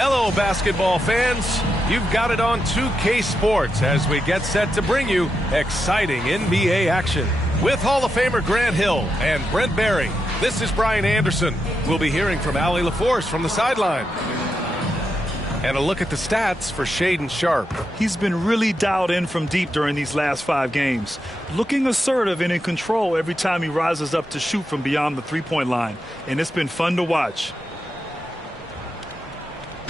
Hello, basketball fans. You've got it on 2K Sports as we get set to bring you exciting NBA action. With Hall of Famer Grant Hill and Brent Barry, this is Brian Anderson. We'll be hearing from Allie LaForce from the sideline. And a look at the stats for Shaedon Sharpe. He's been really dialed in from deep during these last 5 games. Looking assertive and in control every time he rises up to shoot from beyond the three-point line. And it's been fun to watch.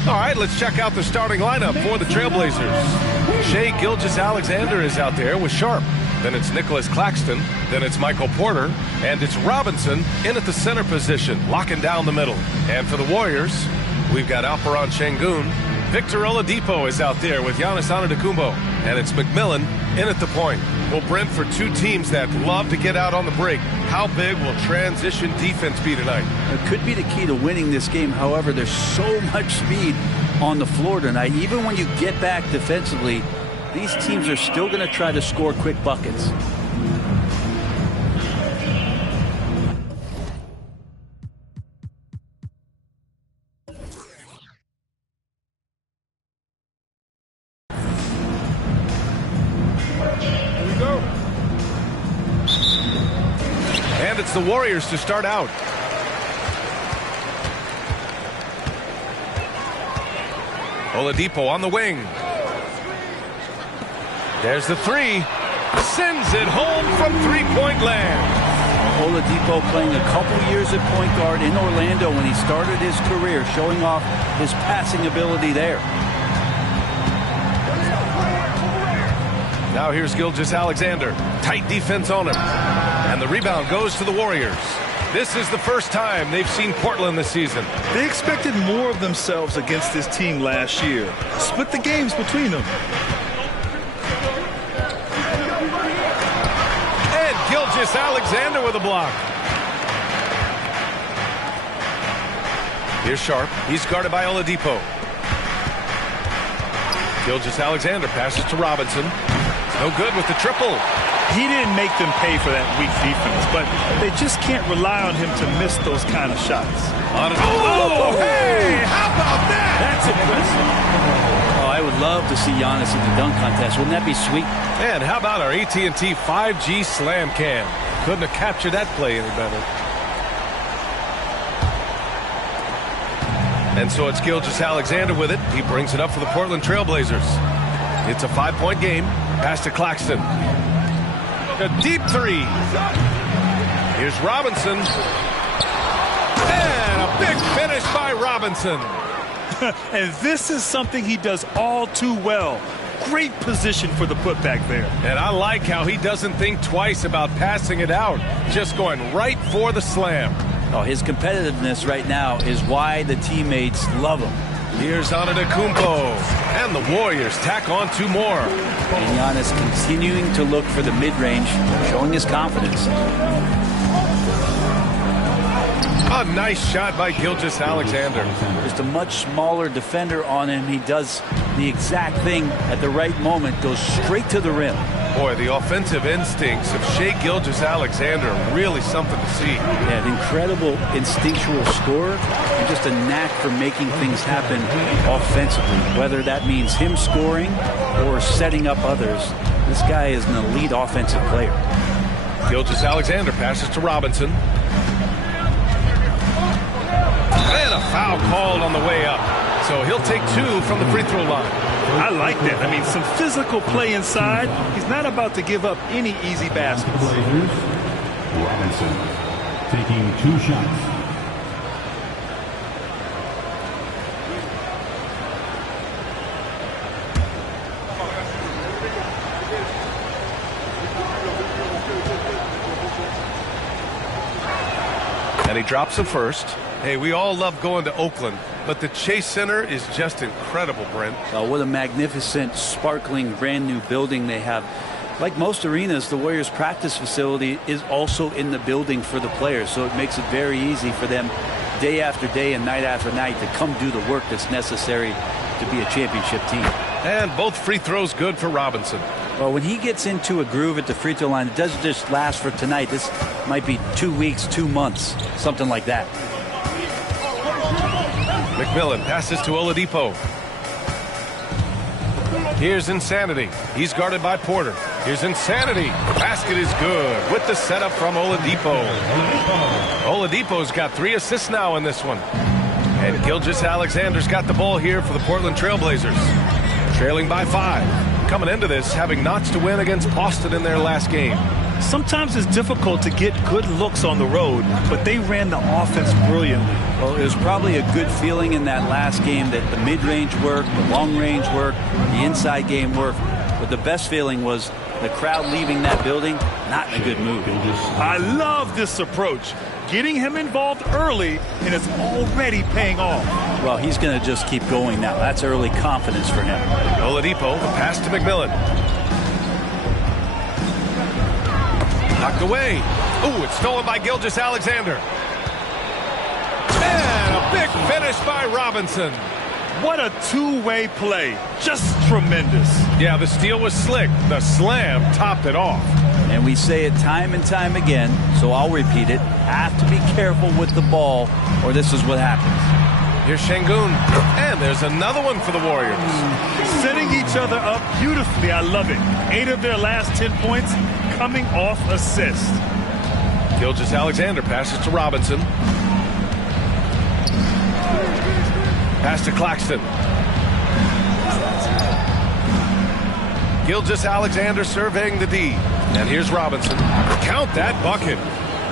All right, let's check out the starting lineup for the Trailblazers. Shai Gilgeous-Alexander is out there with Sharpe. Then it's Nicholas Claxton. Then it's Michael Porter. And it's Robinson in at the center position, locking down the middle. And for the Warriors, we've got Alperen Şengün. Victor Oladipo is out there with Giannis Antetokounmpo. And it's McMillan in at the point. Well, Brent, for two teams that love to get out on the break, how big will transition defense be tonight? It could be the key to winning this game. However, there's so much speed on the floor tonight. Even when you get back defensively, these teams are still going to try to score quick buckets. And it's the Warriors to start out. Oladipo on the wing. There's the three. Sends it home from three-point land. Oladipo playing a couple years at point guard in Orlando when he started his career, showing off his passing ability there. Now here's Gilgeous-Alexander. Tight defense on him. And the rebound goes to the Warriors. This is the first time they've seen Portland this season. They expected more of themselves against this team last year. Split the games between them. And Gilgeous-Alexander with a block. Here's Sharpe. He's guarded by Oladipo. Gilgeous-Alexander passes to Robinson. No good with the triple. He didn't make them pay for that weak defense, but they just can't rely on him to miss those kind of shots. Oh, hey, how about that? That's impressive. Oh, I would love to see Giannis in the dunk contest. Wouldn't that be sweet? And how about our AT&T 5G Slam Cam? Couldn't have captured that play any better. And so it's Gilgeous-Alexander with it. He brings it up for the Portland Trailblazers. It's a 5-point game. Pass to Claxton. A deep three. Here's Robinson. And a big finish by Robinson. And this is something he does all too well. Great position for the putback there. And I like how he doesn't think twice about passing it out. Just going right for the slam. Oh, his competitiveness right now is why the teammates love him. Here's Antetokounmpo, and the Warriors tack on 2 more. And Giannis continuing to look for the mid-range, showing his confidence. A nice shot by Gilgeous-Alexander. Just a much smaller defender on him. He does the exact thing at the right moment, goes straight to the rim. Boy, the offensive instincts of Shai Gilgeous-Alexander are really something to see. Yeah, an incredible instinctual scorer and just a knack for making things happen offensively, whether that means him scoring or setting up others. This guy is an elite offensive player. Gilgeous-Alexander passes to Robinson. And a foul called on the way up. So he'll take 2 from the free throw line. I like that. I mean, some physical play inside. He's not about to give up any easy baskets. Robinson taking 2 shots. And he drops the first. Hey, we all love going to Oakland, but the Chase Center is just incredible, Brent. Oh, what a magnificent, sparkling, brand new building they have. Like most arenas, the Warriors practice facility is also in the building for the players, so it makes it very easy for them day after day and night after night to come do the work that's necessary to be a championship team. And both free throws good for Robinson. Well, when he gets into a groove at the free throw line, it doesn't just last for tonight. This might be 2 weeks, 2 months, something like that. McMillan passes to Oladipo. Here's Insanity. He's guarded by Porter. Here's Insanity. Basket is good with the setup from Oladipo. Oladipo's got 3 assists now in this one. And Gilgeous-Alexander's got the ball here for the Portland Trailblazers. Trailing by 5. Coming into this, having notched to win against Boston in their last game. Sometimes it's difficult to get good looks on the road, but they ran the offense brilliantly. Well, it was probably a good feeling in that last game that the mid-range worked, the long-range worked, the inside game worked. But the best feeling was the crowd leaving that building, not in a good mood. I love this approach. Getting him involved early, and it's already paying off. Well, he's going to just keep going now. That's early confidence for him. Oladipo, the pass to McMillan. Knocked away. Ooh, it's stolen by Gilgeous-Alexander. And a big finish by Robinson. What a two-way play. Just tremendous. Yeah, the steal was slick. The slam topped it off. And we say it time and time again, so I'll repeat it. Have to be careful with the ball, or this is what happens. Here's Şengün. And there's another one for the Warriors. Setting each other up beautifully. I love it. 8 of their last 10 points coming off assist. Gilgeous-Alexander passes to Robinson. Pass to Claxton. Gilgeous-Alexander surveying the D. And here's Robinson. Count that bucket.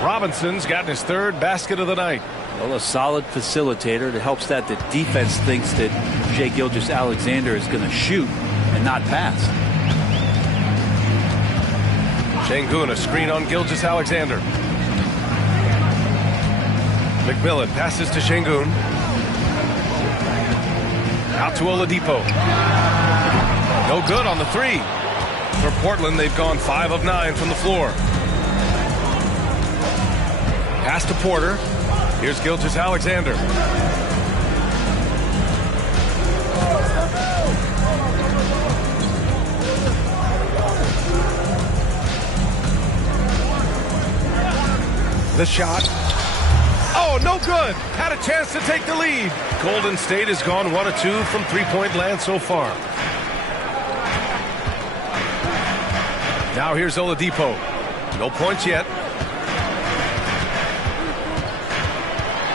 Robinson's gotten his 3rd basket of the night. Well, a solid facilitator. It helps that the defense thinks that Shai Gilgeous-Alexander is going to shoot and not pass. Şengün, a screen on Gilgeous-Alexander. McMillan passes to Şengün. Out to Oladipo. No good on the 3. For Portland, they've gone 5 of 9 from the floor. Pass to Porter. Here's Gilgeous-Alexander. The shot. Oh, no good. Had a chance to take the lead. Golden State has gone 1 of 2 from three-point land so far. Now here's Oladipo. No points yet.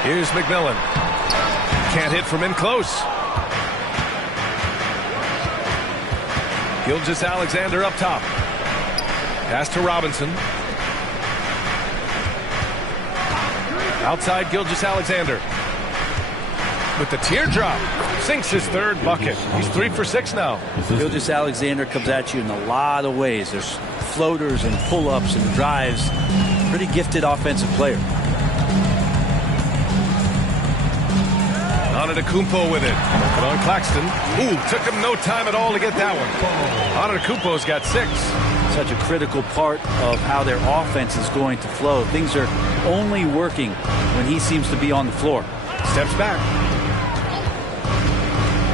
Here's McMillan. Can't hit from in close. Gilgeous-Alexander up top. Pass to Robinson. Outside Gilgeous-Alexander. With the teardrop. Sinks his 3rd bucket. He's 3 for 6 now. Gilgeous-Alexander comes at you in a lot of ways. There's floaters and pull-ups and drives. Pretty gifted offensive player. Antetokounmpo with it. But on Claxton. Ooh, took him no time at all to get that one. Antetokounmpo's got 6. Such a critical part of how their offense is going to flow. Things are only working when he seems to be on the floor. Steps back.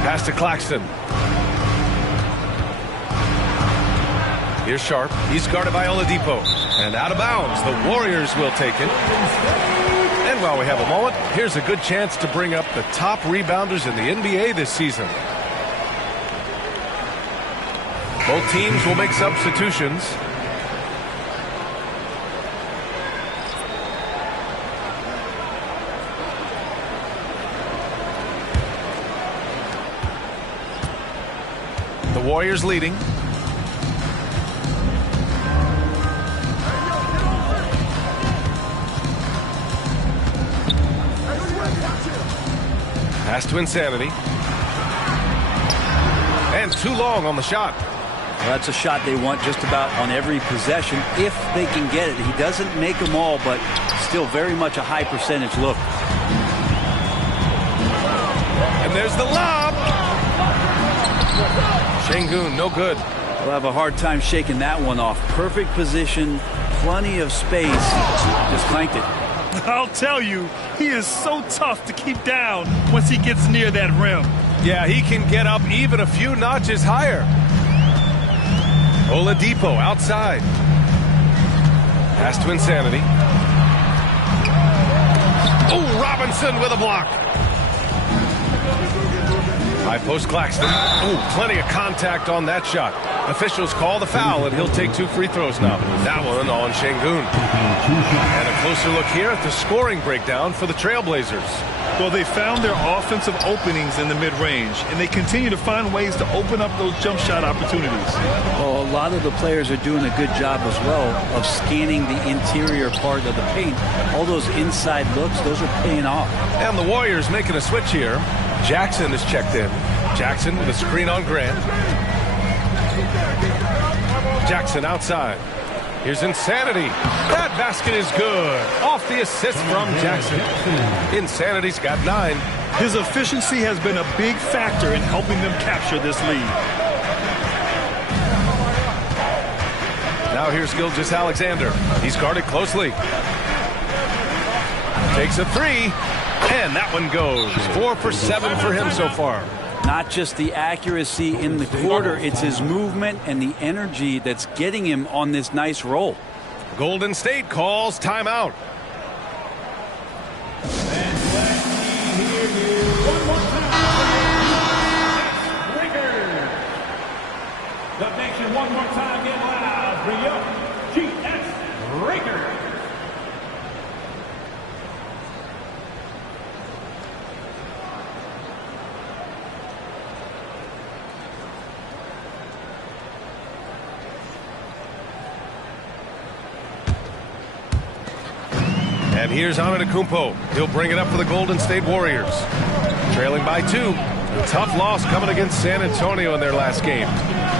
Pass to Claxton. Here's Sharp. He's guarded by Oladipo. And out of bounds. The Warriors will take it. And while we have a moment, here's a good chance to bring up the top rebounders in the NBA this season. Both teams will make substitutions. The Warriors leading. Pass to Insanity. And too long on the shot. Well, that's a shot they want just about on every possession if they can get it. He doesn't make them all, but still very much a high percentage look. And there's the lob. Şengün, no good. We'll have a hard time shaking that one off. Perfect position, plenty of space. Just clanked it. I'll tell you, he is so tough to keep down once he gets near that rim. Yeah, he can get up even a few notches higher. Oladipo outside. Pass to Insanity. Oh, Robinson with a block. High post Claxton. Ooh, plenty of contact on that shot. Officials call the foul, and he'll take 2 free throws now. That one on Şengün. And a closer look here at the scoring breakdown for the Trailblazers. Well, they found their offensive openings in the mid-range, and they continue to find ways to open up those jump shot opportunities. Well, a lot of the players are doing a good job as well of scanning the interior part of the paint. All those inside looks, those are paying off. And the Warriors making a switch here. Jackson is checked in. Jackson with a screen on Grant. Jackson outside. Here's Insanity. That basket is good. Off the assist from Jackson. Insanity's got 9. His efficiency has been a big factor in helping them capture this lead. Now here's Gilgeous-Alexander. He's guarded closely. Takes a 3. And that one goes. 4 for 7 for him so far. Not just the accuracy in the quarter, it's his movement and the energy that's getting him on this nice roll. Golden State calls timeout. The nation one more time, get loud. Bring up GS Raker. And here's Antetokounmpo. He'll bring it up for the Golden State Warriors. Trailing by 2. A tough loss coming against San Antonio in their last game.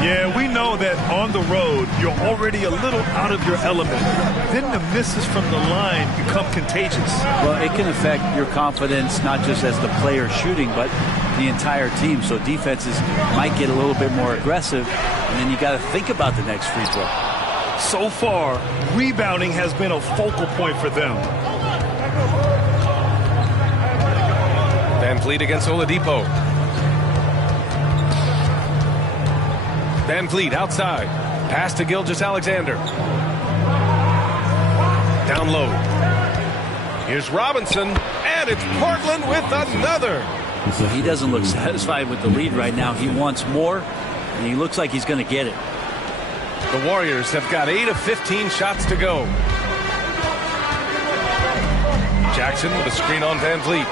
Yeah, we know that on the road, you're already a little out of your element. Then the misses from the line become contagious. Well, it can affect your confidence, not just as the player shooting, but the entire team. So defenses might get a little bit more aggressive, and then you got to think about the next free throw. So far, rebounding has been a focal point for them. Van Vliet against Oladipo. Van Vliet outside. Pass to Gilgeous-Alexander. Down low. Here's Robinson, and it's Portland with another. He doesn't look satisfied with the lead right now. He wants more, and he looks like he's going to get it. The Warriors have got 8 of 15 shots to go. Jackson with a screen on Van Vliet.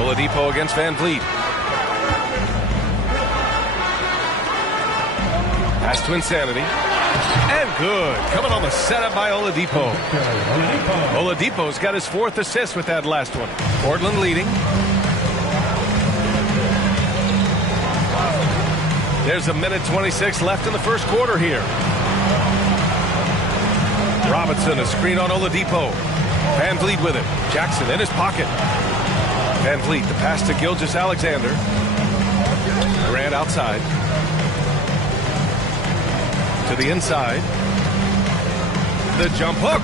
Oladipo against Van Vliet. Pass to Insanity. And good. Coming on the setup by Oladipo. Oladipo's got his 4th assist with that last one. Portland leading. There's a minute 26 left in the first quarter here. Robinson, a screen on Oladipo. Van Vliet with it. Jackson in his pocket. Van Vliet, the pass to Gilgeous-Alexander. Grant outside. To the inside. The jump hook.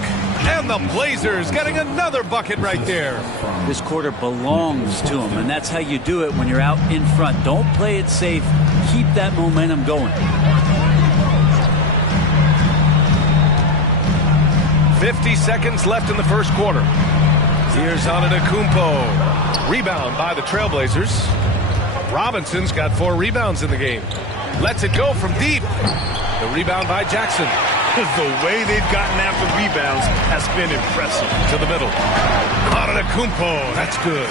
And the Blazers getting another bucket right there. This quarter belongs to him, and that's how you do it when you're out in front. Don't play it safe. Keep that momentum going. 50 seconds left in the first quarter. Here's Antetokounmpo. Rebound by the Trailblazers. Robinson's got 4 rebounds in the game. Lets it go from deep. The rebound by Jackson. The way they've gotten after rebounds has been impressive. To the middle. Antetokounmpo. That's good.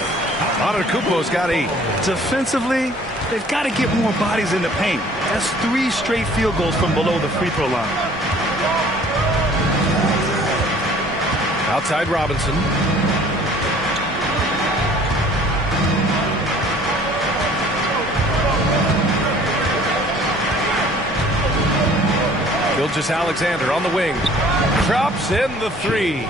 Antetokounmpo's got 8. Defensively, they've got to get more bodies in the paint. That's 3 straight field goals from below the free throw line. Outside Robinson. Gilgeous-Alexander on the wing. Drops in the 3.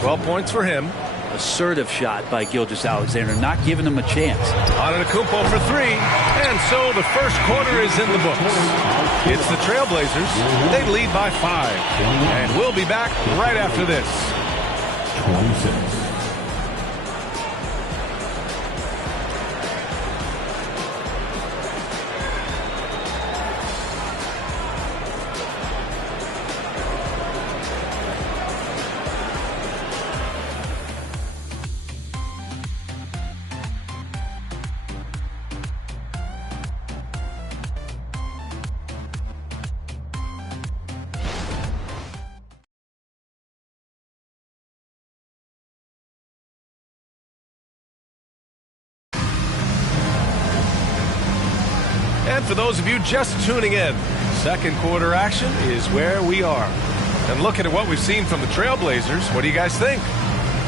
12 points for him. Assertive shot by Gilgeous-Alexander, not giving him a chance. Antetokounmpo for 3. And so the first quarter is in the books. It's the Trailblazers. They lead by 5. And we'll be back right after this. 26. for those of you just tuning in, second quarter action is where we are. And looking at what we've seen from the Trailblazers, what do you guys think?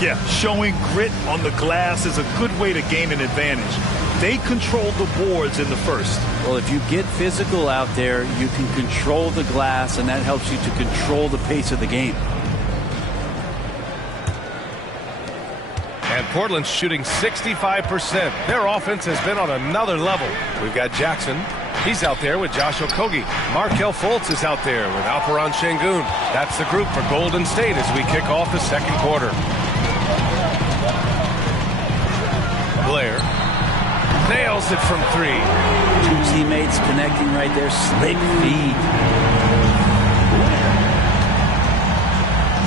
Yeah, showing grit on the glass is a good way to gain an advantage. They controlled the boards in the first. Well, if you get physical out there, you can control the glass, and that helps you to control the pace of the game. And Portland's shooting 65%. Their offense has been on another level. We've got Jackson. He's out there with Josh Okogie. Markelle Fultz is out there with Alperen Sengun. That's the group for Golden State as we kick off the second quarter. Blair nails it from three. Two teammates connecting right there. Slick feed.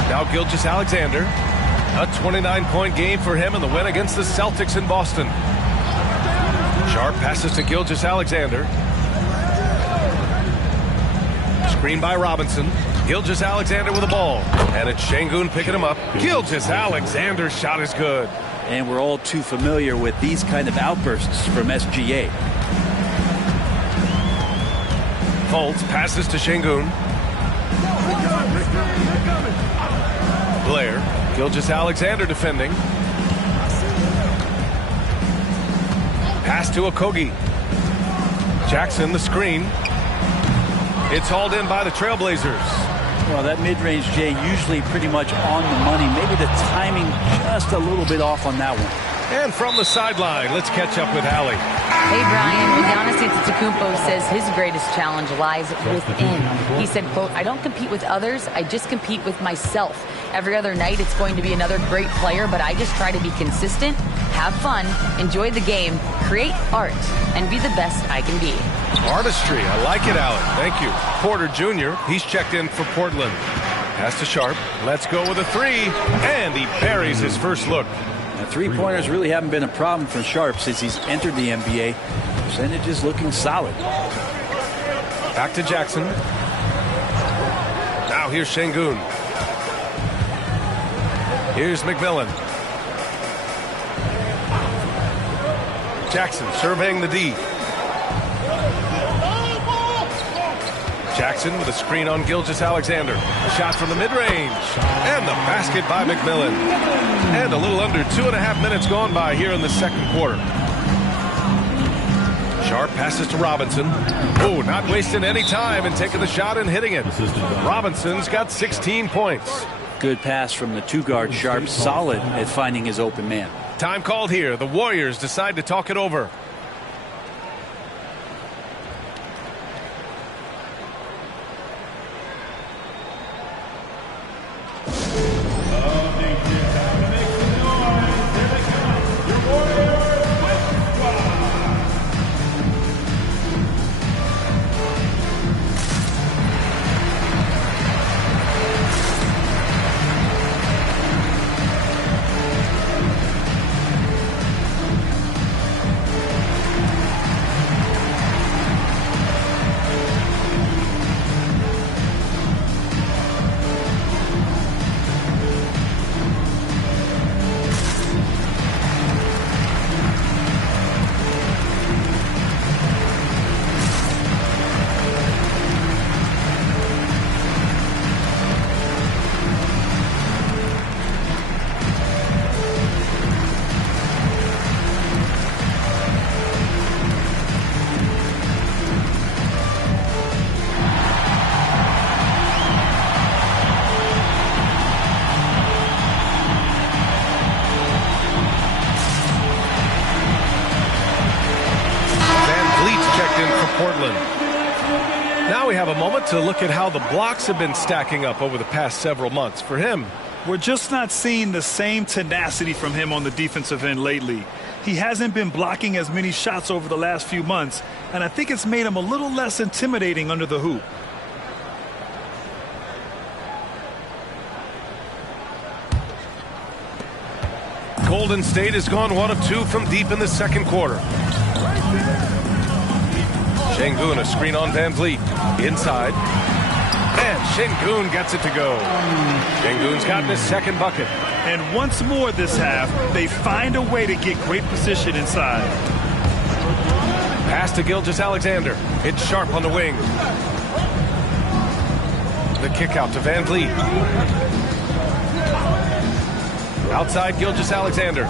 Now Gilgeous-Alexander. A 29-point game for him in the win against the Celtics in Boston. Sharp passes to Gilgeous-Alexander. Screen by Robinson. Gilgeous-Alexander with the ball. And it's Sengun picking him up. Gilgeous-Alexander's shot is good. And we're all too familiar with these kind of outbursts from SGA. Fultz passes to Sengun. Blair. Gilgeous-Alexander defending. Pass to Okogie. Jackson the screen. It's hauled in by the Trailblazers. Well, that mid-range, Jay, usually pretty much on the money. Maybe the timing just a little bit off on that one. And from the sideline, let's catch up with Allie. Hey, Brian. Giannis Antetokounmpo says his greatest challenge lies within. He said, quote, "I don't compete with others. I just compete with myself. Every other night it's going to be another great player, but I just try to be consistent, have fun, enjoy the game, create art, and be the best I can be." Artistry. I like it, Allie. Thank you. Porter Jr., he's checked in for Portland. Pass to Sharp. Let's go with a three. And he buries his first look. Now, three-pointers really haven't been a problem for Sharp since he's entered the NBA. Percentage is looking solid. Back to Jackson. Now here's Sengun. Here's McMillan. Jackson surveying the D. Jackson with a screen on Gilgeous-Alexander. A shot from the mid-range. And the basket by McMillan. And a little under 2.5 minutes gone by here in the second quarter. Sharp passes to Robinson. Oh, not wasting any time and taking the shot and hitting it. Robinson's got 16 points. Good pass from the two-guard. Sharp, solid at finding his open man. Time called here. The Warriors decide to talk it over. Portland. Now we have a moment to look at how the blocks have been stacking up over the past several months for him. We're just not seeing the same tenacity from him on the defensive end lately. He hasn't been blocking as many shots over the last few months, and I think it's made him a little less intimidating under the hoop. Golden State has gone 1 of 2 from deep in the second quarter. Sengun, a screen on Van Vliet. Inside. And Sengun gets it to go. Sengun's gotten his second bucket. And once more this half, they find a way to get great position inside. Pass to Gilgeous-Alexander. It's Sharp on the wing. The kick out to Van Vliet. Outside Gilgeous-Alexander.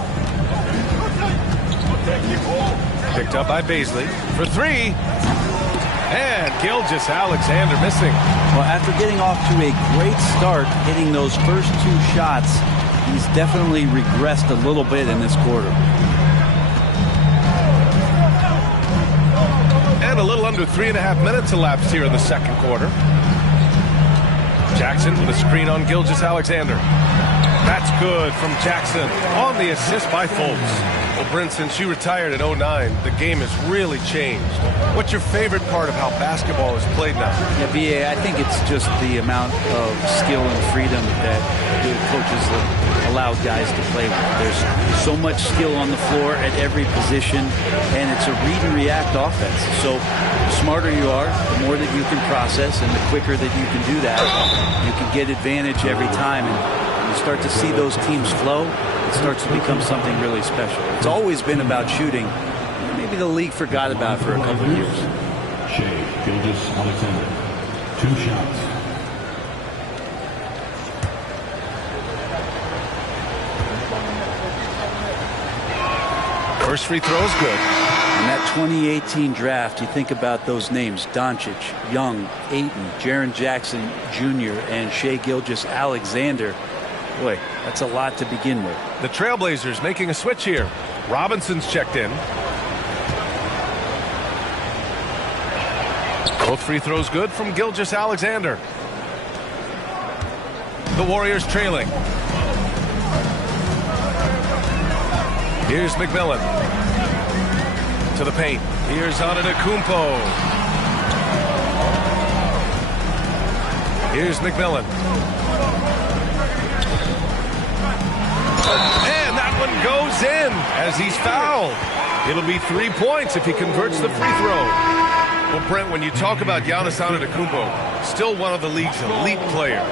Picked up by Baisley for three. And Gilgeous-Alexander missing. Well, after getting off to a great start, hitting those first two shots, he's definitely regressed a little bit in this quarter. And a little under 3.5 minutes elapsed here in the second quarter. Jackson with a screen on Gilgeous-Alexander. That's good from Jackson on the assist by Fultz. Well, Brent, since you retired in 09, the game has really changed. What's your favorite part of how basketball is played now? Yeah, BA, I think it's just the amount of skill and freedom that the coaches have allowed guys to play with. There's so much skill on the floor at every position, and it's a read and react offense. So the smarter you are, the more that you can process, and the quicker that you can do that, you can get advantage every time. And you start to see those teams flow, it starts to become something really special. It's always been about shooting. Maybe the league forgot about it for a couple of years. Shea Gilgeous-Alexander, 2 shots. First free throw is good. In that 2018 draft, you think about those names: Doncic, Young, Ayton, Jaren Jackson Jr., and Shea Gilgeous-Alexander. Boy, that's a lot to begin with. The Trailblazers making a switch here. Robinson's checked in. Both free throws good from Gilgeous-Alexander. The Warriors trailing. Here's McMillan. To the paint. Here's Antetokounmpo. Here's McMillan. And that one goes in as he's fouled. It'll be 3 points if he converts the free throw. Well, Brent, when you talk about Giannis Antetokounmpo, still one of the league's elite players.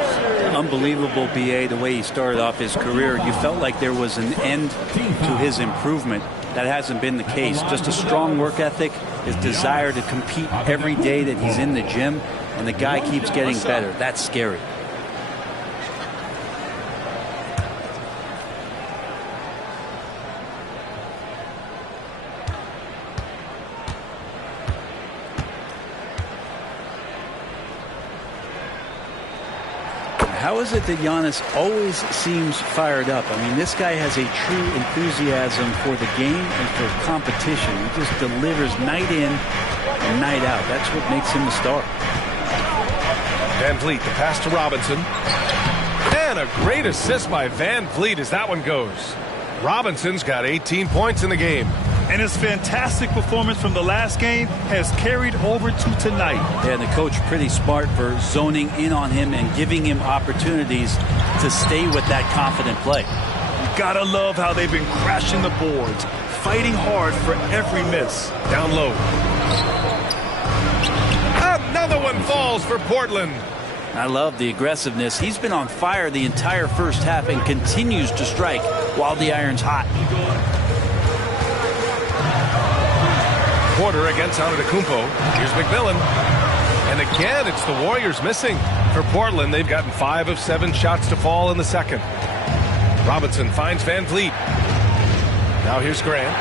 Unbelievable, BA, the way he started off his career. You felt like there was an end to his improvement. That hasn't been the case. Just a strong work ethic, his desire to compete every day that he's in the gym, and the guy keeps getting better. That's scary. How is it that Giannis always seems fired up? I mean, this guy has a true enthusiasm for the game and for competition. He just delivers night in and night out. That's what makes him a star. Van Vliet, the pass to Robinson. And a great assist by Van Vliet as that one goes. Robinson's got 18 points in the game. And his fantastic performance from the last game has carried over to tonight. Yeah, and the coach pretty smart for zoning in on him and giving him opportunities to stay with that confident play. You gotta love how they've been crashing the boards, fighting hard for every miss. Down low. Another one falls for Portland. I love the aggressiveness. He's been on fire the entire first half and continues to strike while the iron's hot. Porter against Antetokounmpo. Here's McMillan. And again, it's the Warriors missing. For Portland, they've gotten 5 of 7 shots to fall in the second. Robinson finds Van Vliet. Now here's Grant.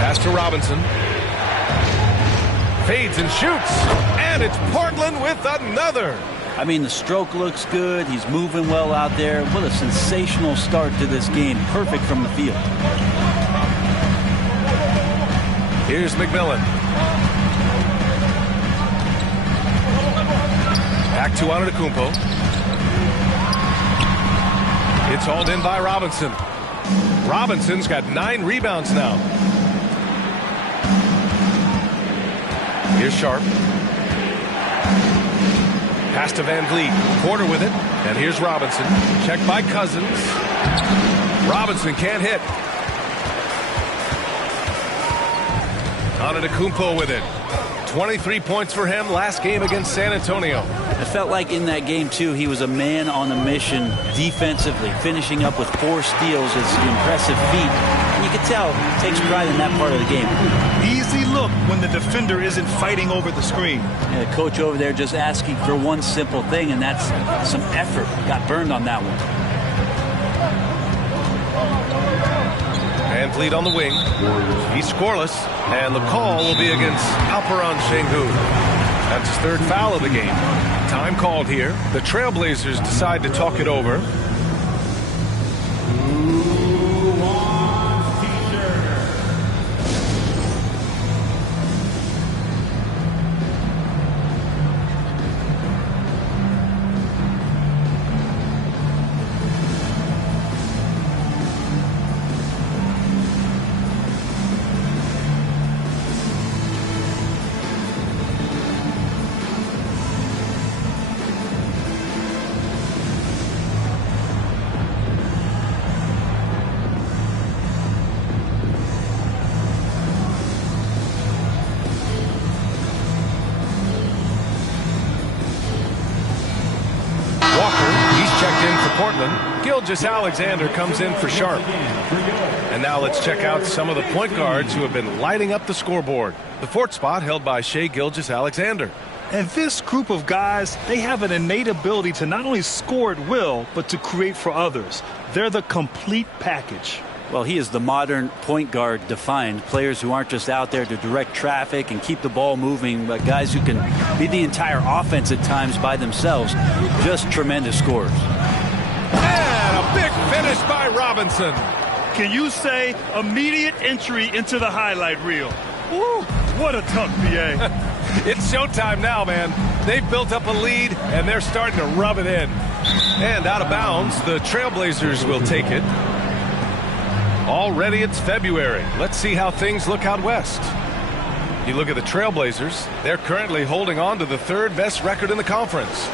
Pass to Robinson. Fades and shoots. And it's Portland with another. I mean, the stroke looks good. He's moving well out there. What a sensational start to this game. Perfect from the field. Here's McMillan. Back to Antetokounmpo. It's hauled in by Robinson. Robinson's got 9 rebounds now. Here's Sharp. Pass to Van Vliet. Porter with it. And here's Robinson. Checked by Cousins. Robinson can't hit. Antetokounmpo with it. 23 points for him last game against San Antonio. It felt like in that game, too, he was a man on a mission defensively, finishing up with 4 steals is an impressive feat. And you can tell he takes pride in that part of the game. Easy look when the defender isn't fighting over the screen. And the coach over there just asking for one simple thing, and that's some effort. Got burned on that one. Van Vliet on the wing. He's scoreless, and the call will be against Alperen Sengun. That's his 3rd foul of the game. Time called here. The Trailblazers decide to talk it over. Gilgeous-Alexander comes in for Sharp. And now let's check out some of the point guards who have been lighting up the scoreboard. The 4th spot held by Shai Gilgeous-Alexander. And this group of guys, they have an innate ability to not only score at will, but to create for others. They're the complete package. Well, he is the modern point guard defined. Players who aren't just out there to direct traffic and keep the ball moving, but guys who can be the entire offense at times by themselves. Just tremendous scorers. Big finish by Robinson. Can you say immediate entry into the highlight reel? Woo, what a dunk, BA. It's showtime now, man. They've built up a lead, and they're starting to rub it in. And out of bounds, the Trailblazers will take it. Already it's February. Let's see how things look out west. You look at the Trailblazers, they're currently holding on to the 3rd best record in the conference.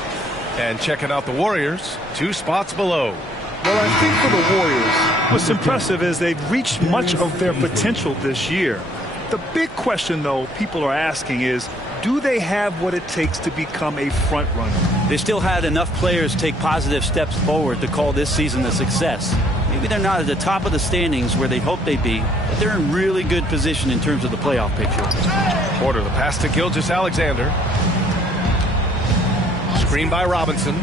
And checking out the Warriors, 2 spots below. Well, I think for the Warriors, what's impressive is they've reached much of their potential this year. The big question, though, people are asking is, do they have what it takes to become a front runner? They still had enough players take positive steps forward to call this season a success. Maybe they're not at the top of the standings where they'd hope they'd be, but they're in really good position in terms of the playoff picture. Porter, the pass to Gilgeous-Alexander. Screen by Robinson.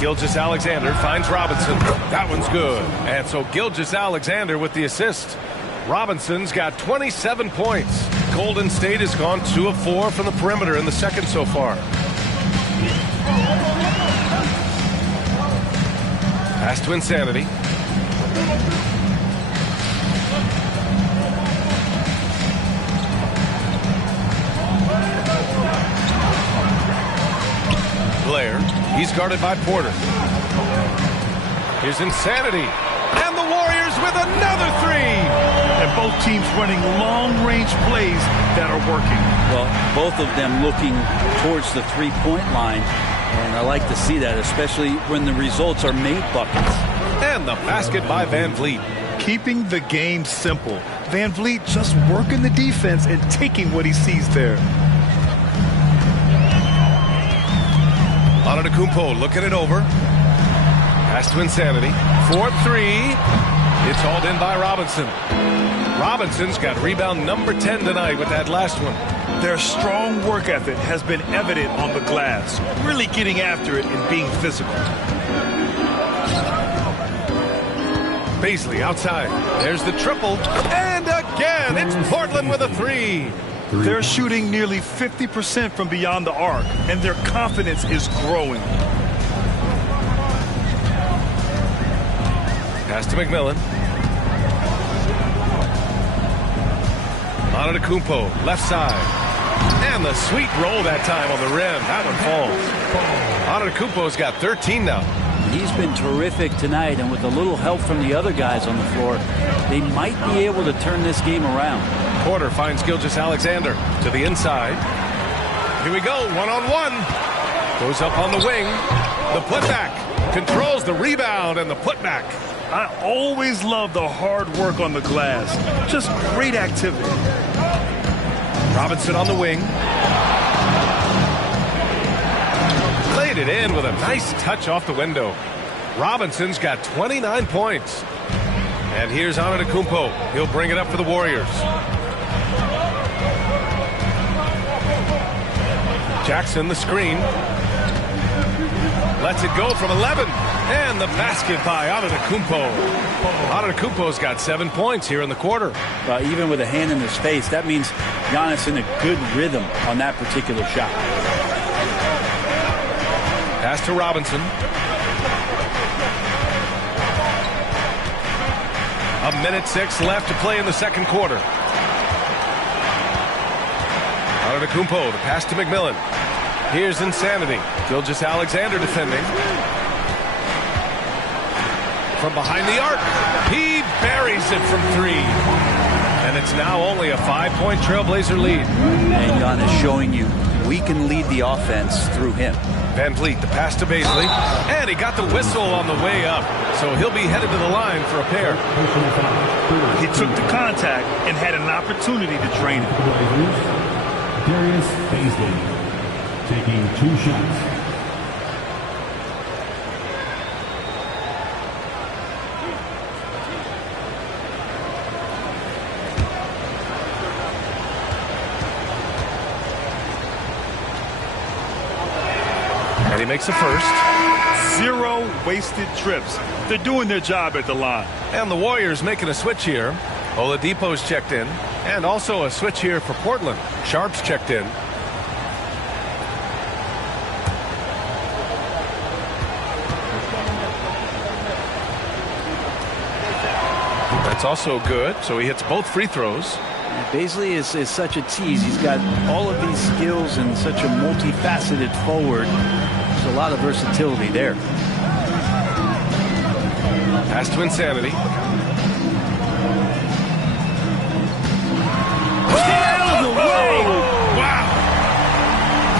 Gilgeous-Alexander finds Robinson. That one's good. And so Gilgeous-Alexander with the assist. Robinson's got 27 points. Golden State has gone 2 of 4 from the perimeter in the second so far. Pass to Insanity. Blair. He's guarded by Porter. Here's Insanity. And the Warriors with another 3. And both teams running long-range plays that are working. Well, both of them looking towards the 3-point line. And I like to see that, especially when the results are made buckets. And the basket by Van Vliet. Keeping the game simple. Van Vliet just working the defense and taking what he sees there. Antetokounmpo looking it over. Pass to Insanity. 4-3. It's hauled in by Robinson. Robinson's got rebound number 10 tonight with that last one. Their strong work ethic has been evident on the glass, really getting after it and being physical. Baisley outside. There's the triple. And again, it's Portland with a 3. They're shooting nearly 50% from beyond the arc, and their confidence is growing. Pass to McMillan. Antetokounmpo, left side. And the sweet roll that time on the rim. That one falls. Antetokounmpo's got 13 now. He's been terrific tonight, and with a little help from the other guys on the floor, they might be able to turn this game around. Porter finds Gilgeous-Alexander to the inside. Here we go, one-on-one. Goes up on the wing. The putback. Controls the rebound and the putback. I always love the hard work on the glass. Just great activity. Robinson on the wing. Laid laid it in with a nice touch off the window. Robinson's got 29 points. And here's Antetokounmpo. He'll bring it up for the Warriors. Jackson, the screen. Lets it go from 11. And the basket by Antetokounmpo. Antetokounmpo's got 7 points here in the quarter. Even with a hand in his face, that means Giannis in a good rhythm on that particular shot. Pass to Robinson. A minute 6 left to play in the second quarter. Antetokounmpo, the pass to McMillan. Here's Insanity. Gilgeous-Alexander defending. From behind the arc. He buries it from 3. And it's now only a 5-point Trailblazer lead. And Giannis showing you we can lead the offense through him. Van Vliet, the pass to Baisley. And he got the whistle on the way up. So he'll be headed to the line for a pair. He took the contact and had an opportunity to drain it. Darius Baisley taking 2 shots. And he makes the first. 0 wasted trips. They're doing their job at the line. And the Warriors making a switch here. Oladipo's checked in. And also a switch here for Portland. Sharp's checked in. That's also good. So he hits both free throws. Baisley is such a tease. He's got all of these skills and such a multifaceted forward. There's a lot of versatility there. Pass to Insanity. Wow.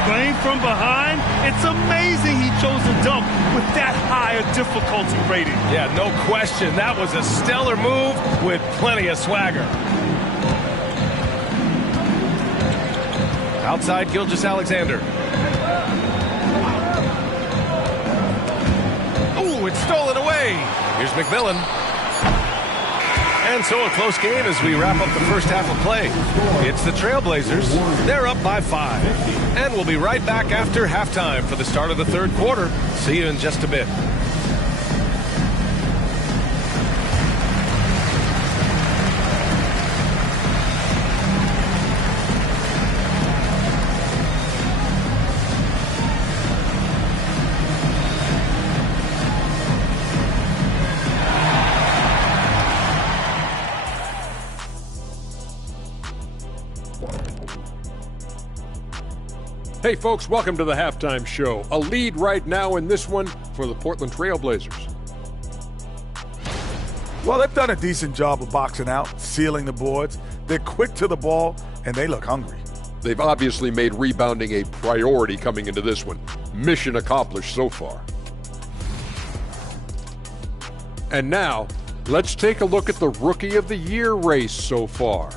Playing from behind, it's amazing he chose to dunk with that high a difficulty rating. Yeah, no question. That was a stellar move with plenty of swagger. Outside, Gilgeous-Alexander. Ooh, it's stolen away. Here's McMillan. And so a close game as we wrap up the first half of play. It's the Trailblazers. They're up by 5. And we'll be right back after halftime for the start of the third quarter. See you in just a bit. Hey folks, welcome to the halftime show. A lead right now in this one for the Portland Trailblazers. Well, they've done a decent job of boxing out, sealing the boards. They're quick to the ball, and they look hungry. They've obviously made rebounding a priority coming into this one. Mission accomplished so far. And now, let's take a look at the Rookie of the Year race so far.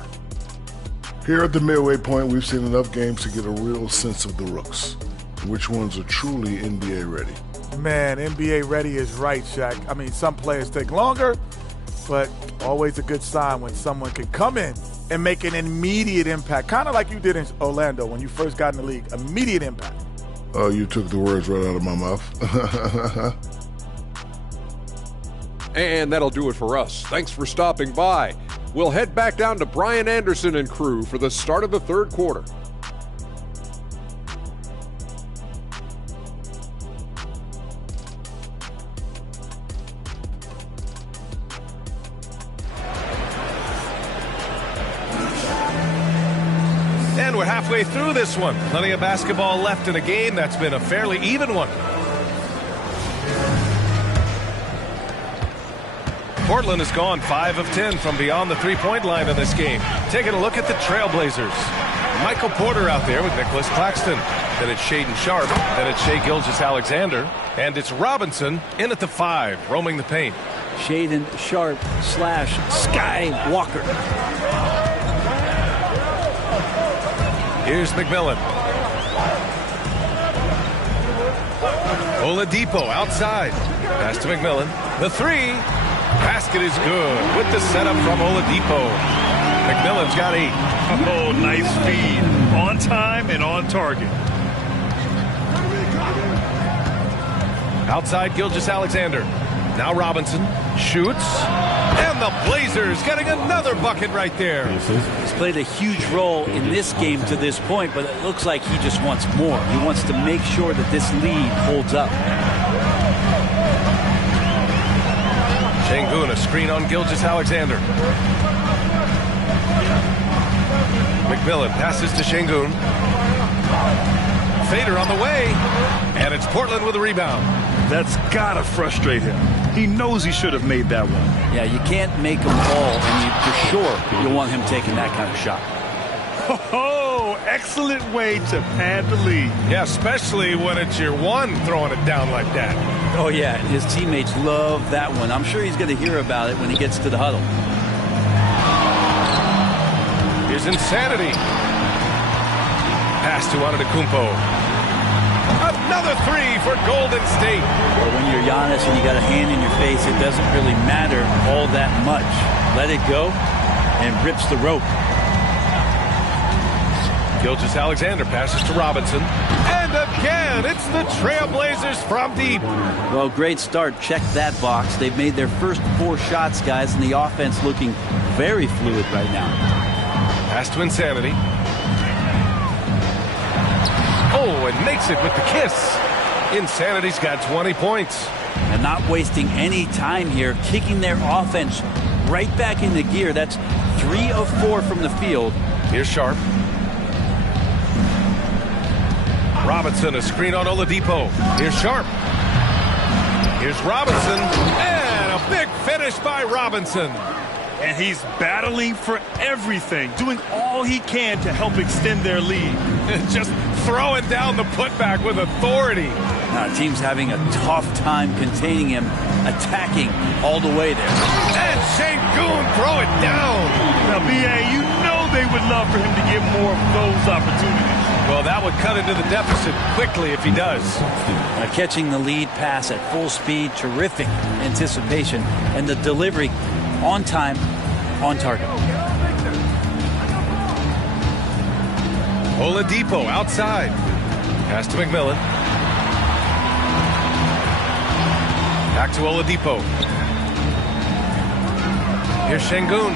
Here at the midway point, we've seen enough games to get a real sense of the rooks. Which ones are truly NBA ready? Man, NBA ready is right, Shaq. I mean, some players take longer, but always a good sign when someone can come in and make an immediate impact. Kind of like you did in Orlando when you first got in the league. Immediate impact. Oh, you took the words right out of my mouth. And that'll do it for us. Thanks for stopping by. We'll head back down to Brian Anderson and crew for the start of the third quarter. And we're halfway through this one. Plenty of basketball left in a game that's been a fairly even one. Portland has gone 5 of 10 from beyond the three-point line in this game. Taking a look at the Trailblazers. Michael Porter out there with Nicholas Claxton. Then it's Shaedon Sharpe. Then it's Shai Gilgeous-Alexander. And it's Robinson in at the 5, roaming the paint. Shaedon Sharpe / Skywalker. Here's McMillan. Oladipo outside. Pass to McMillan. The three. Basket is good with the setup from Oladipo. McMillan's got 8. Oh, nice feed. On time and on target. Outside Gilgeous-Alexander. Now Robinson shoots. And the Blazers getting another bucket right there. He's played a huge role in this game to this point, but it looks like he just wants more. He wants to make sure that this lead holds up. Şengün, a screen on Gilgeous-Alexander. McMillan passes to Şengün. Fader on the way. And it's Portland with a rebound. That's gotta frustrate him. He knows he should have made that one. Yeah, you can't make them all, and for sure you'll want him taking that kind of shot. Oh, excellent way to pad the lead. Yeah, especially when it's your one throwing it down like that. Oh, yeah, his teammates love that one. I'm sure he's going to hear about it when he gets to the huddle. Here's Insanity. Pass to Antetokounmpo. Another three for Golden State. Well, when you're Giannis and you got a hand in your face, it doesn't really matter all that much. Let it go and rips the rope. Gilgeous-Alexander passes to Robinson. And again, it's the Trailblazers from deep. Well, great start. Check that box. They've made their first 4 shots, guys, and the offense looking very fluid right now. Pass to Insanity. Oh, and makes it with the kiss. Insanity's got 20 points. And not wasting any time here, kicking their offense right back into gear. That's 3 of 4 from the field. Here's Sharp. Robinson, a screen on Oladipo. Here's Sharp. Here's Robinson. And a big finish by Robinson. And he's battling for everything, doing all he can to help extend their lead. Just throwing down the putback with authority. Now, team's having a tough time containing him, attacking all the way there. And Şengün throw it down. Now, B.A., you know they would love for him to get more of those opportunities. Well, that would cut into the deficit quickly if he does. Now, catching the lead pass at full speed, terrific anticipation, and the delivery on time, on target. Oladipo outside. Pass to McMillan. Back to Oladipo. Here's Şengün.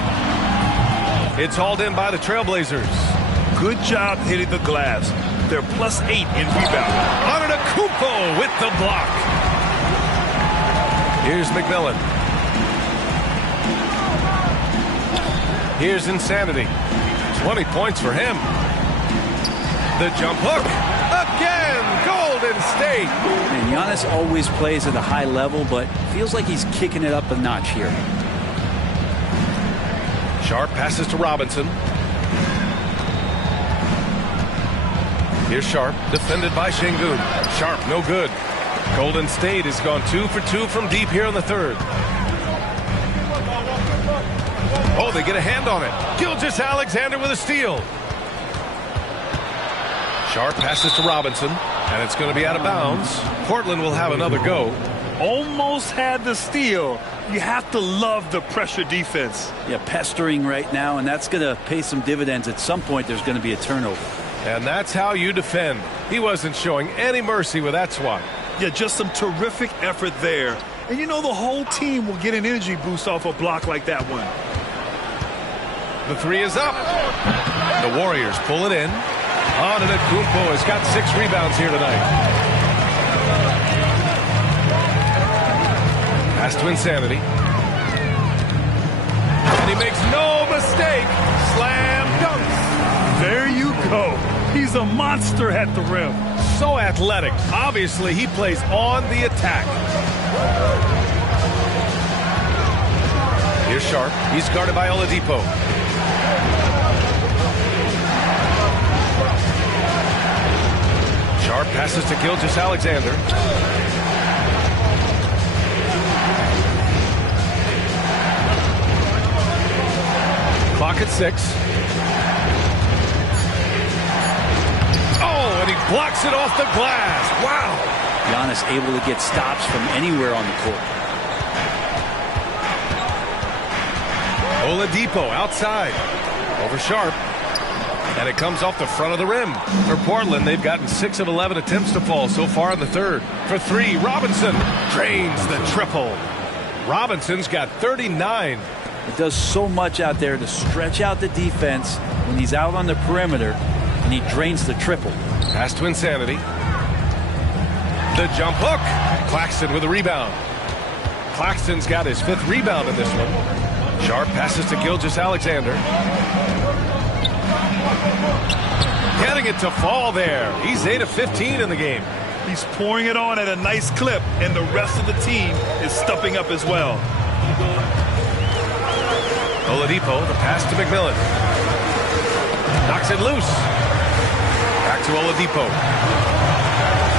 It's hauled in by the Trailblazers. Good job hitting the glass. They're +8 in rebound. Antetokounmpo with the block. Here's McMillan. Here's Insanity. 20 points for him. The jump hook. Again, Golden State. And Giannis always plays at a high level, but feels like he's kicking it up a notch here. Sharp passes to Robinson. Here's Sharp, defended by Şengün. Sharp, no good. Golden State has gone 2 for 2 from deep here in the third. Oh, they get a hand on it. Gilgeous-Alexander with a steal. Sharp passes to Robinson, and it's going to be out of bounds. Portland will have another go. Almost had the steal. You have to love the pressure defense. Yeah, pestering right now, and that's going to pay some dividends. At some point, there's going to be a turnover. And that's how you defend. He wasn't showing any mercy with that swat. Yeah, just some terrific effort there. And you know the whole team will get an energy boost off a block like that one. The three is up. The Warriors pull it in. Antetokounmpo has got 6 rebounds here tonight. Pass to Insanity. And he makes no mistake. Slam dunks. There you go. He's a monster at the rim. So athletic. Obviously, he plays on the attack. Here's Sharp. He's guarded by Oladipo. Sharp passes to Gilgeous-Alexander. Clock at 6. Oh, and he blocks it off the glass. Wow. Giannis able to get stops from anywhere on the court. Oladipo outside. Over Sharp. And it comes off the front of the rim. For Portland, they've gotten 6 of 11 attempts to fall so far in the third. For 3, Robinson drains the triple. Robinson's got 39. It does so much out there to stretch out the defense when he's out on the perimeter, and he drains the triple. Pass to Insanity. The jump hook. Claxton with a rebound. Claxton's got his 5th rebound in this one. Sharp passes to Gilgeous-Alexander. Getting it to fall there. He's 8 of 15 in the game. He's pouring it on at a nice clip, and the rest of the team is stepping up as well. Oladipo, the pass to McMillan. Knocks it loose. Back to Oladipo.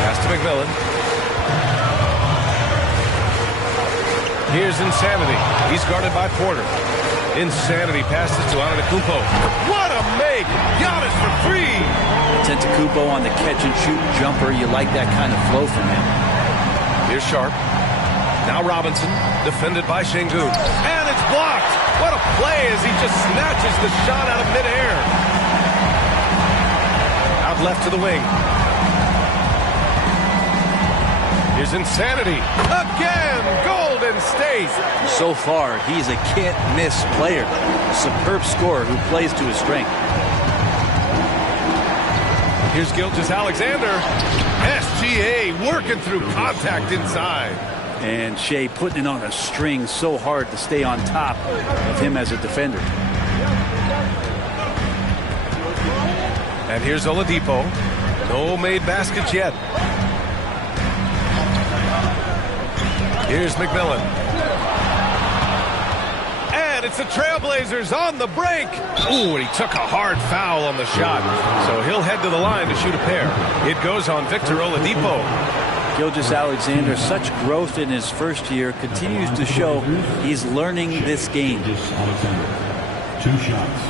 Pass to McMillan. Here's Insanity. He's guarded by Porter. Insanity passes to Antetokounmpo. What a make! Giannis for 3! Antetokounmpo on the catch-and-shoot jumper. You like that kind of flow from him. Here's Sharp. Now Robinson, defended by Şengün. And it's blocked! What a play as he just snatches the shot out of midair. Out left to the wing. Here's Insanity. Again! Golden State! So far, he's a can't-miss player. A superb scorer who plays to his strength. Here's Gilgeous-Alexander. SGA working through contact inside. And Shea putting it on a string so hard to stay on top of him as a defender. And here's Oladipo. No made baskets yet. Here's McMillan. And it's the Trailblazers on the break. Ooh, and he took a hard foul on the shot. So he'll head to the line to shoot a pair. It goes on Victor Oladipo. Gilgeous-Alexander, such growth in his first year, continues to show he's learning this game. Gilgeous-Alexander, 2 shots.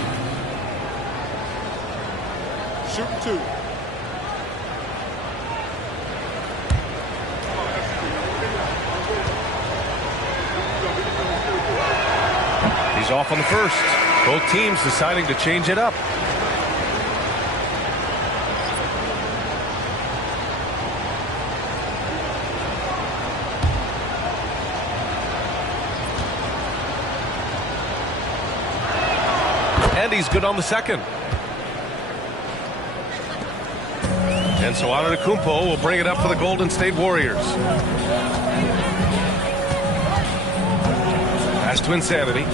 Shoot 2. He's off on the first. Both teams deciding to change it up. And he's good on the second. And so Antetokounmpo will bring it up for the Golden State Warriors. Pass to Insanity.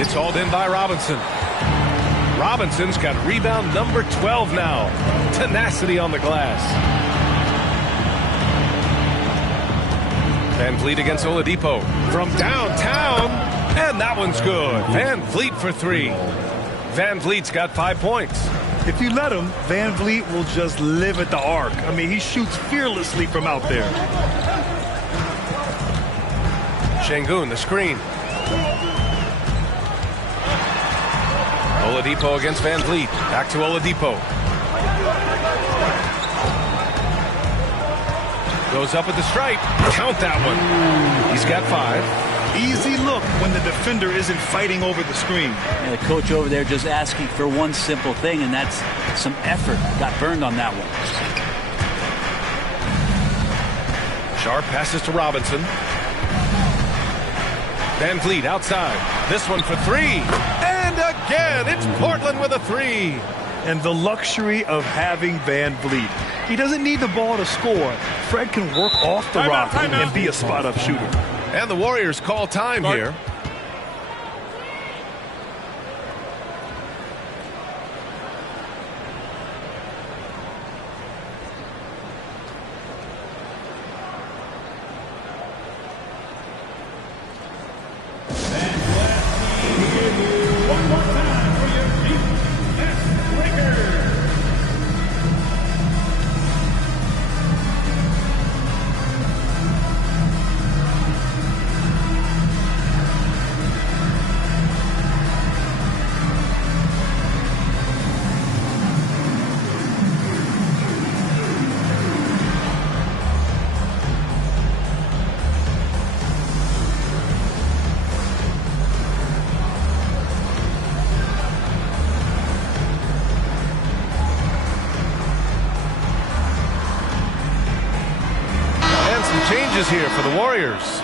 It's hauled in by Robinson. Robinson's got rebound number 12 now. Tenacity on the glass. Van Vliet against Oladipo from downtown. And that one's good. Van Vliet for 3. Van Vliet's got 5 points. If you let him, Van Vliet will just live at the arc. I mean, he shoots fearlessly from out there. Şengün, the screen. Oladipo against Van Vliet. Back to Oladipo. Goes up with the stripe. Count that one. He's got 5. Easy look when the defender isn't fighting over the screen. And the coach over there just asking for one simple thing, and that's some effort. Got burned on that one. Sharp passes to Robinson. Van Vliet outside. This one for 3. And again, it's Portland with a 3. And the luxury of having Van Vliet. He doesn't need the ball to score. Fred can work off the rock and be a spot-up shooter. And the Warriors call time here. One more time for your defense breaker. some changes here for the Warriors.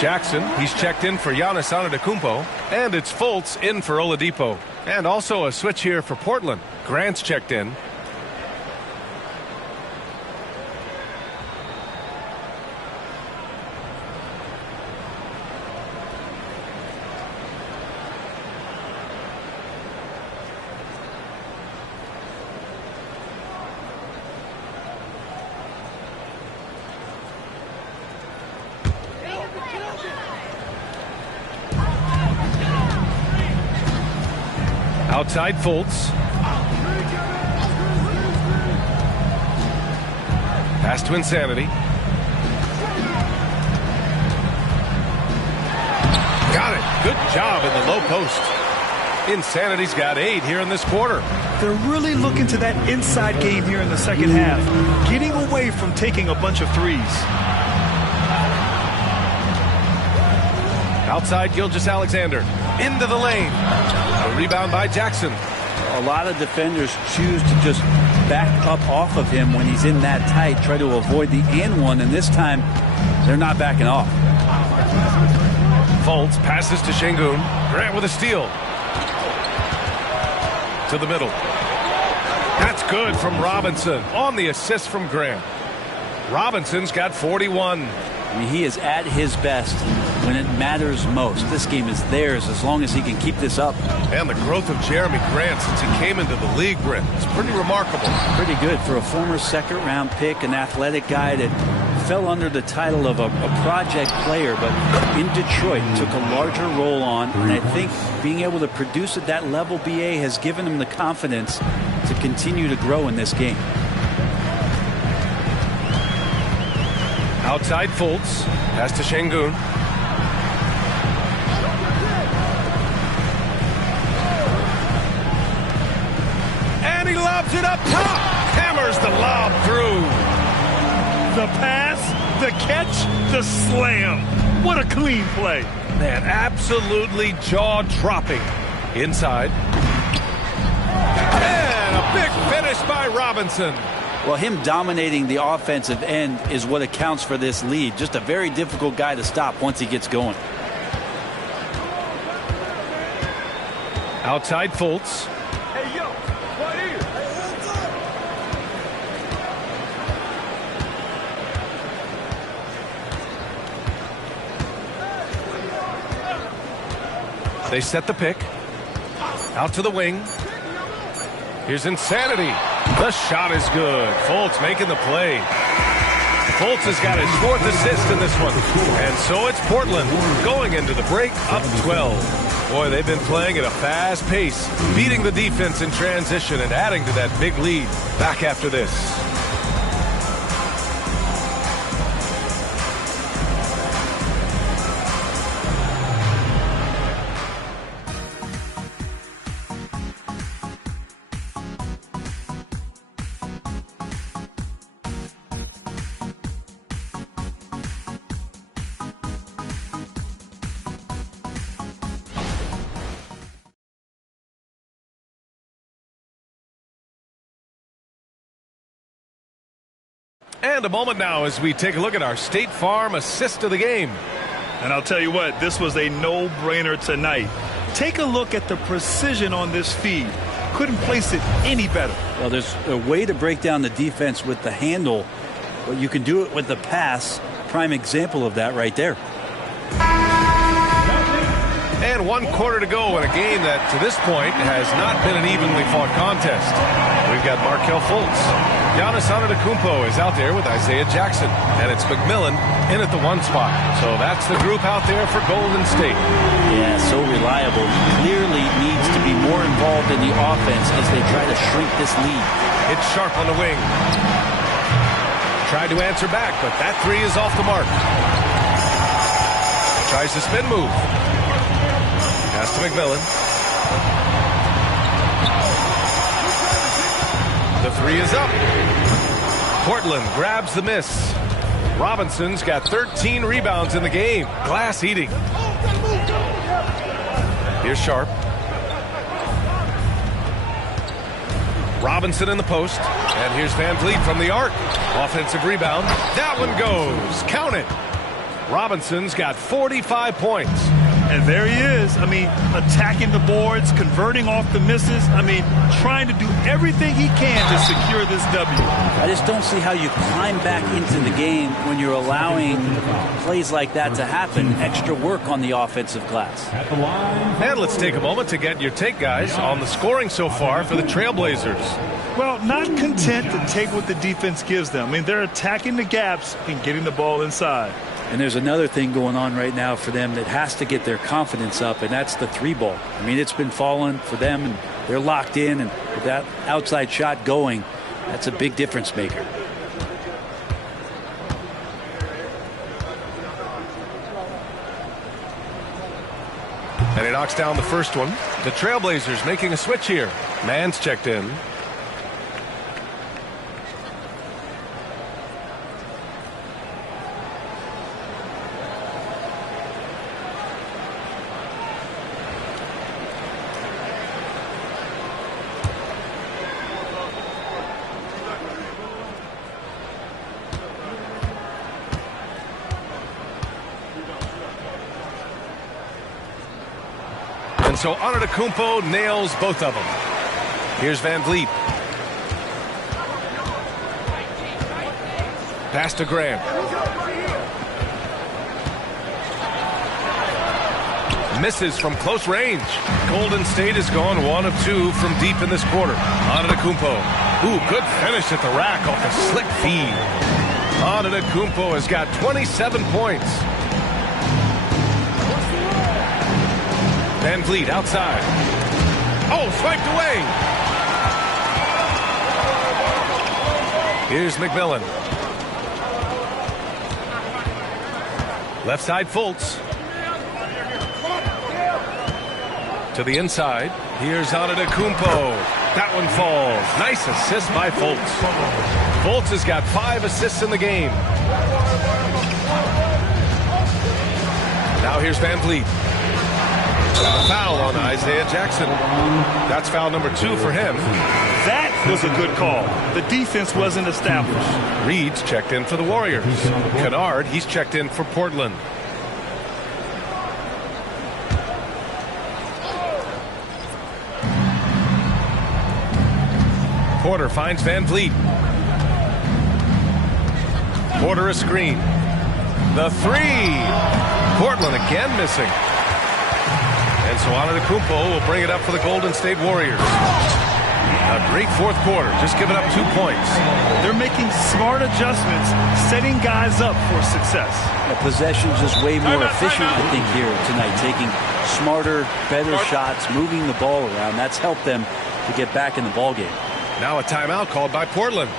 Jackson, he's checked in for Giannis Antetokounmpo, and it's Fultz in for Oladipo. And also a switch here for Portland. Grant's checked in. Outside Fultz. Pass to Insanity. Got it. Good job in the low post. Insanity's got 8 here in this quarter. They're really looking to that inside game here in the second half, getting away from taking a bunch of threes. Outside Gilgeous-Alexander. Into the lane. A rebound by Jackson. A lot of defenders choose to just back up off of him when he's in that tight, try to avoid the and one, and this time they're not backing off. Fultz passes to Şengün. Grant with a steal. To the middle. That's good from Robinson on the assist from Grant. Robinson's got 41. I mean, he is at his best when it matters most. This game is theirs as long as he can keep this up. And the growth of Jeremy Grant since he came into the league, Brent, is pretty remarkable. Pretty good for a former second-round pick, an athletic guy that fell under the title of a project player, but in Detroit took a larger role on. And I think being able to produce at that level, BA, has given him the confidence to continue to grow in this game. Outside Fultz. Pass to Şengün. And he lobs it up top. Hammers the lob through. The pass, the catch, the slam. What a clean play. Man, absolutely jaw-dropping. Inside. And a big finish by Robinson. Well, him dominating the offensive end is what accounts for this lead. Just a very difficult guy to stop once he gets going. Outside Fultz. Hey, yo, right here. They set the pick. Out to the wing. Here's Insanity. The shot is good. Fultz making the play. Fultz has got his 4th assist in this one. And so it's Portland going into the break up 12. Boy, they've been playing at a fast pace, beating the defense in transition and adding to that big lead. Back after this. And a moment now as we take a look at our State Farm assist of the game. And I'll tell you what, this was a no-brainer tonight. Take a look at the precision on this feed. Couldn't place it any better. Well, there's a way to break down the defense with the handle, but you can do it with the pass. Prime example of that right there. And 1 quarter to go in a game that, to this point, has not been an evenly fought contest. We've got Markelle Fultz. Giannis Antetokounmpo is out there with Isaiah Jackson. And it's McMillan in at the 1 spot. So that's the group out there for Golden State. Yeah, so reliable. Clearly needs to be more involved in the offense as they try to shrink this lead. It's Sharp on the wing. Tried to answer back, but that 3 is off the mark. Tries the spin move. Pass to McMillan. The 3 is up. Portland grabs the miss. Robinson's got 13 rebounds in the game. Glass eating. Here's Sharp. Robinson in the post. And here's Van Vliet from the arc. Offensive rebound. That one goes. Count it. Robinson's got 45 points. And there he is. I mean, attacking the boards, converting off the misses. I mean, trying to do everything he can to secure this W. I just don't see how you climb back into the game when you're allowing plays like that to happen. Extra work on the offensive glass. And let's take a moment to get your take, guys, on the scoring so far for the Trailblazers. Well, not content to take what the defense gives them. I mean, they're attacking the gaps and getting the ball inside. And there's another thing going on right now for them that has to get their confidence up, and that's the three ball. I mean, it's been falling for them, and they're locked in, and with that outside shot going, that's a big difference maker. And he knocks down the first one. The Trailblazers making a switch here. Mann's checked in. And so Antetokounmpo nails both of them. Here's Van Vliet. Pass to Grant. Misses from close range. Golden State has gone 1 of 2 from deep in this quarter. Antetokounmpo. Ooh, good finish at the rack off a slick feed. Antetokounmpo has got 27 points. Van Vliet outside. Oh, swiped away. Here's McMillan. Left side Fultz. To the inside. Here's Antetokounmpo. That one falls. Nice assist by Fultz. Fultz has got 5 assists in the game. Now here's Van Vliet. A foul on Isaiah Jackson. That's foul number 2 for him. That was a good call. The defense wasn't established. Reed's checked in for the Warriors. Kennard, he's checked in for Portland. Porter finds Van Vliet. Porter a screen. The 3. Portland again missing. And so Antetokounmpo will bring it up for the Golden State Warriors. A great fourth quarter, just giving up 2 points. They're making smart adjustments, setting guys up for success. The possession's just way more efficient, I think, here tonight. Taking smarter, better shots, moving the ball around. That's helped them to get back in the ball game. Now a timeout called by Portland.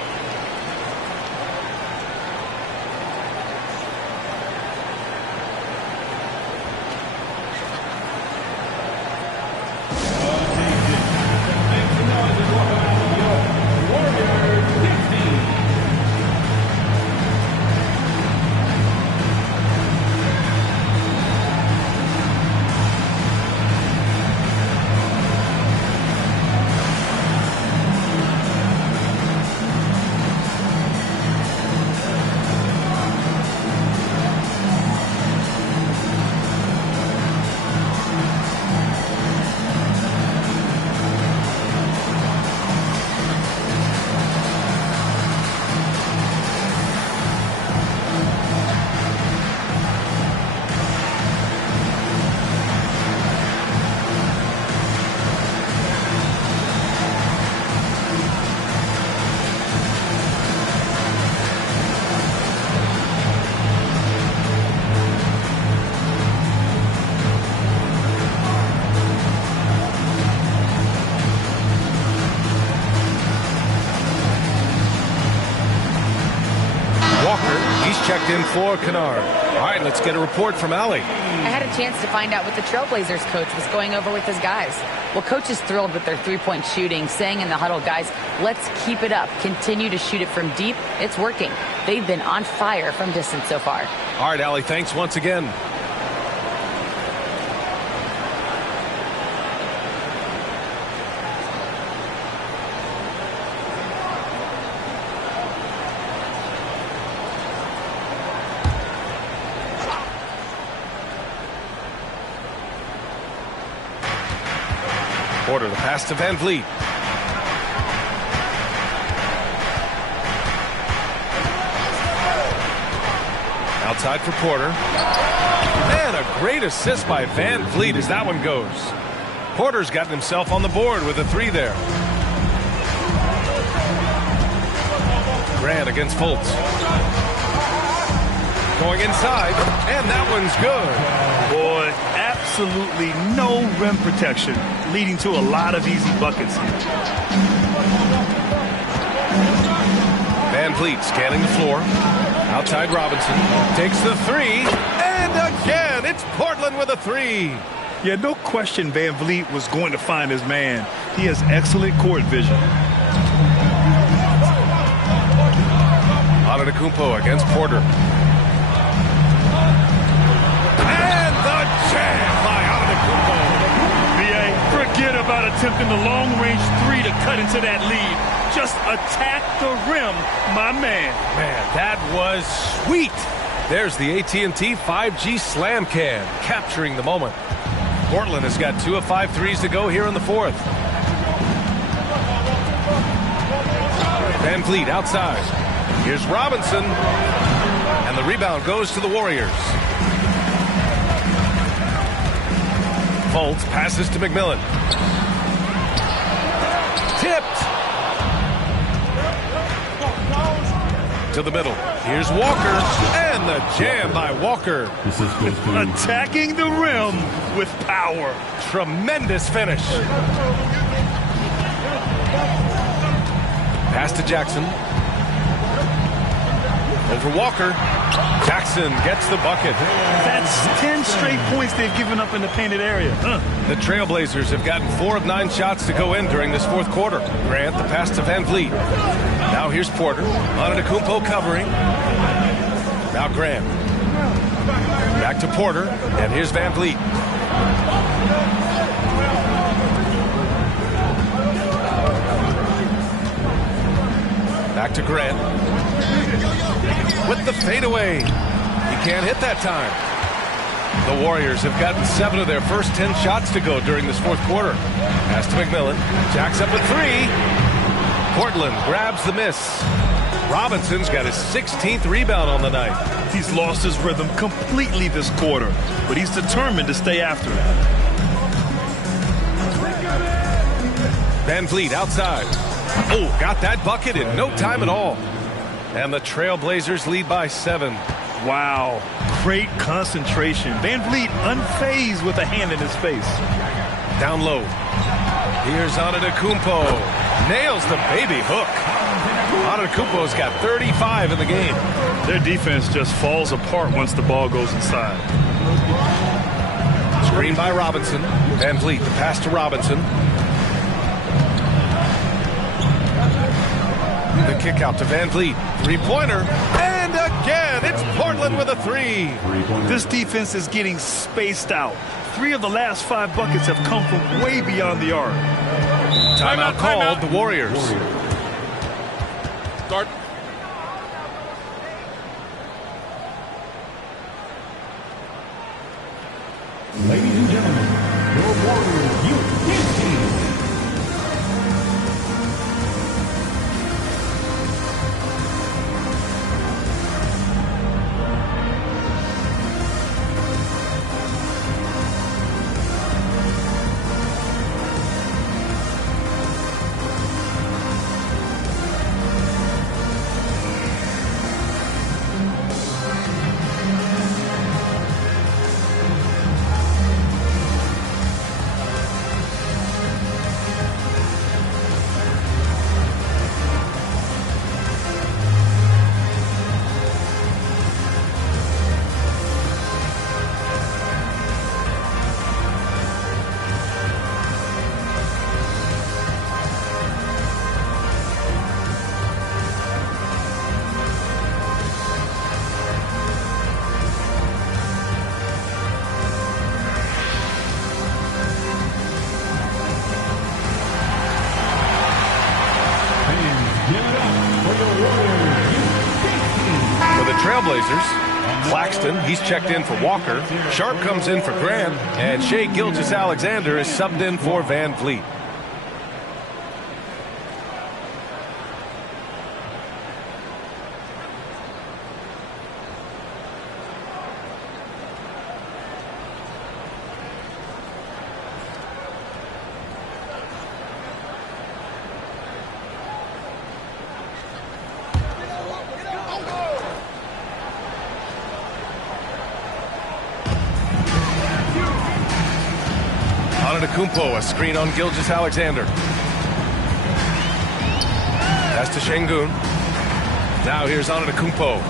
Checked in for Kennard. All right, let's get a report from Allie. I had a chance to find out what the Trailblazers coach was going over with his guys. Well, coach is thrilled with their three-point shooting, saying in the huddle, guys, let's keep it up. Continue to shoot it from deep. It's working. They've been on fire from distance so far. All right, Allie, thanks once again. Porter, the pass to Van Vliet. Outside for Porter. Man, a great assist by Van Vliet as that one goes. Porter's gotten himself on the board with a 3 there. Grant against Fultz. Going inside, and that one's good. Boy, absolutely no rim protection, leading to a lot of easy buckets here. Van Vliet scanning the floor. Outside Robinson. Takes the 3, and again, it's Portland with a 3. Yeah, no question Van Vliet was going to find his man. He has excellent court vision. Antetokounmpo against Porter. And the jam by Antetokounmpo. B.A., forget about attempting the long-range 3 to cut into that lead. Just attack the rim, my man. Man, that was sweet. There's the AT&T 5G Slam Can, capturing the moment. Portland has got 2 of 5 threes to go here in the 4th. Van Vliet outside. Here's Robinson. And the rebound goes to the Warriors. Fultz passes to McMillan. Tipped. To the middle. Here's Walker. And the jam by Walker. Attacking the rim with power. Tremendous finish. Pass to Jackson. Over Walker. Jackson gets the bucket. That's 10 straight points they've given up in the painted area. The Trailblazers have gotten 4 of 9 shots to go in during this 4th quarter. Grant, the pass to Van Vliet. Now here's Porter. Antetokounmpo covering. Now Grant. Back to Porter. And here's Van Vliet. Back to Grant. With the fadeaway. He can't hit that time. The Warriors have gotten 7 of their first 10 shots to go during this 4th quarter. Pass to McMillan. Jacks up a 3. Portland grabs the miss. Robinson's got his 16th rebound on the night. He's lost his rhythm completely this quarter, but he's determined to stay after it. Van Vliet outside. Oh, got that bucket in no time at all. And the Trailblazers lead by 7. Wow, great concentration. Van Vliet unfazed with a hand in his face. Down low. Here's Antetokounmpo. Nails the baby hook. Antetokounmpo's got 35 in the game. Their defense just falls apart once the ball goes inside. Screen by Robinson. Van Vliet, the pass to Robinson. The kick out to Van Vliet. 3-pointer. And again, it's Portland with a 3. This defense is getting spaced out. 3 of the last 5 buckets have come from way beyond the arc. Timeout called, the Warriors. Start. Ladies and gentlemen, your Warriors Youth Team. Trailblazers. Claxton, he's checked in for Walker. Sharp comes in for Grant. And Shai Gilgeous-Alexander is subbed in for Van Vliet. Antetokounmpo, a screen on Gilgeous-Alexander. Pass to Şengün. Now here's Antetokounmpo.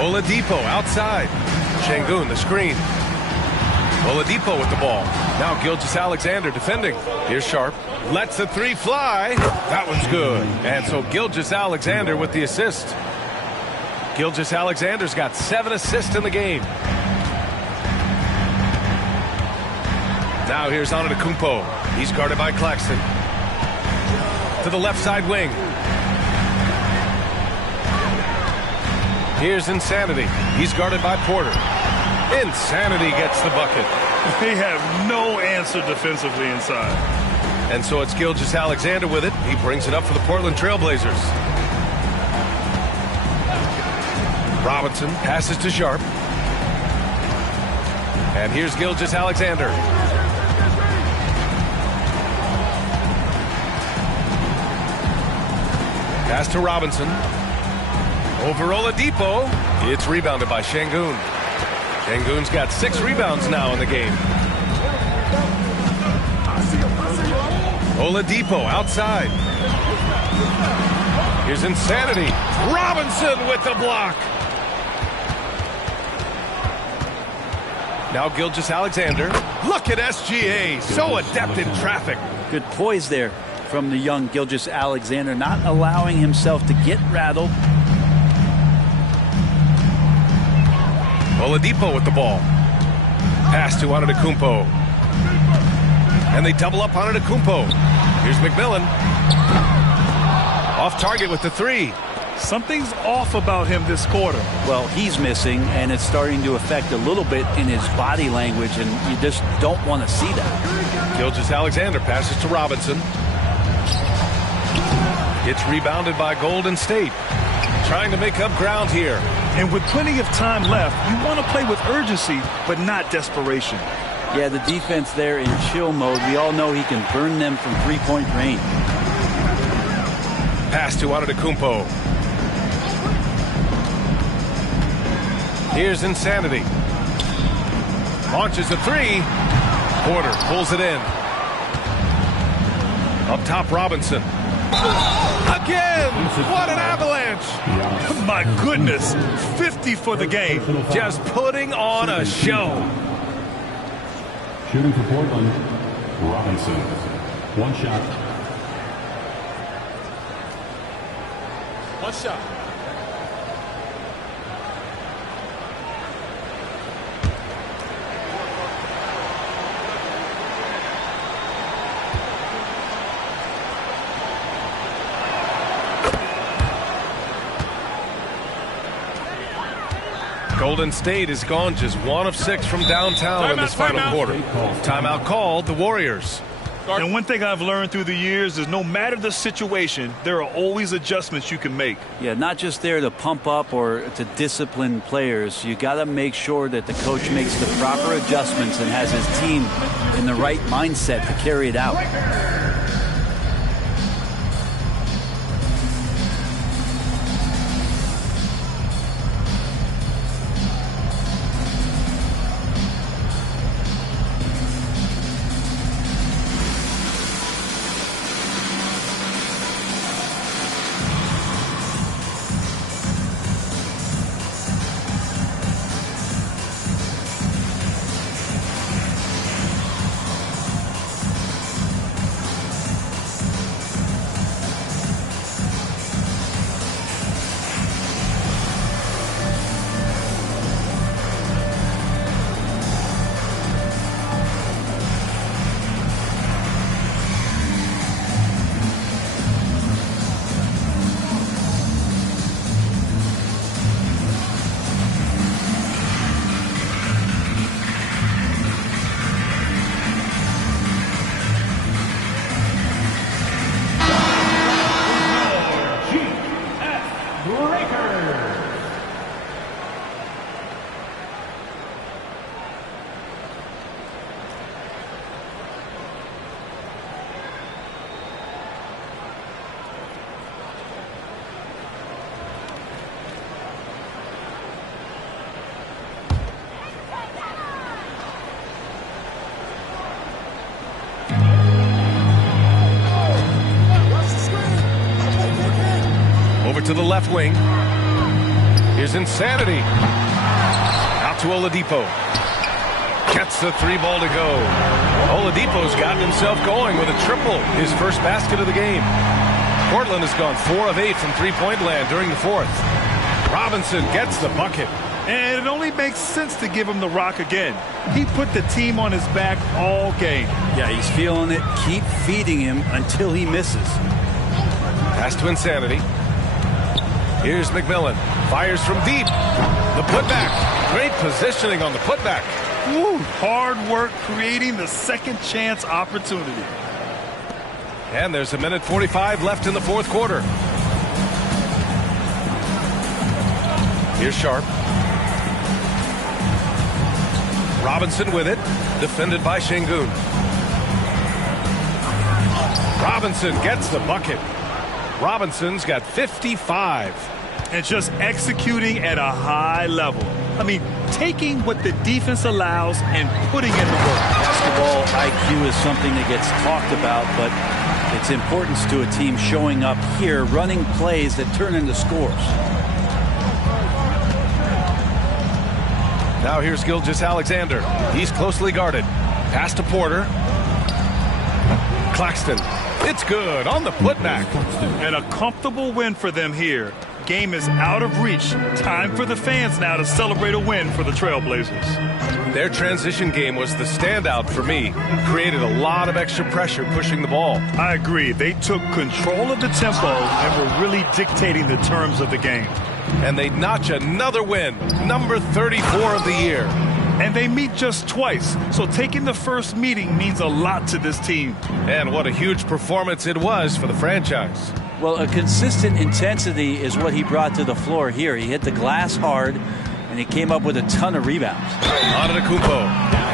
Oladipo outside. Şengün, the screen. Oladipo with the ball. Now Gilgeous-Alexander defending. Here's Sharp. Lets the three fly. That one's good. And so Gilgeous-Alexander with the assist. Gilgeous-Alexander's got 7 assists in the game. Now here's Antetokounmpo. He's guarded by Claxton. To the left side wing. Here's Insanity. He's guarded by Porter. Insanity gets the bucket. They have no answer defensively inside. And so it's Gilgeous-Alexander with it. He brings it up for the Portland Trailblazers. Robinson passes to Sharp. And here's Gilgeous-Alexander. Pass to Robinson. Over Oladipo. It's rebounded by Şengün. Şengün's got 6 rebounds now in the game. Oladipo outside. Here's Insanity. Robinson with the block. Now Gilgeous-Alexander. Look at SGA. So adept in traffic. Good poise there from the young Gilgeous-Alexander, not allowing himself to get rattled. Oladipo with the ball. Pass to Antetokounmpo. And they double up Antetokounmpo. Here's McMillan. Off target with the 3. Something's off about him this quarter. Well, he's missing, and it's starting to affect a little bit in his body language, and you just don't want to see that. Gilgeous-Alexander passes to Robinson. It's rebounded by Golden State. Trying to make up ground here. And with plenty of time left, you want to play with urgency, but not desperation. Yeah, the defense there in chill mode. We all know he can burn them from three-point range. Pass to Antetokounmpo. Here's Insanity. Launches the 3. Porter pulls it in. Up top, Robinson. Again! What an avalanche! My goodness, 50 for the game. Just putting on a show. Shooting for Portland, Robinson. 1 shot. 1 shot. Golden State is gone just 1 of 6 from downtown in this final quarter. Timeout called, the Warriors. And one thing I've learned through the years is no matter the situation, there are always adjustments you can make. Yeah, not just there to pump up or to discipline players. You got to make sure that the coach makes the proper adjustments and has his team in the right mindset to carry it out. to the left wing. Here's Insanity. Out to Oladipo. Gets the 3 ball to go. Oladipo's gotten himself going with a triple, his first basket of the game. Portland has gone 4 of 8 from three-point land during the fourth. Robinson gets the bucket. And it only makes sense to give him the rock again. He put the team on his back all game. Yeah, he's feeling it. Keep feeding him until he misses. Pass to Insanity. Here's McMillan. Fires from deep. The putback. Great positioning on the putback. Woo, hard work creating the second chance opportunity. And there's 1:45 left in the fourth quarter. Here's Sharp. Robinson with it. Defended by Şengün. Robinson gets the bucket. Robinson's got 55. And just executing at a high level. I mean, taking what the defense allows and putting in the work. Basketball IQ is something that gets talked about, but its importance to a team showing up here, running plays that turn into scores. Now here's Gilgeous-Alexander. He's closely guarded. Pass to Porter. Claxton. It's good on the putback. And a comfortable win for them here. Game is out of reach. Time for the fans now to celebrate a win for the Trailblazers. Their transition game was the standout for me. Created a lot of extra pressure pushing the ball. I agree. They took control of the tempo and were really dictating the terms of the game. And they notch another win, number 34 of the year. And they meet just twice, so taking the first meeting means a lot to this team. And what a huge performance it was for the franchise. Well, a consistent intensity is what he brought to the floor here. He hit the glass hard, and he came up with a ton of rebounds. Antetokounmpo,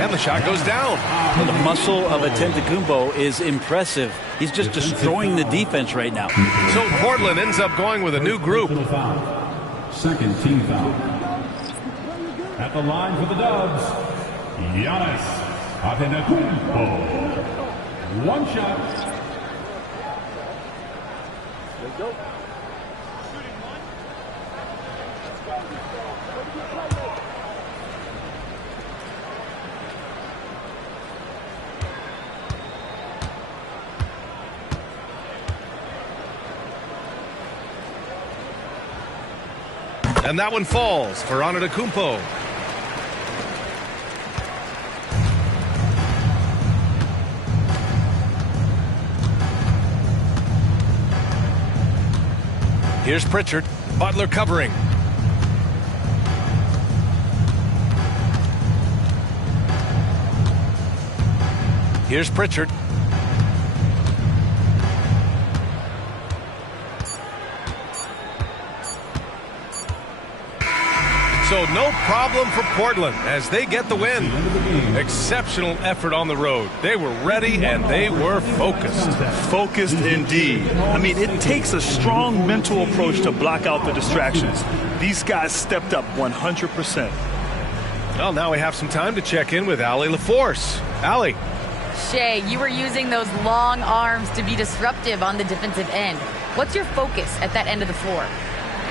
and the shot goes down. Well, the muscle of Antetokounmpo is impressive. He's just destroying the defense right now. So Portland ends up going with a new group. Second team foul. At the line for the Dubs, Giannis Antetokounmpo. One shot. And that one falls for Antetokounmpo. Here's Pritchard. Butler covering. Here's Pritchard. So no problem for Portland as they get the win. Exceptional effort on the road. They were ready and they were focused. Focused indeed. I mean, it takes a strong mental approach to block out the distractions. These guys stepped up 100%. Well, now we have some time to check in with Allie LaForce. Allie. Shea, you were using those long arms to be disruptive on the defensive end. What's your focus at that end of the floor?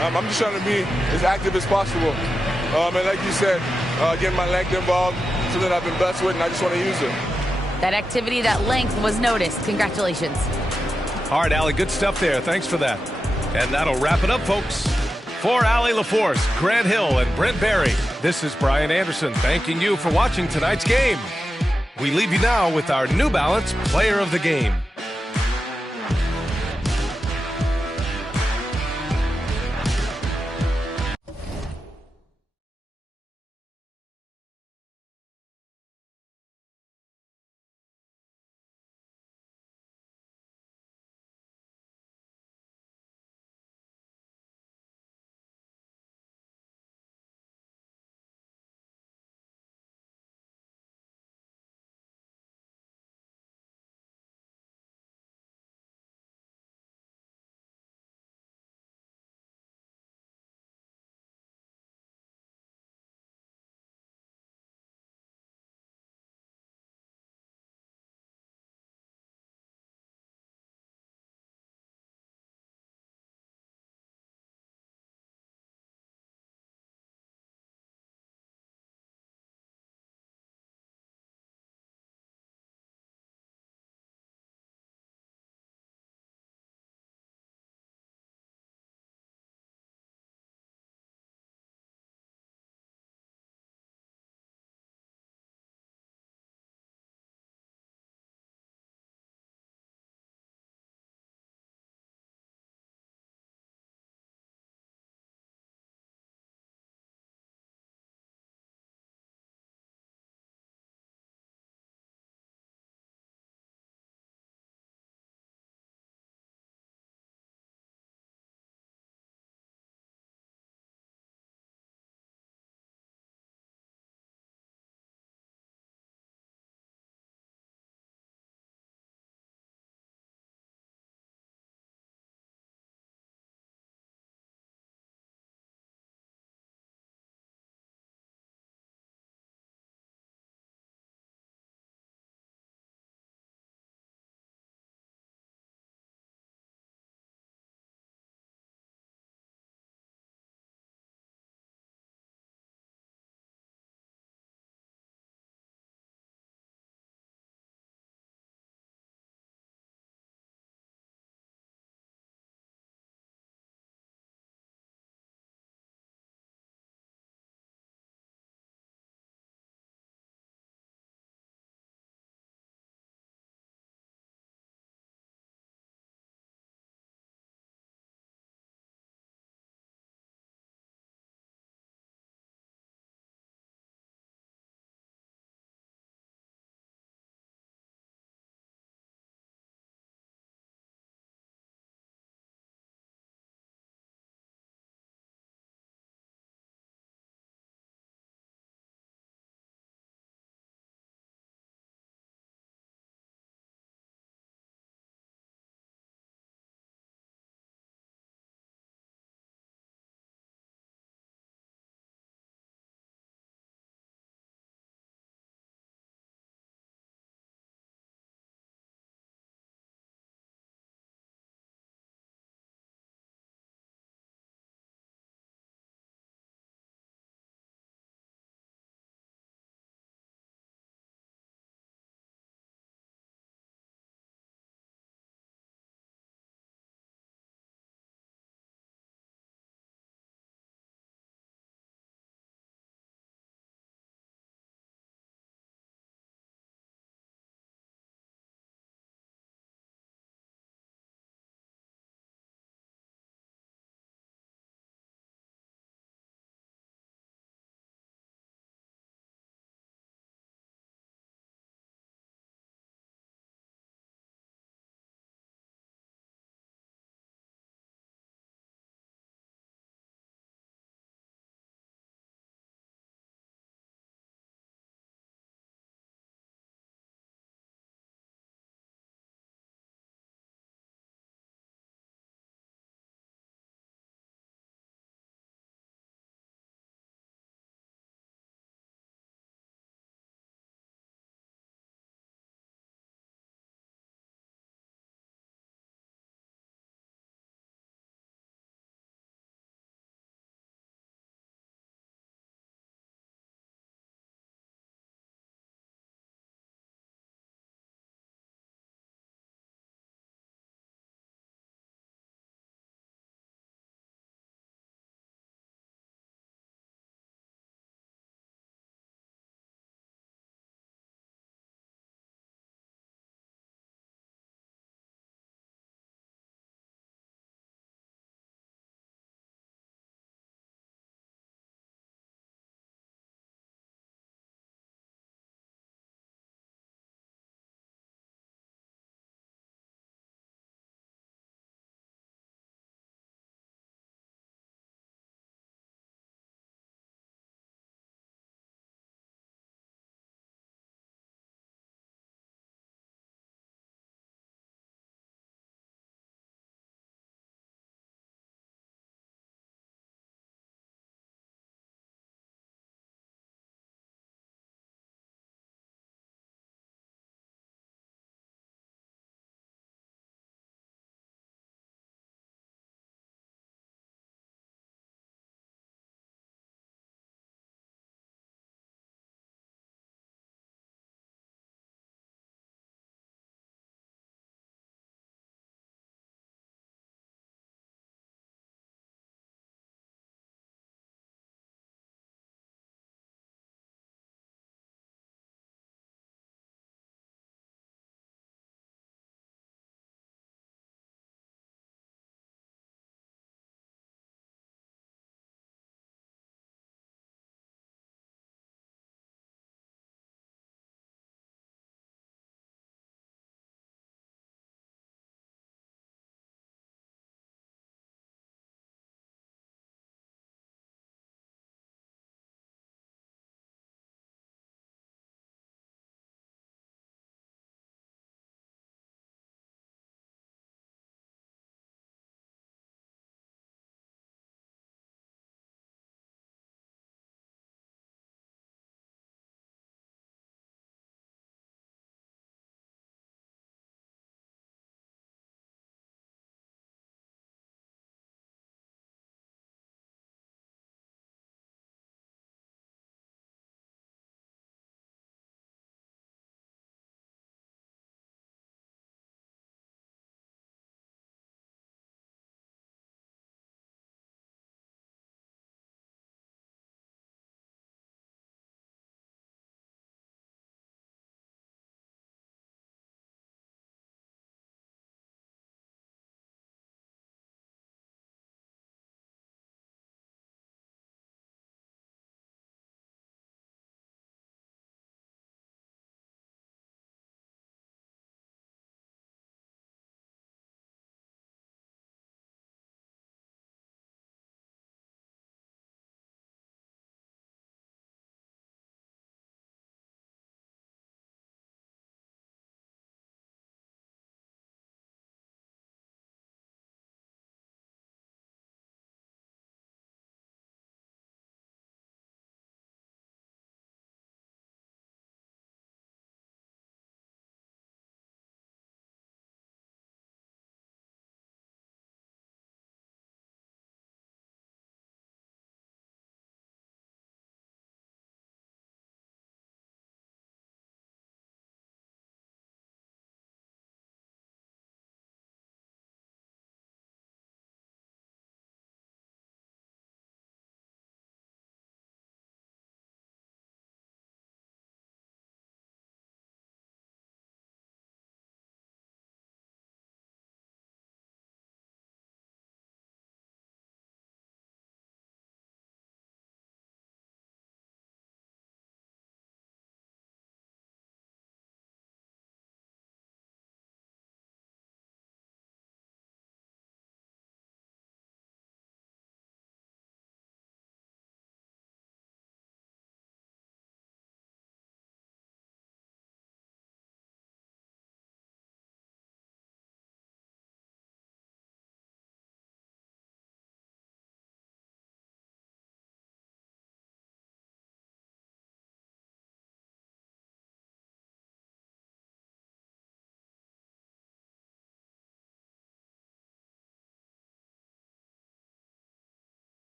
I'm just trying to be as active as possible. And like you said, getting my length involved, something I've been blessed with, and I just want to use it. That activity, that length was noticed. Congratulations. All right, Allie, good stuff there. Thanks for that. And that'll wrap it up, folks. For Allie LaForce, Grant Hill, and Brent Barry, this is Brian Anderson thanking you for watching tonight's game. We leave you now with our New Balance Player of the Game.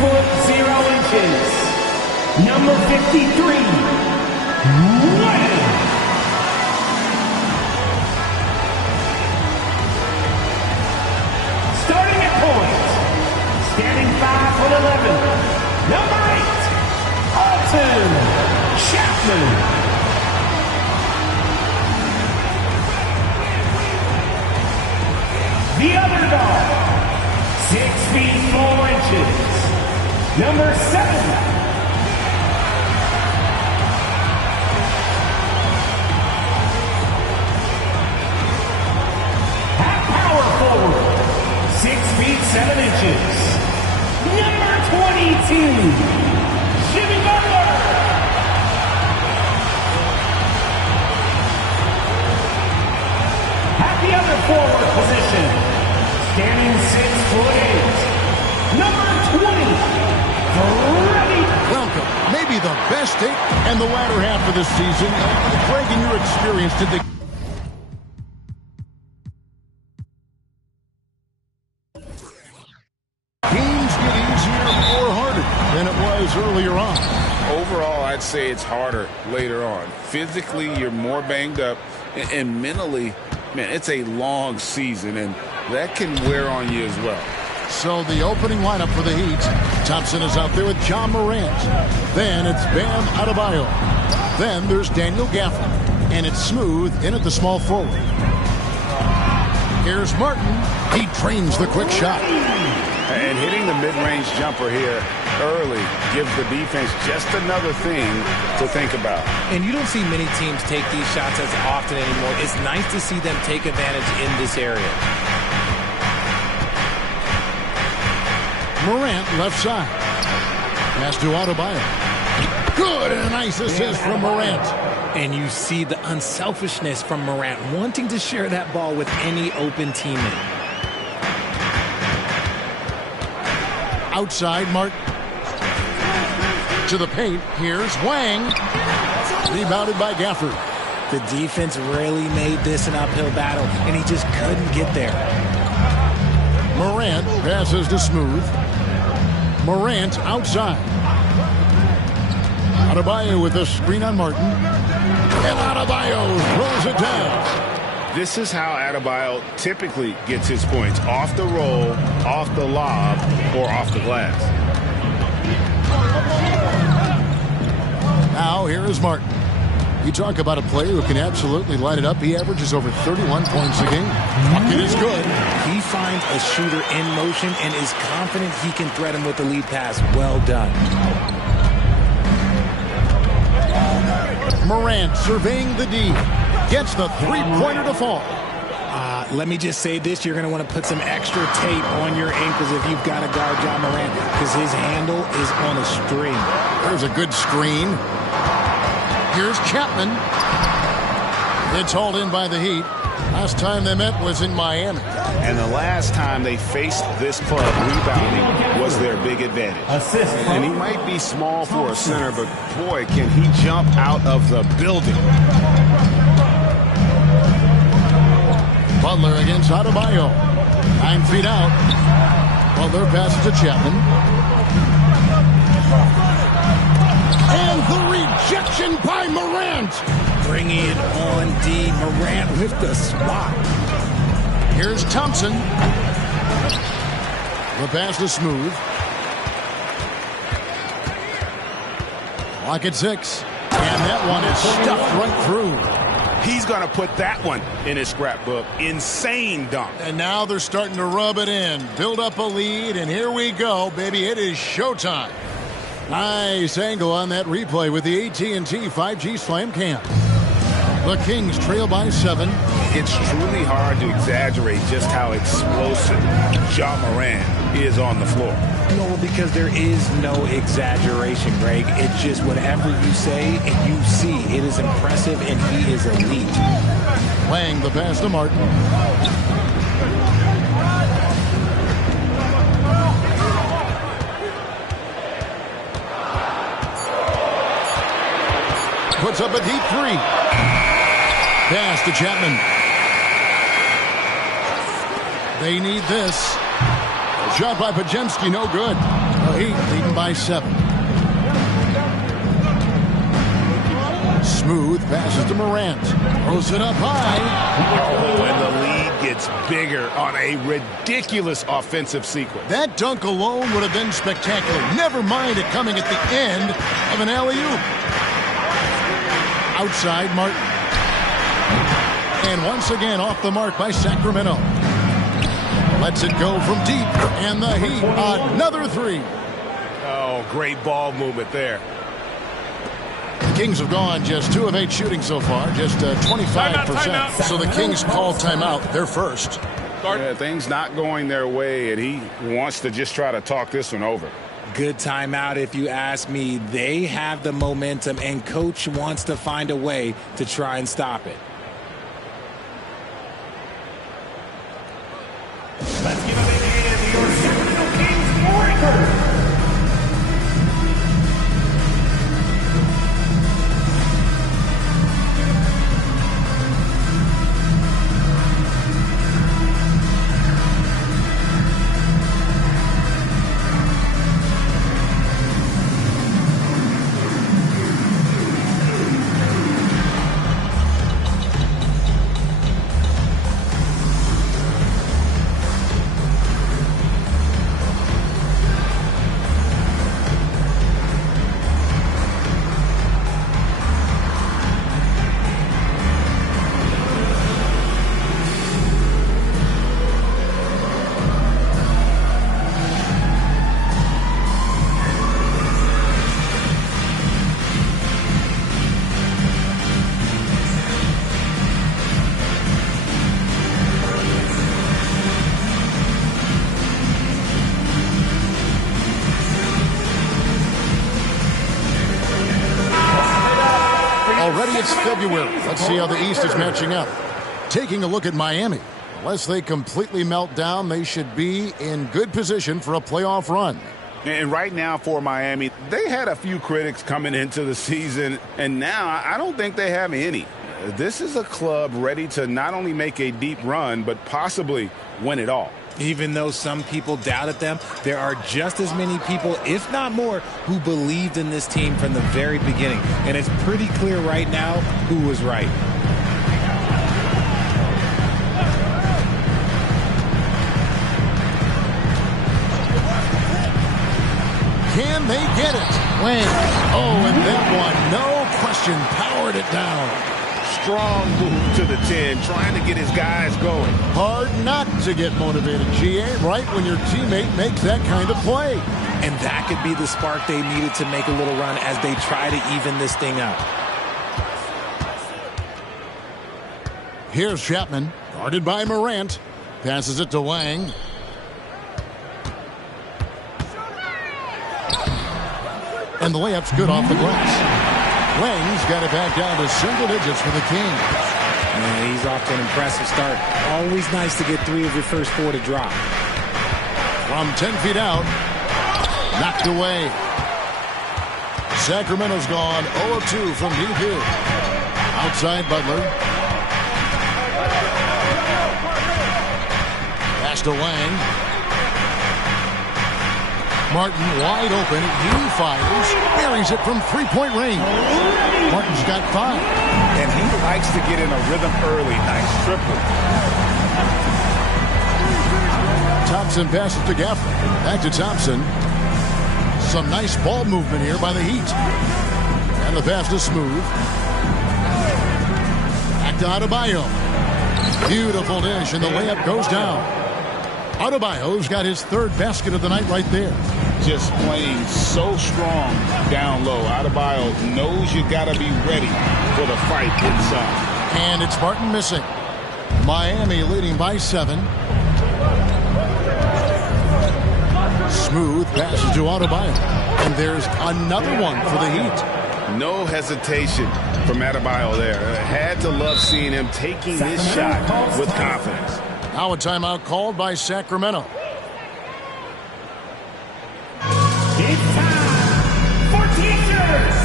foot 0 inches. Number 53, Wham! Starting at point, standing 5'11", number 8, Alton Chapman. The other guard, 6 feet 4 inches, number 7, half power forward, 6 feet 7 inches, number 22, Jimmy Butler. At the other forward position, standing 6'8", number 20, Freddie. Welcome. Maybe the best take and the latter half of the season. Greg, in your experience, did the games get easier or harder than it was earlier on? Overall, I'd say it's harder later on. Physically, you're more banged up, and mentally, man, it's a long season, and that can wear on you as well. So the opening lineup for the Heat. Thompson is out there with John Morant. Then it's Bam Adebayo. Then there's Daniel Gafford. And it's Smooth in at the small forward. Here's Martin. He trains the quick shot. And hitting the mid-range jumper here early gives the defense just another thing to think about. And you don't see many teams take these shots as often anymore. It's nice to see them take advantage in this area. Morant left side. Pass to Adebayo. Good, and a nice assist from Morant. And you see the unselfishness from Morant, wanting to share that ball with any open teammate. Outside, Martin. To the paint. Here's Wang. Rebounded by Gafford. The defense really made this an uphill battle, and he just couldn't get there. Morant passes to Smooth. Morant outside. Adebayo with a screen on Martin. And Adebayo throws it down. This is how Adebayo typically gets his points. Off the roll, off the lob, or off the glass. Now here is Martin. You talk about a player who can absolutely light it up. He averages over 31 points a game. Bucket is good. He finds a shooter in motion and is confident he can threat him with the lead pass. Well done. Morant surveying the D. Gets the three-pointer to fall. Let me just say this. You're going to want to put some extra tape on your ankles if you've got to guard John Morant, because his handle is on a string. There's a good screen. Here's Chapman. It's hauled in by the Heat. Last time they met was in Miami. And the last time they faced this club, rebounding was their big advantage. And he might be small for a center, but boy, can he jump out of the building. Butler against Adebayo. 9 feet out. Butler passes to Chapman. And the rejection by Morant. Bringing it on D. Morant with the swat. Here's Thompson. The pass to Smooth. Clock at 6. And that one is stuffed right through. He's going to put that one in his scrapbook. Insane dunk. And now they're starting to rub it in. Build up a lead, and here we go, baby. It is showtime. Nice angle on that replay with the AT&T 5G Slam Cam. The Kings trail by 7. It's truly hard to exaggerate just how explosive Ja Morant is on the floor. No, because there is no exaggeration, Greg. It's just whatever you say and you see. It is impressive, and he is elite. Wang the pass to Martin. Puts up a deep 3. Pass to Chapman. They need this. Shot by Pajemski, no good. The Heat leading by 7. Smooth passes to Morant. Throws it up high. Oh, and the lead gets bigger on a ridiculous offensive sequence. That dunk alone would have been spectacular. Never mind it coming at the end of an alley-oop. Outside Martin. And once again off the mark by Sacramento. Lets it go from deep. And the Heat, another 3. Oh, great ball movement there. The Kings have gone just 2 of 8 shooting so far, just 25%. Timeout. So the Kings call timeout. They're first. Yeah, things not going their way, and he wants to just try to talk this one over. Good timeout if you ask me. They have the momentum, and Coach wants to find a way to try and stop it. Let's give a big hand to your Sacramento Kings Warriors. Already it's February. Let's see how the East is matching up. Taking a look at Miami. Unless they completely melt down, they should be in good position for a playoff run. And right now for Miami, they had a few critics coming into the season, and now I don't think they have any. This is a club ready to not only make a deep run, but possibly win it all. Even though some people doubted them, there are just as many people, if not more, who believed in this team from the very beginning. And it's pretty clear right now who was right. Can they get it? Wayne. Oh, and that one, no question, powered it down. Strong move to the 10, trying to get his guys going. Hard not to get motivated, GA, right when your teammate makes that kind of play. And that could be the spark they needed to make a little run as they try to even this thing up. Here's Chapman, guarded by Morant. Passes it to Wang. And the layup's good off the glass. Wang's got it back down to single digits for the Kings. Yeah, he's off to an impressive start. Always nice to get 3 of your first 4 to drop. From 10 feet out, knocked away. Sacramento's gone 0 of 2 from deep here. Outside Butler. Pass to Wang. Martin wide open. He fires. Buries it from three-point range. Martin's got 5. And he likes to get in a rhythm early. Nice triple. Thompson passes to Gaffney. Back to Thompson. Some nice ball movement here by the Heat. And the pass to Smooth. Back to Adebayo. Beautiful dish, and the layup goes down. Adebayo's got his 3rd basket of the night right there. Just playing so strong down low. Adebayo knows you got to be ready for the fight inside. And it's Martin missing. Miami leading by 7. Smooth passes to Adebayo. And there's another one for the Heat. No hesitation from Adebayo there. Had to love seeing him taking this shot with confidence. Now a timeout called by Sacramento. It's time for teachers.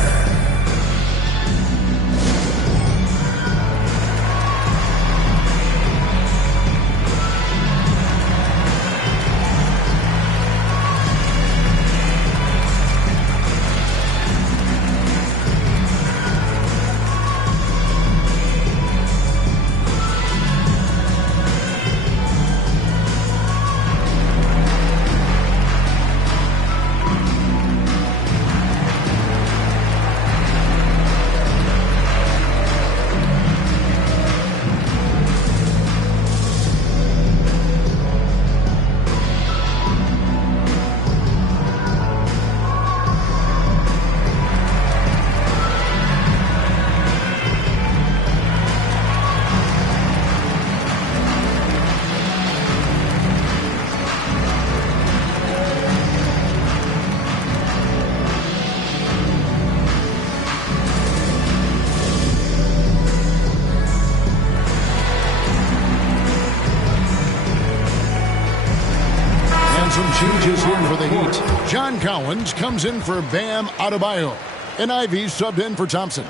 8. John Collins comes in for Bam Adebayo. And Ivy subbed in for Thompson.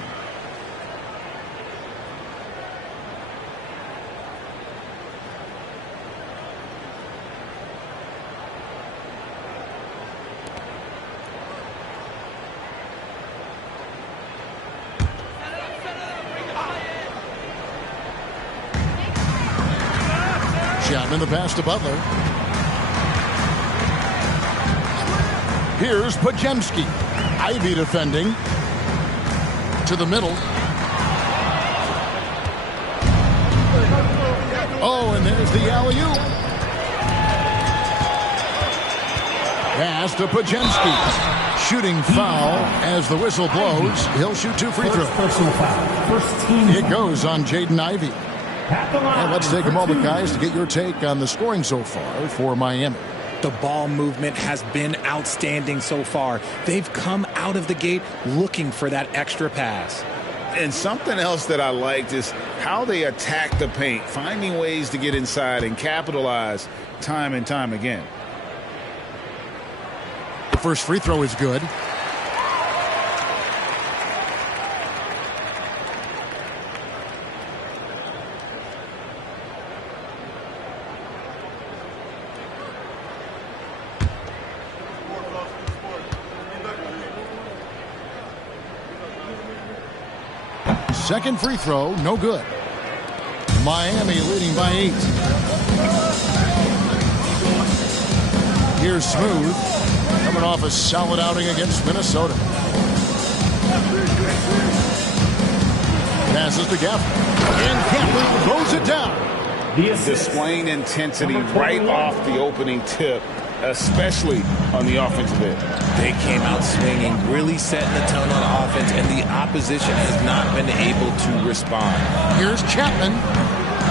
Chapman the pass to Butler. Here's Podziemski. Ivy defending. To the middle. Oh, and there's the alley-oop. Pass to Podziemski. Shooting foul as the whistle blows. He'll shoot 2 free throws. Personal foul. First team. It goes on Jaden Ivey. And let's take a moment, guys, to get your take on the scoring so far for Miami. The ball movement has been outstanding so far. They've come out of the gate looking for that extra pass. And something else that I liked is how they attack the paint, finding ways to get inside and capitalize time and time again. The first free throw is good. Second free throw, no good. Miami leading by 8. Here's Smooth, coming off a solid outing against Minnesota. Passes to Gaffney. And Gaffney throws it down. Displaying intensity right off the opening tip, especially on the offensive end. They came out swinging, really setting the tone on offense, and the opposition has not been able to respond. Here's Chapman.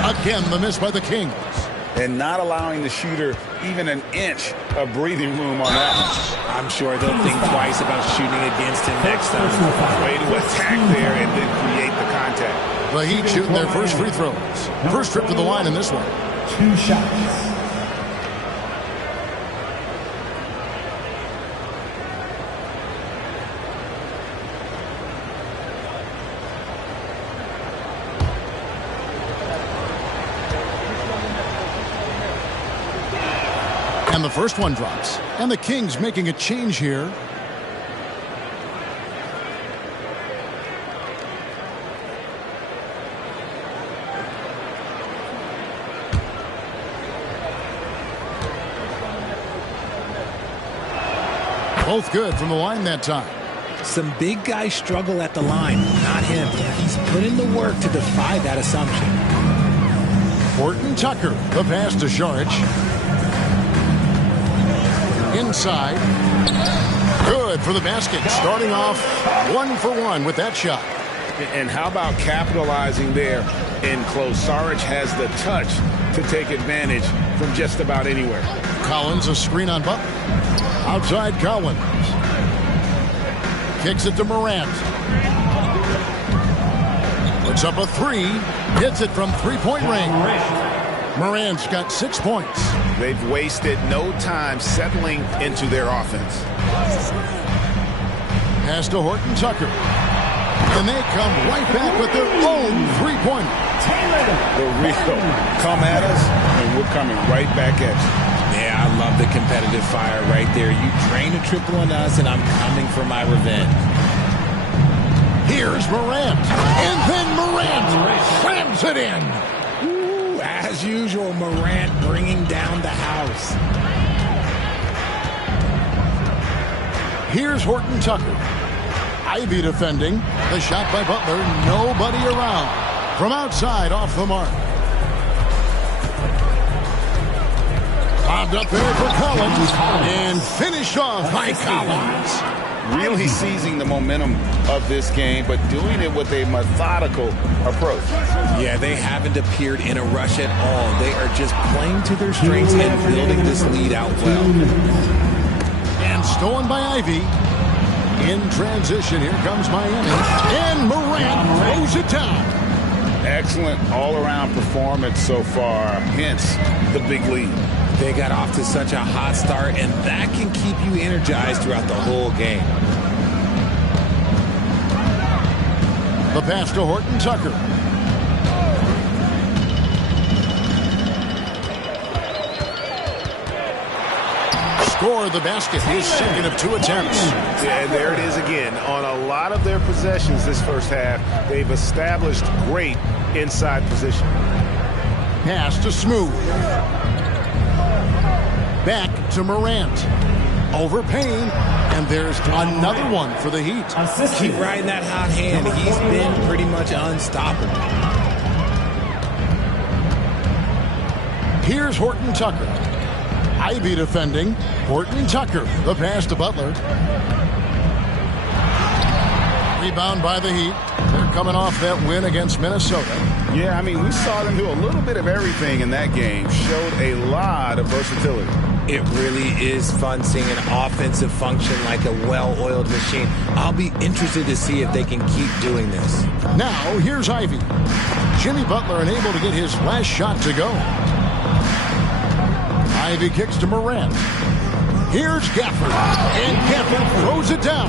Again, the miss by the Kings. And not allowing the shooter even an inch of breathing room on that one. I'm sure they'll think twice about shooting against him next time. Way to attack there and then create the contact. The Heat shooting their first free throws. First trip to the line in this one. 2 shots. And the first one drops. And the Kings making a change here. Both good from the line that time. Some big guys struggle at the line, not him. He's put in the work to defy that assumption. Horton Tucker, the pass to Saric. Inside. Good for the basket. Starting off 1 for 1 with that shot. And how about capitalizing there in close? Saric has the touch to take advantage from just about anywhere. Collins, a screen on Butler. Outside Collins. Kicks it to Morant. Puts up a 3. Hits it from three-point range. Morant's got 6 points. They've wasted no time settling into their offense. Pass to Horton Tucker. And they come right back with their own three-pointer. The real come at us, and we're coming right back at you. Yeah, I love the competitive fire right there. You drain a triple on us, and I'm coming for my revenge. Here's Morant. And then Morant slams it in. Ooh, as usual, Morant bringing down the house. Here's Horton Tucker. Ivy defending. The shot by Butler. Nobody around. From outside, off the mark. Bobbed up there for Collins. And finished off by Collins. Really seizing the momentum of this game, but doing it with a methodical approach. Yeah, they haven't appeared in a rush at all. They are just playing to their strengths and building this lead out well. And stolen by Ivy. In transition, here comes Miami. And Morant throws it down. Excellent all-around performance so far, hence the big lead. They got off to such a hot start, and that can keep you energized throughout the whole game. The pass to Horton Tucker. Score the basket, his second of 2 attempts. Yeah, there it is again. On a lot of their possessions this first half, they've established great inside position. Pass to Smooth. Back to Morant. Over Payne. And there's another one for the Heat. Keep riding that hot hand. He's been pretty much unstoppable. Here's Horton Tucker. Ivy defending. Horton Tucker. The pass to Butler. Rebound by the Heat. They're coming off that win against Minnesota. Yeah, I mean, we saw them do a little bit of everything in that game. Showed a lot of versatility. It really is fun seeing an offensive function like a well-oiled machine. I'll be interested to see if they can keep doing this. Now, here's Ivy. Jimmy Butler unable to get his last shot to go. Ivy kicks to Morant. Here's Gafford. And Gafford throws it down.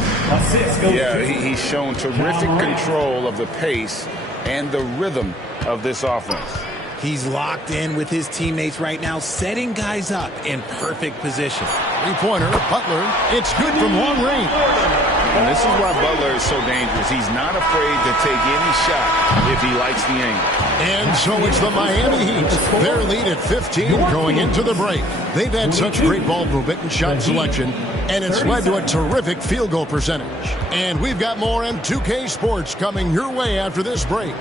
Yeah, he's shown terrific control of the pace and the rhythm of this offense. He's locked in with his teammates right now, setting guys up in perfect position. Three-pointer, Butler. It's good from long range. And this is why Butler is so dangerous. He's not afraid to take any shot if he likes the angle. And so it's the Miami Heat. Their lead at 15 going into the break. They've had such great ball movement and shot selection, and it's led to a terrific field goal percentage. And we've got more M2K Sports coming your way after this break.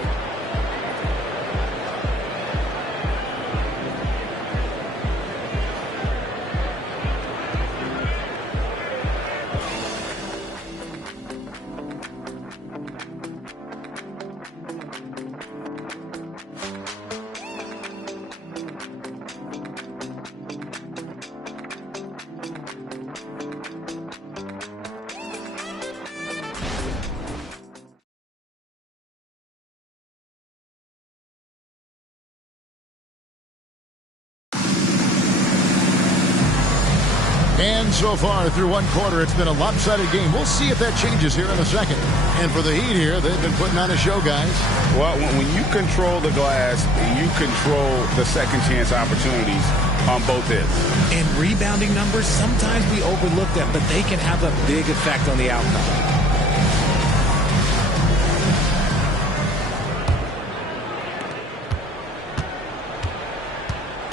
And so far through one quarter, it's been a lopsided game. We'll see if that changes here in a second. And for the Heat here, they've been putting on a show, guys. Well, when you control the glass, you control the second chance opportunities on both ends. And rebounding numbers, sometimes we overlook them, but they can have a big effect on the outcome.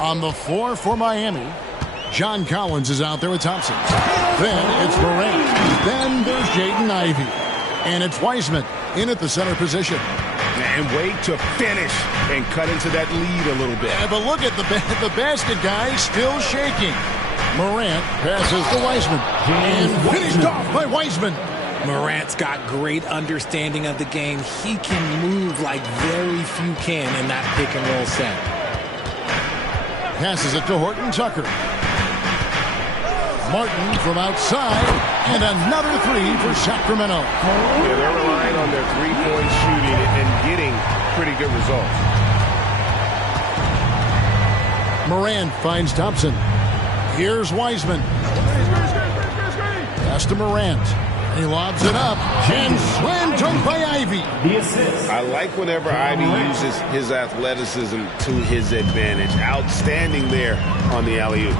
On the floor for Miami, John Collins is out there with Thompson. Then it's Morant. Then there's Jaden Ivey. And it's Wiseman in at the center position. And wait to finish and cut into that lead a little bit. Yeah, but look at the basket guy still shaking. Morant passes to Wiseman. And finished off by Wiseman. Morant's got great understanding of the game. He can move like very few can in that pick and roll set. Passes it to Horton Tucker. Martin from outside, and another three for Sacramento. Yeah, they're relying on their three-point shooting and getting pretty good results. Morant finds Thompson. Here's Wiseman. Pass to Morant. He lobs it up. And slam dunk by Ivy. I like whenever Ivy uses his athleticism to his advantage. Outstanding there on the alley-oop.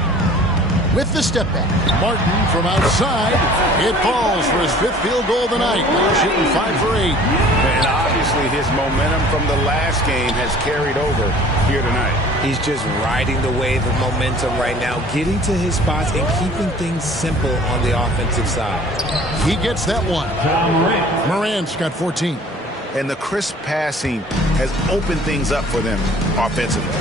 With the step back, Martin from outside. It falls for his 5th field goal of the night. They're shooting 5 for 8. And obviously his momentum from the last game has carried over here tonight. He's just riding the wave of momentum right now, getting to his spots and keeping things simple on the offensive side. He gets that one. Morant's got 14. And the crisp passing has opened things up for them offensively.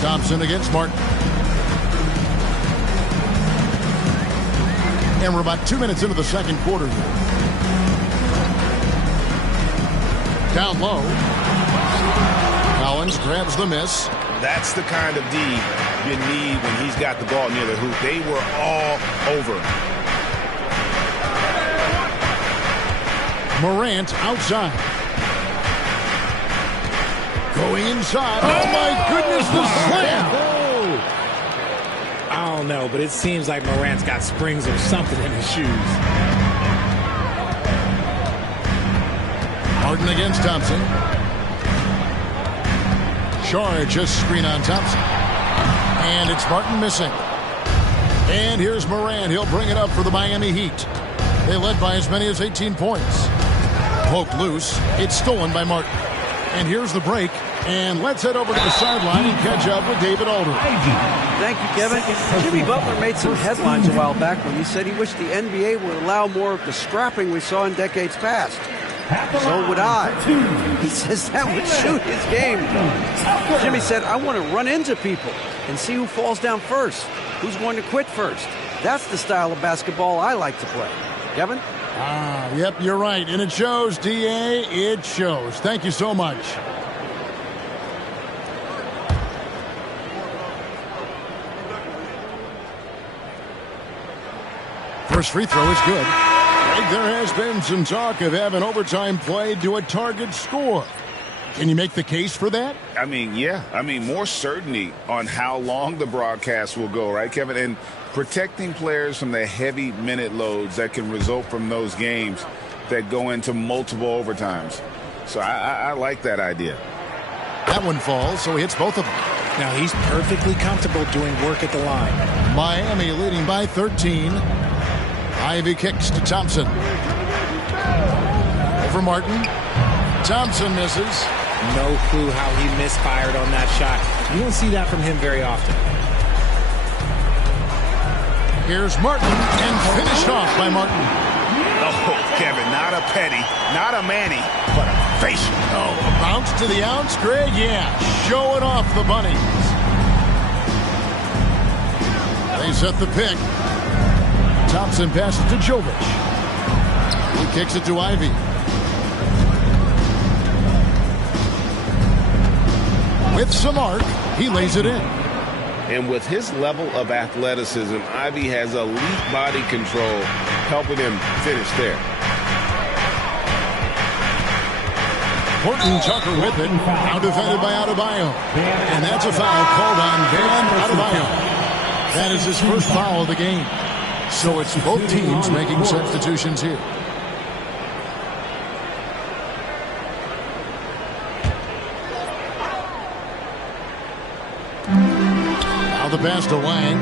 Thompson against Martin. And we're about 2 minutes into the second quarter. Down low. Collins grabs the miss. That's the kind of D you need when he's got the ball near the hoop. They were all over him. Morant outside. Going inside. Oh, my goodness, the slam. I don't know, but it seems like Morant's got springs or something in his shoes. Martin against Thompson. Shard just screen on Thompson. And it's Martin missing. And here's Morant. He'll bring it up for the Miami Heat. They led by as many as 18 points. Poked loose. It's stolen by Martin. And here's the break. And let's head over to the sideline and catch up with David Aldridge. Thank you, Kevin. Jimmy Butler made some headlines a while back when he said he wished the NBA would allow more of the scrapping we saw in decades past. So would I. He says that would suit his game. Jimmy said, I want to run into people and see who falls down first, who's going to quit first. That's the style of basketball I like to play. Kevin? Yep, you're right. And it shows, D.A. It shows. Thank you so much. First free throw is good. There has been some talk of having overtime played to a target score. Can you make the case for that? I mean, yeah. I mean, more certainty on how long the broadcast will go, right, Kevin? And protecting players from the heavy minute loads that can result from those games that go into multiple overtimes. So I like that idea. That one falls, so he hits both of them. Now he's perfectly comfortable doing work at the line. Miami leading by 13. Ivy kicks to Thompson. Over Martin. Thompson misses. No clue how he misfired on that shot. You don't see that from him very often. Here's Martin, and finished off by Martin. Oh, Kevin, not a petty, not a Manny, but a facial. Oh, a bounce to the ounce, Greg? Yeah, showing off the bunnies. They set the pick. Thompson passes to Jovic. He kicks it to Ivy. With some arc, he lays it in. And with his level of athleticism, Ivy has elite body control, helping him finish there. Horton Tucker with it. Now defended by Adebayo. And that's a foul called on Bam Adebayo. That is his first foul of the game. So it's both teams making substitutions here. Now the pass to Wang.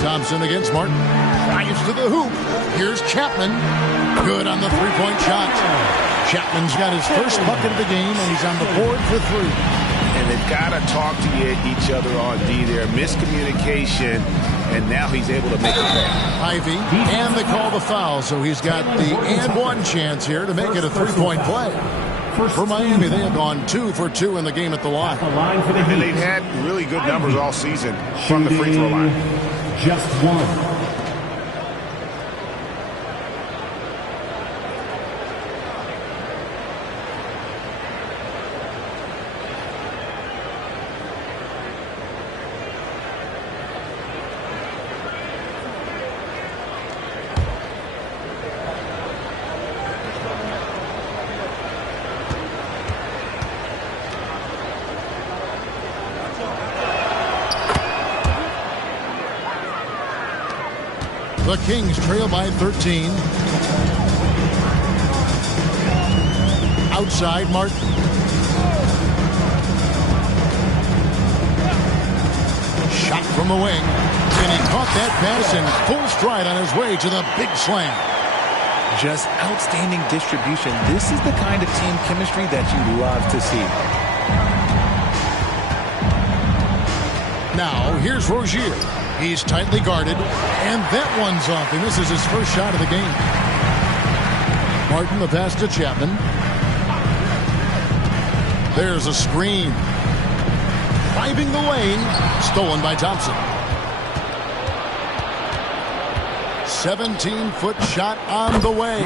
Thompson against Martin. Drives to the hoop. Here's Chapman. Good on the three-point shot. Chapman's got his first bucket of the game, and he's on the board for three. And they've got to talk to each other on D there. Miscommunication, and now he's able to make it back. Ivy, and they call the foul, so he's got the and one chance here to make it a three-point play. For Miami, they have gone 2 for 2 in the game at the line. And they've had really good numbers all season from the free throw line. Just one. The Kings trail by 13. Outside, Martin. Shot from the wing. And he caught that pass in full stride on his way to the big slam. Just outstanding distribution. This is the kind of team chemistry that you love to see. Now, here's Rozier. He's tightly guarded, and that one's off. He misses his first shot of the game. Martin, the pass to Chapman. There's a screen. Driving the lane. Stolen by Thompson. 17-foot shot on the way.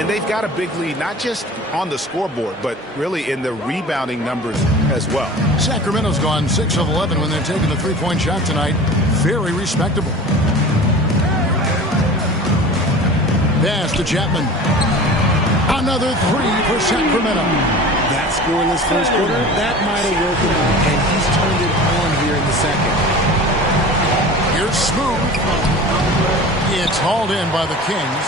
And they've got a big lead, not just on the scoreboard, but really in the rebounding numbers as well. Sacramento's gone 6 of 11 when they're taking the three-point shot tonight. Very respectable. Pass to Chapman. Another three for Sacramento. That scoreless first quarter, that might have woken him, and he's turned it on here in the second. Here's Smooth. It's hauled in by the Kings.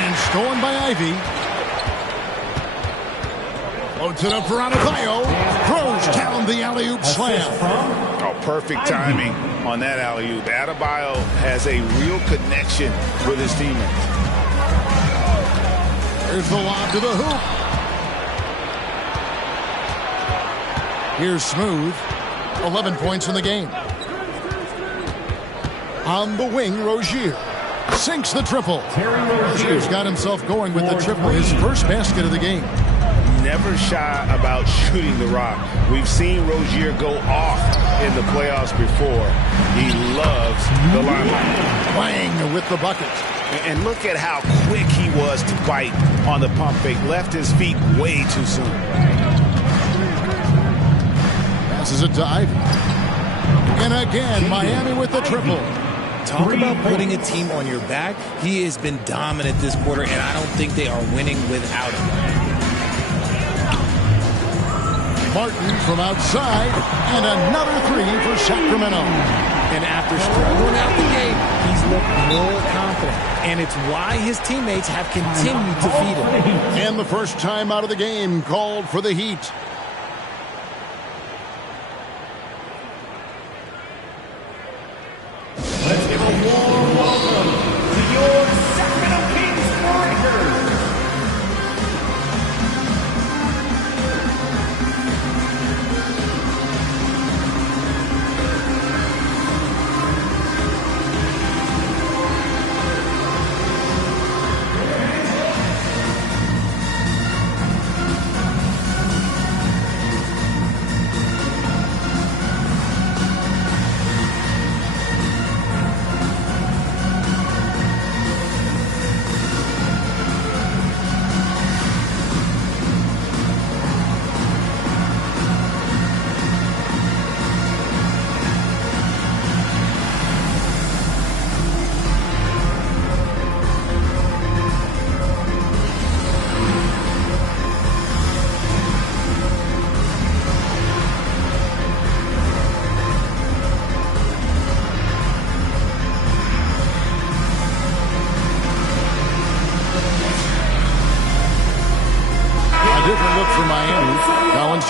And stolen by Ivy. Loads it up for Adebayo. Throws down the alley-oop slam. Oh, perfect timing on that alley-oop. Adebayo has a real connection with his teammates. Here's the lob to the hoop. Here's Smooth. 11 points in the game. On the wing, Rozier sinks the triple. Rozier's got himself going with the triple, his first basket of the game. Never shy about shooting the rock. We've seen Rozier go off in the playoffs before. He loves the limelight. Wang with the bucket. And look at how quick he was to bite on the pump fake. Left his feet way too soon. Passes it to Ivy. And again, Miami with the triple. Talk about putting a team on your back. He has been dominant this quarter, and I don't think they are winning without him. Martin from outside, and another three for Sacramento. And after struggling out the game, he's looked more confident. And it's why his teammates have continued to feed him. And the first time out of the game called for the Heat. Let's give a warm welcome to your Sacramento Kings Breakers.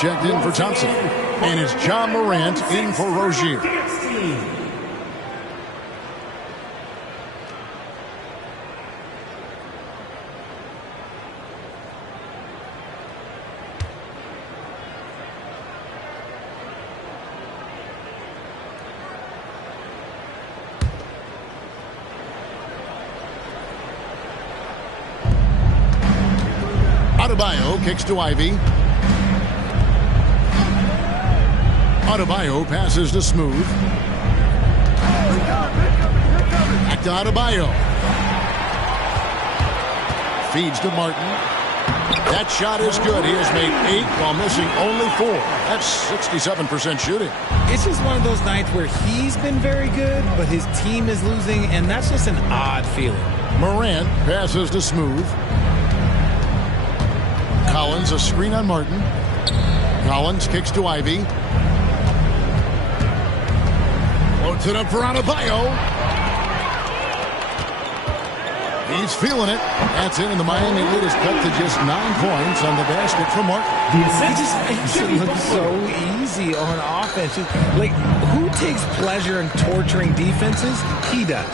Checked in for Thompson. And it's John Morant in for Rozier. Adebayo kicks to Ivy. Adebayo passes to Smooth. Back to Adebayo. Feeds to Martin. That shot is good. He has made 8 while missing only 4. That's 67% shooting. It's just one of those nights where he's been very good, but his team is losing, and that's just an odd feeling. Morant passes to Smooth. Collins, a screen on Martin. Collins kicks to Ivy. Loads it up for Adebayo. He's feeling it. That's it, and the Miami lead is cut to just 9 points on the basket from Martin. He just makes it look so easy on offense. Like, who takes pleasure in torturing defenses? He does.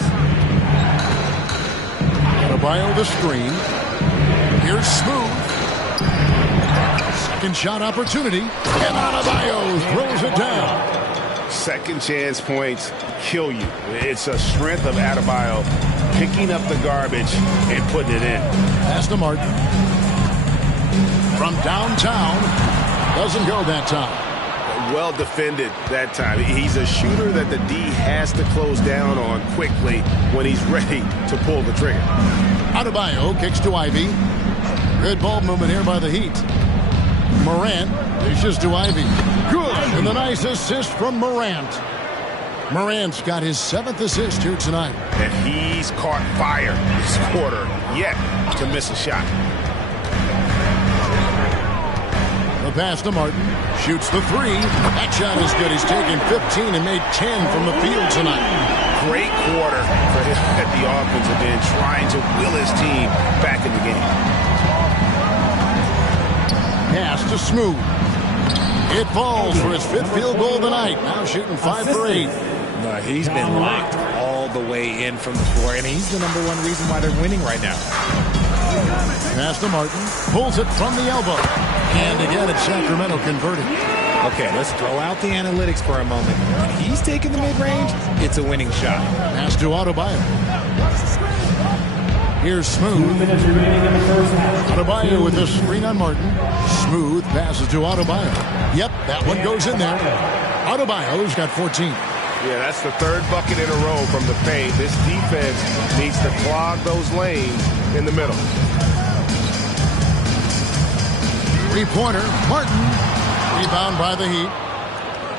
Adebayo the screen. Here's Smooth. Second shot opportunity. And Adebayo throws it down. Second chance points kill you. It's a strength of Adebayo picking up the garbage and putting it in. Pass to Martin. From downtown. Doesn't go that time. Well defended that time. He's a shooter that the D has to close down on quickly when he's ready to pull the trigger. Adebayo kicks to Ivy. Good ball movement here by the Heat. Morant dishes to Ivy. Good. And the nice assist from Morant. Morant's got his 7th assist here tonight. And he's caught fire this quarter yet to miss a shot. The pass to Martin. Shoots the 3. That shot is good. He's taken 15 and made 10 from the field tonight. Great quarter for him at the offensive end, trying to will his team back in the game. Pass to Smooth. It falls for his 5th field goal of the night. Now shooting 5 for 8. He's been locked all the way in from the floor, and he's the #1 reason why they're winning right now. Pass to Martin. Pulls it from the elbow. And again, it's Sacramento converting. Okay, let's throw out the analytics for a moment. When he's taking the mid-range, it's a winning shot. Pass to Adebayo. Here's Smooth. Adebayo with the screen on Martin. Smooth passes to Adebayo. Yep, that one goes in there. Adebayo's got 14. Yeah, that's the 3rd bucket in a row from the paint. This defense needs to clog those lanes in the middle. 3-pointer, Martin. Rebound by the Heat.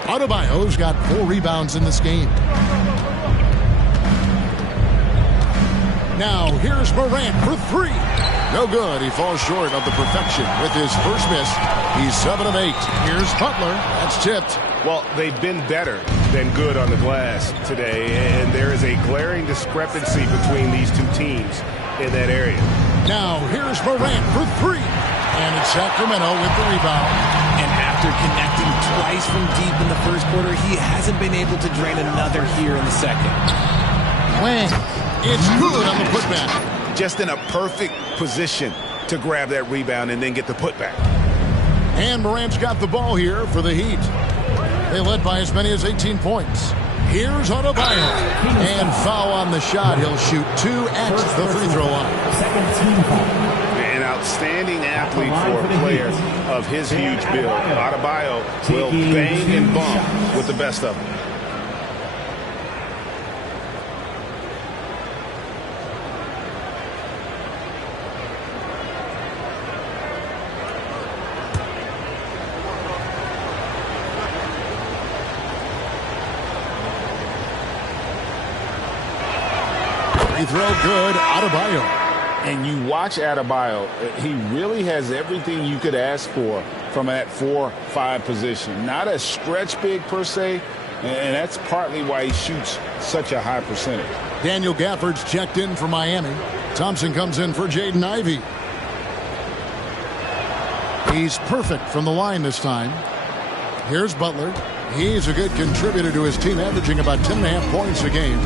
Adebayo's got 4 rebounds in this game. Now, here's Morant for 3. No good. He falls short of the perfection with his first miss. He's 7 of 8. Here's Butler. That's tipped. Well, they've been better than good on the glass today, and there is a glaring discrepancy between these two teams in that area. Now, here's Morant for 3. And it's Sacramento with the rebound. And after connecting twice from deep in the first quarter, he hasn't been able to drain another here in the second. Wang. It's good on the putback. Just in a perfect position to grab that rebound and then get the putback. And Morant's got the ball here for the Heat. They led by as many as 18 points. Here's Adebayo. And foul on the shot. He'll shoot 2 at the free throw line. An outstanding athlete for a player of his huge build. Adebayo will bang and bump with the best of them. Free throw good, Adebayo. And you watch Adebayo, he really has everything you could ask for from that 4-5 position. Not a stretch big per se, and that's partly why he shoots such a high percentage. Daniel Gafford's checked in for Miami. Thompson comes in for Jaden Ivey. He's perfect from the line this time. Here's Butler. He's a good contributor to his team, averaging about 10.5 points a game.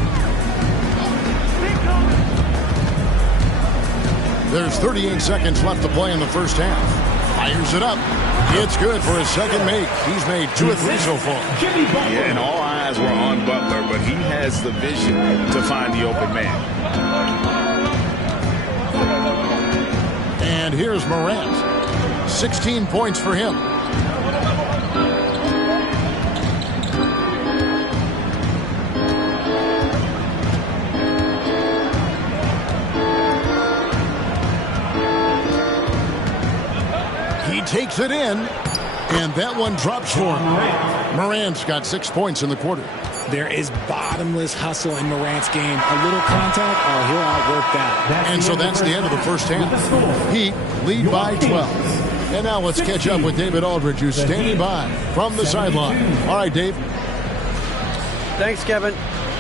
There's 38 seconds left to play in the first half. Fires it up. It's good for his second make. He's made 2 of 3 so far. Yeah, and all eyes were on Butler, but he has the vision to find the open man. And here's Morant. 16 points for him. He takes it in, and that one drops for him. Morant's got 6 points in the quarter. There is bottomless hustle in Morant's game. A little contact, he'll outwork that. And so that's the end of the first half. Heat lead by 12. And now let's catch up with David Aldridge, who's standing by from the sideline. All right, Dave. Thanks, Kevin.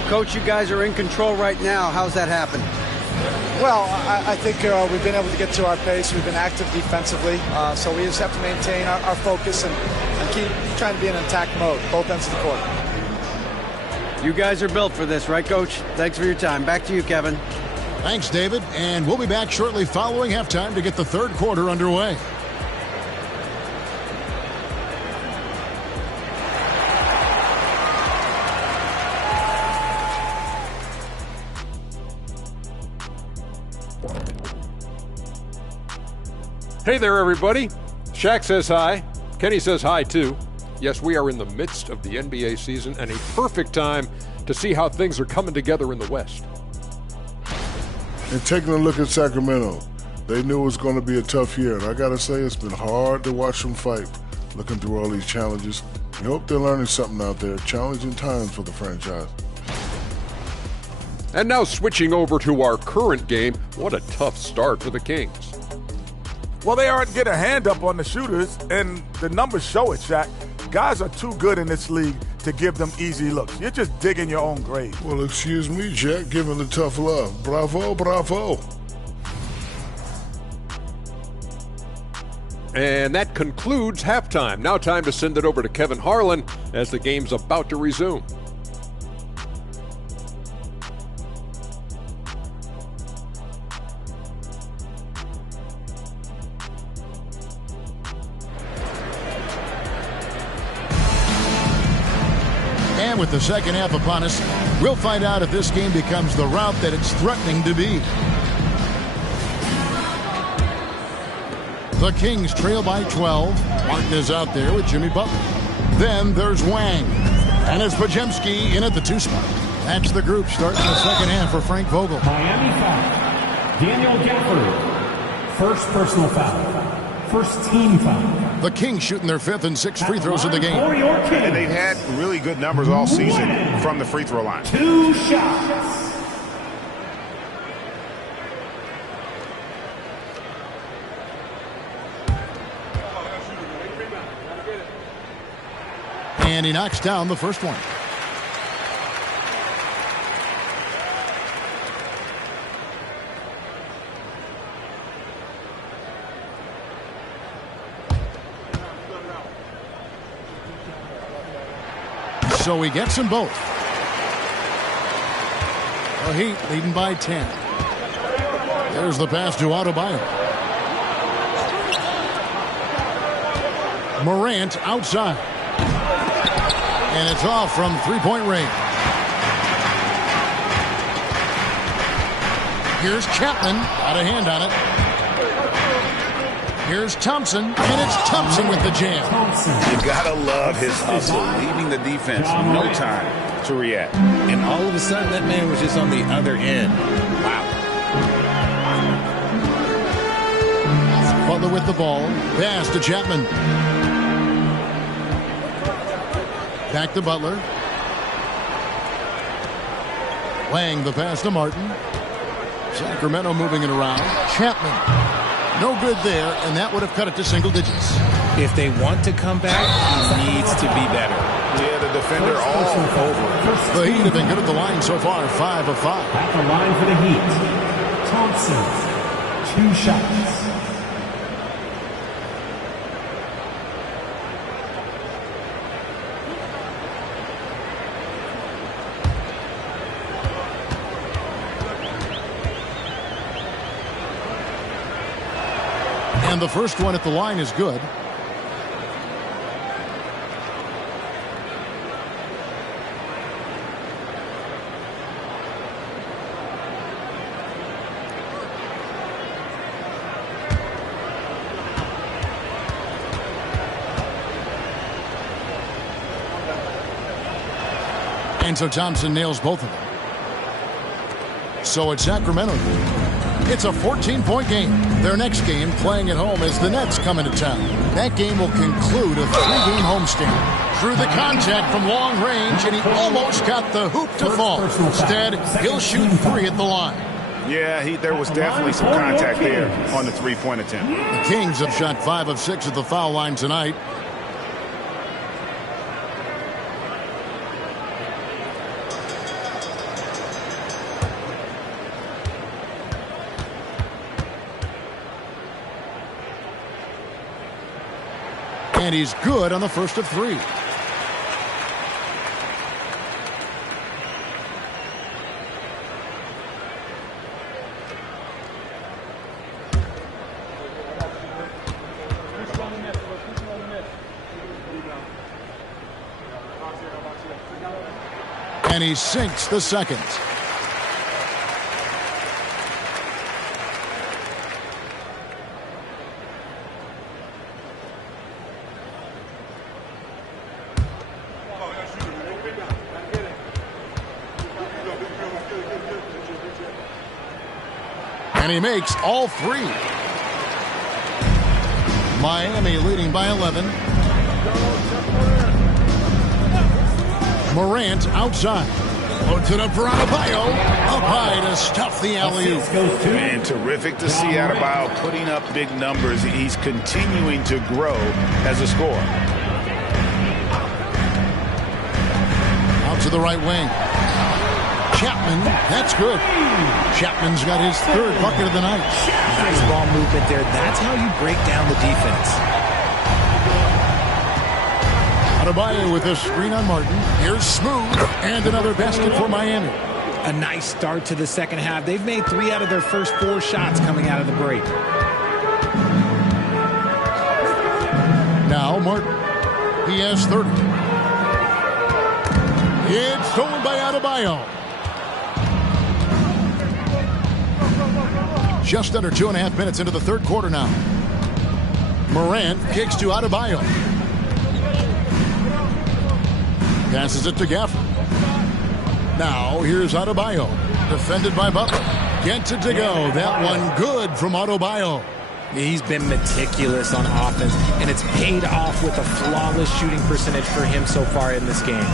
Coach, you guys are in control right now. How's that happen? Well, I think we've been able to get to our pace. We've been active defensively, so we just have to maintain our focus and keep trying to be in attack mode, both ends of the court. You guys are built for this, right, Coach? Thanks for your time. Back to you, Kevin. Thanks, David. And we'll be back shortly following halftime to get the third quarter underway. Hey there, everybody. Shaq says hi. Kenny says hi, too. Yes, we are in the midst of the NBA season and a perfect time to see how things are coming together in the West. And taking a look at Sacramento, they knew it was going to be a tough year. And I got to say, it's been hard to watch them fight, looking through all these challenges. You hope they're learning something out there. Challenging times for the franchise. And now switching over to our current game, what a tough start for the Kings. Well, they aren't getting a hand up on the shooters, and the numbers show it, Shaq. Guys are too good in this league to give them easy looks. You're just digging your own grave. Well, excuse me, Jack, giving the tough love. Bravo, bravo. And that concludes halftime. Now time to send it over to Kevin Harlan as the game's about to resume. And with the second half upon us, we'll find out if this game becomes the route that it's threatening to be. The Kings trail by 12. Martin is out there with Jimmy Butler. Then there's Wang. And it's Podziemski in at the 2 spot. That's the group starting the second half for Frank Vogel. Miami foul. Daniel Gafford. First personal foul. First team foul. The Kings shooting their 5th and 6th free throws of the game. And they've had really good numbers all season from the free throw line. 2 shots. And he knocks down the first one. So he gets them both. The Heat leading by 10. There's the pass to Adebayo. Morant outside. And it's off from three-point range. Here's Chapman. Got a hand on it. Here's Thompson. And it's Thompson with the jam. You gotta love his hustle, leaving the defense no time to react. And all of a sudden, that man was just on the other end. Wow. Butler with the ball. Pass to Chapman. Back to Butler. Wang the pass to Martin. Sacramento moving it around. Chapman. No good there, and that would have cut it to single digits. If they want to come back, he needs to be better. Yeah, the defender all over. The Heat have been good at the line so far, 5 of 5. At the line for the Heat, Thompson, 2 shots. And the first one at the line is good. And so Thompson nails both of them. So it's Sacramento. It's a 14-point game. Their next game, playing at home, is the Nets coming to town. That game will conclude a 3-game homestand. Through the contact from long range, and he almost got the hoop to fall. Instead, he'll shoot 3 at the line. Yeah, there was definitely some contact there on the three-point attempt. The Kings have shot 5 of 6 at the foul line tonight. And he's good on the first of 3. And he sinks the second. And he makes all 3. Miami leading by 11. Morant outside. Puts it up for Adebayo. Up high to stuff the alley-oop. And terrific to see Adebayo putting up big numbers. He's continuing to grow as a scorer. Out to the right wing. Chapman, that's good. Chapman's got his third bucket of the night. Nice ball movement there. That's how you break down the defense. Adebayo with a screen on Martin. Here's Smooth, and another basket for Miami. A nice start to the second half. They've made 3 out of their first 4 shots coming out of the break. Now Martin. He has 30. It's stolen by Adebayo. Just under 2.5 minutes into the third quarter now. Morant kicks to Adebayo. Passes it to Gafford. Now here's Adebayo. Defended by Butler. Gets it to go. That one good from Adebayo. He's been meticulous on offense, and it's paid off with a flawless shooting percentage for him so far in this game.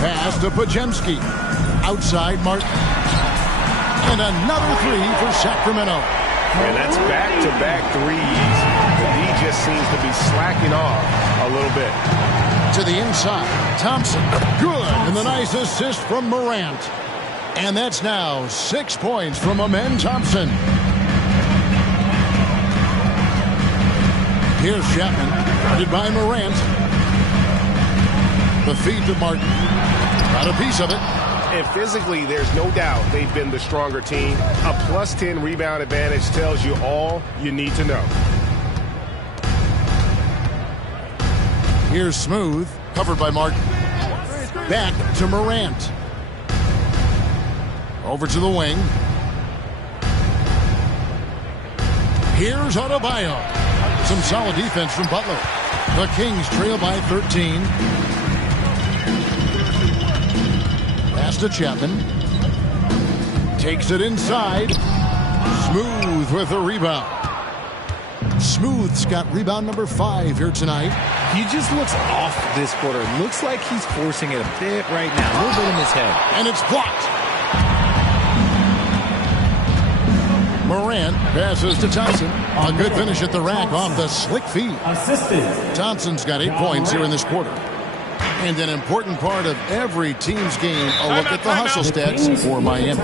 Pass to Pajemski. Outside Martin. And another 3 for Sacramento. And that's back-to-back threes. The D just seems to be slacking off a little bit. To the inside. Thompson. Good. And the nice assist from Morant. And that's now 6 points from Amen Thompson. Here's Chapman. Guarded by Morant. The feed to Martin. Got a piece of it. And physically, there's no doubt they've been the stronger team. A +10 rebound advantage tells you all you need to know. Here's Smooth. Covered by Martin. Back to Morant. Over to the wing. Here's Adebayo. Some solid defense from Butler. The Kings trail by 13. Pass to Chapman. Takes it inside. Smooth with a rebound. Smooth's got rebound number 5 here tonight. He just looks off this quarter. Looks like he's forcing it a bit right now. A little bit in his head. And it's blocked. Morant passes to Thompson. A good finish at the rack off the slick feed. Thompson's got 8 points here in this quarter. And an important part of every team's game, a look at the hustle stats for Miami.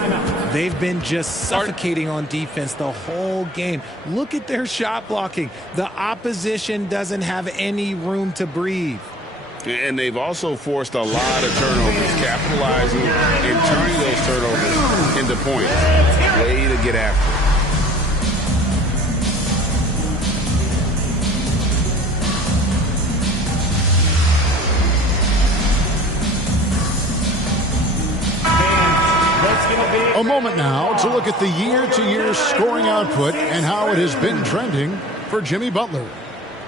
They've been just suffocating on defense the whole game. Look at their shot blocking. The opposition doesn't have any room to breathe. And they've also forced a lot of turnovers, capitalizing and turning those turnovers into points. Way to get after it. A moment now to look at the year-to-year scoring output and how it has been trending for Jimmy Butler.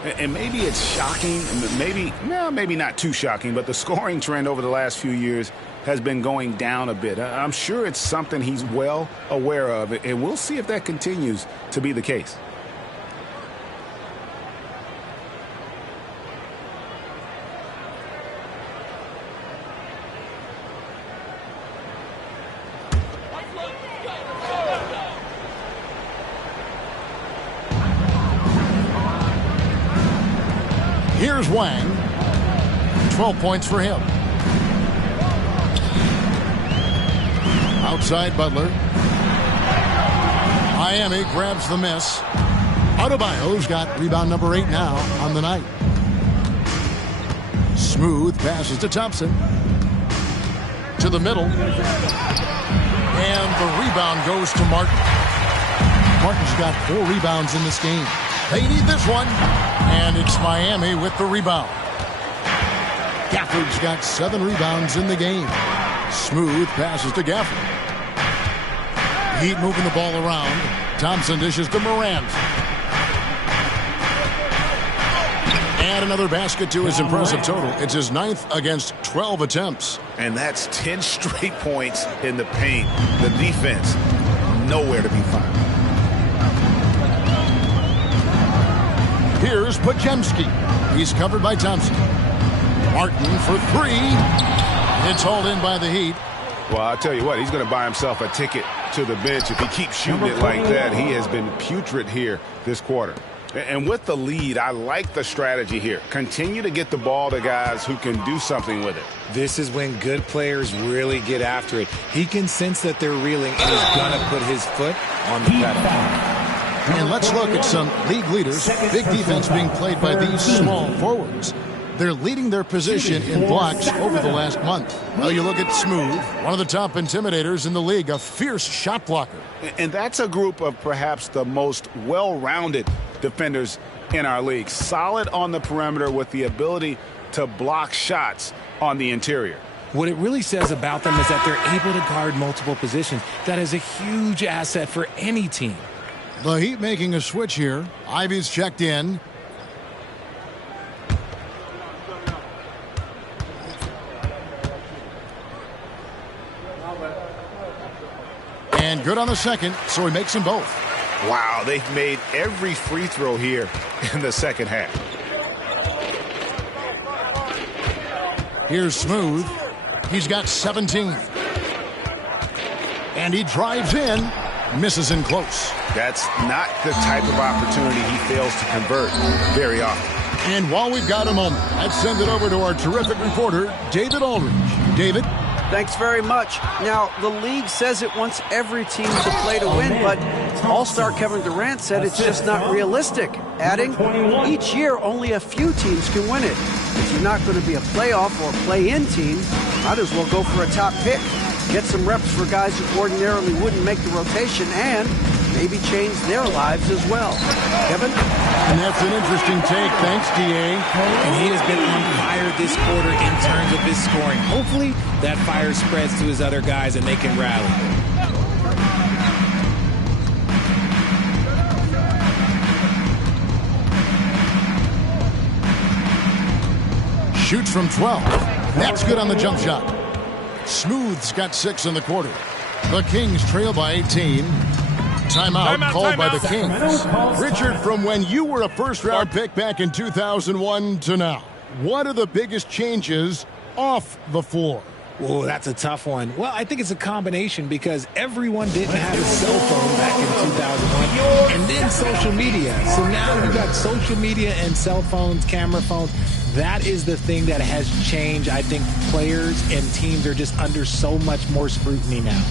And maybe it's shocking, maybe not too shocking, but the scoring trend over the last few years has been going down a bit. I'm sure it's something he's well aware of, and we'll see if that continues to be the case. Here's Wang. 12 points for him. Outside Butler. Miami grabs the miss. Adebayo's got rebound number 8 now on the night. Smooth passes to Thompson. To the middle. And the rebound goes to Martin. Martin's got 4 rebounds in this game. They need this one. And it's Miami with the rebound. Gafford's got 7 rebounds in the game. Smooth passes to Gafford. Heat moving the ball around. Thompson dishes to Morant. And another basket to his impressive total. It's his 9th against 12 attempts. And that's 10 straight points in the paint. The defense, nowhere to be found. Here's Pajemski. He's covered by Thompson. Martin for three. It's hauled in by the Heat. Well, I'll tell you what, he's going to buy himself a ticket to the bench if he keeps shooting it like that. He has been putrid here this quarter. And with the lead, I like the strategy here. Continue to get the ball to guys who can do something with it. This is when good players really get after it. He can sense that they're reeling, and he's going to put his foot on the pedal. And let's look at some league leaders. Big defense being played by these small forwards. They're leading their position in blocks over the last month. Well, you look at Smooth, one of the top intimidators in the league, a fierce shot blocker. And that's a group of perhaps the most well-rounded defenders in our league. Solid on the perimeter with the ability to block shots on the interior. What it really says about them is that they're able to guard multiple positions. That is a huge asset for any team. The Heat making a switch here. Ivy's checked in. And good on the second, so he makes them both. Wow, they've made every free throw here in the second half. Here's Smooth. He's got 17. And he drives in, misses in close. That's not the type of opportunity he fails to convert very often. And while we've got a moment, let's send it over to our terrific reporter, David Aldridge. David? Thanks very much. Now, the league says it wants every team to play to win, but All-Star Kevin Durant said it's just not realistic, adding, each year only a few teams can win it. If you're not going to be a playoff or play-in team, might as well go for a top pick. Get some reps for guys who ordinarily wouldn't make the rotation and maybe change their lives as well. Kevin? And that's an interesting take. Thanks, D.A. And he has been on fire this quarter in terms of his scoring. Hopefully that fire spreads to his other guys and they can rally. Shoots from 12. That's good on the jump shot. Smooth's got 6 in the quarter. The Kings trail by 18. Timeout called by the Kings. Richard, from when you were a first-round pick back in 2001 to now, what are the biggest changes off the floor? Oh, that's a tough one. Well, I think it's a combination because everyone didn't have a cell phone back in 2001 and then social media. So now we've got social media and cell phones, camera phones. That is the thing that has changed. I think players and teams are just under so much more scrutiny now.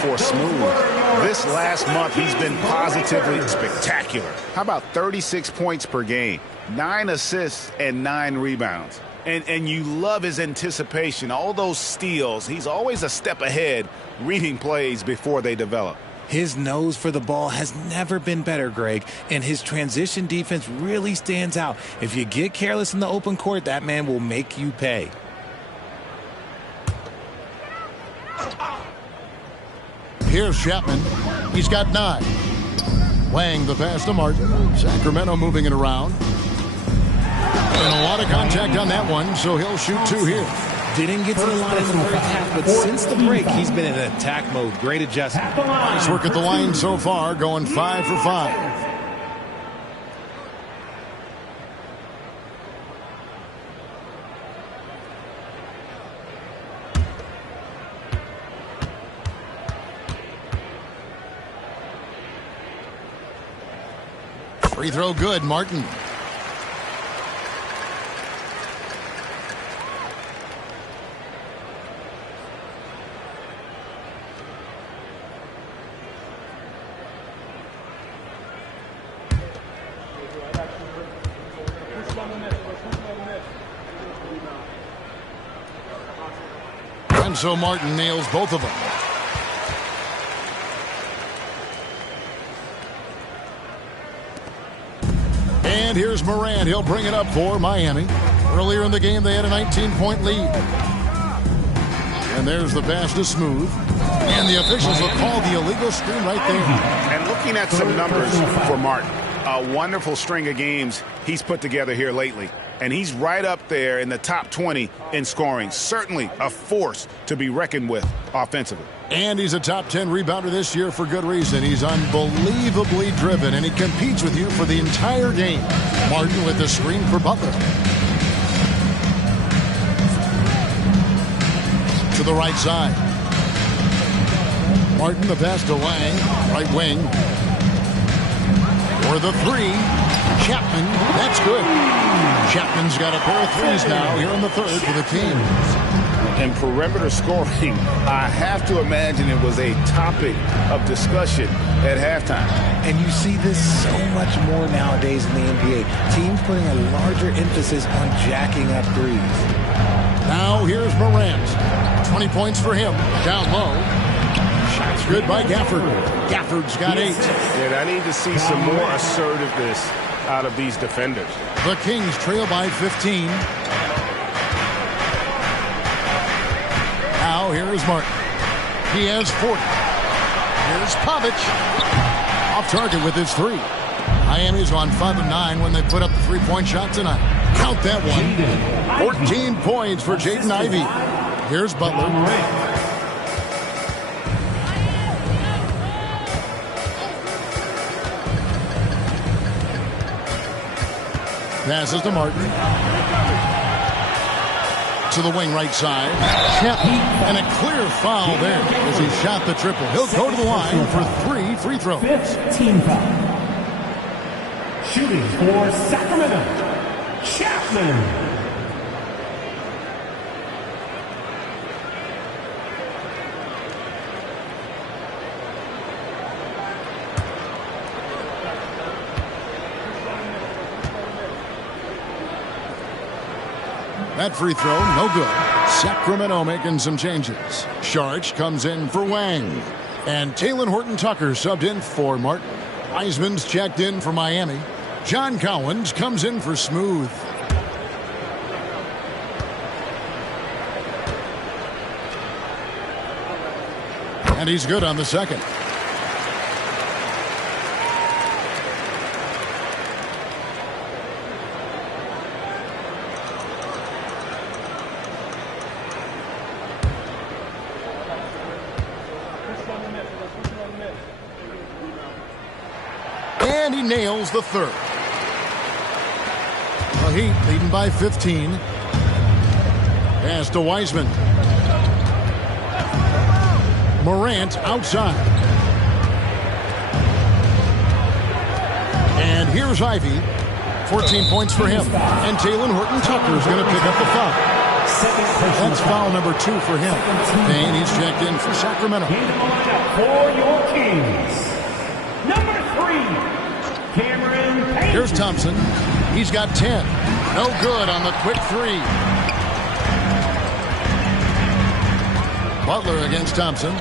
For Smooth. This last month, he's been positively spectacular. How about 36 points per game, 9 assists, and 9 rebounds? And you love his anticipation, all those steals. He's always a step ahead, reading plays before they develop. His nose for the ball has never been better, Greg, and his transition defense really stands out. If you get careless in the open court, that man will make you pay. Here's Chapman. He's got 9. Laying the pass to Martin. Sacramento moving it around. And a lot of contact on that one, so he'll shoot 2 here. Didn't get to the line in the first half, but since the break, he's been in attack mode. Great adjustment. Nice work at the line so far, going 5 for 5. Free throw good, Martin. So Martin nails both of them. And here's Morant. He'll bring it up for Miami. Earlier in the game, they had a 19-point lead. And there's the pass to Smooth. And the officials will call the illegal screen right there. And looking at some numbers for Martin, a wonderful string of games he's put together here lately. And he's right up there in the top 20 in scoring. Certainly a force to be reckoned with offensively. And he's a top 10 rebounder this year for good reason. He's unbelievably driven, and he competes with you for the entire game. Martin with the screen for Butler. To the right side. Martin, the pass to Lang, right wing. For the three, Chapman, that's good. Chapman's got a pair of threes now here in the third for the team. And perimeter scoring, I have to imagine it was a topic of discussion at halftime. And you see this so much more nowadays in the NBA. Teams putting a larger emphasis on jacking up threes. Now here's Morant. 20 points for him. Down low. Shots good by Gafford. Gafford's got 8. And I need to see some more assertiveness out of these defenders. The Kings trail by 15. Now here is Martin. He has 40. Here's Pavic. Off target with his 3. Miami's on 5 of 9 when they put up the 3-point shot tonight. Count that one. 14 points for Jaden Ivey. Here's Butler. Passes to Martin. To the wing right side. And a clear foul there as he shot the triple. He'll go to the line for 3 free throws. 15 foul. Shooting for Sacramento, Chapman. That free throw, no good. Sacramento making some changes. Sharch comes in for Wang. And Talen Horton-Tucker subbed in for Martin. Wiseman's checked in for Miami. John Collins comes in for Smooth. And he's good on the second. And he nails the third. The Heat leading by 15. Pass to Wiseman. Morant outside. And here's Ivey. 14 points for him. And Talen Horton-Tucker is going to pick up the foul. That's foul number 2 for him. Payne, he's checked in for Sacramento. For your Kings, number 3. Here's Thompson. He's got 10. No good on the quick 3. Butler against Thompson. 2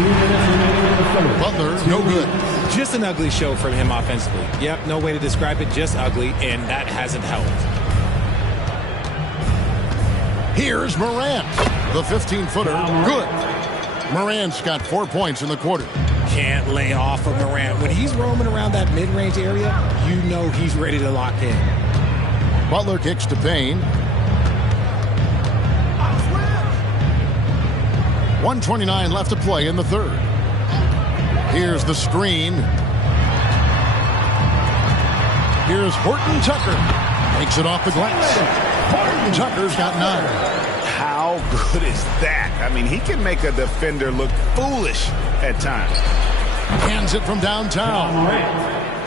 minutes remaining in the third. Butler, no good. Just an ugly show from him offensively. Yep, no way to describe it, just ugly, and that hasn't helped. Here's Morant. The 15-footer, good. Morant's got 4 points in the quarter. Can't lay off of Morant. When he's roaming around that mid-range area, you know he's ready to lock in. Butler kicks to Payne. 1:29 left to play in the third. Here's the screen. Here's Horton-Tucker. Makes it off the glass. Horton-Tucker's got 9. How good is that? I mean, he can make a defender look foolish at times. Hands it from downtown.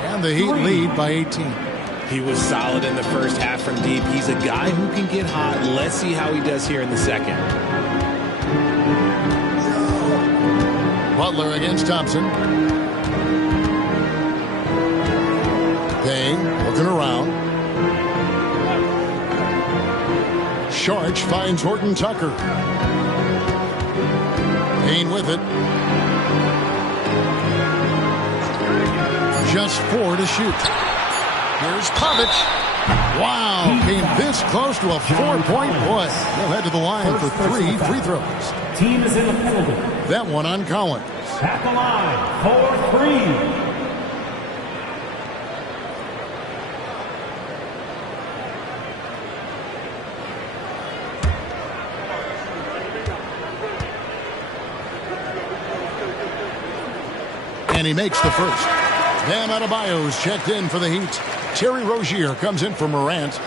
And the Heat lead by 18. He was solid in the first half from deep. He's a guy who can get hot. Let's see how he does here in the second. Butler against Thompson. Payne looking around. Sharch finds Horton-Tucker. Payne with it. Just 4 to shoot. Here's Pavic. Wow, came this close to a 4-point play. He'll head to the line for 3 free throws. Team is in the penalty. That one on Collins. At the line for 3. And he makes the first. Bam Adebayo's checked in for the Heat. Terry Rozier comes in for Morant.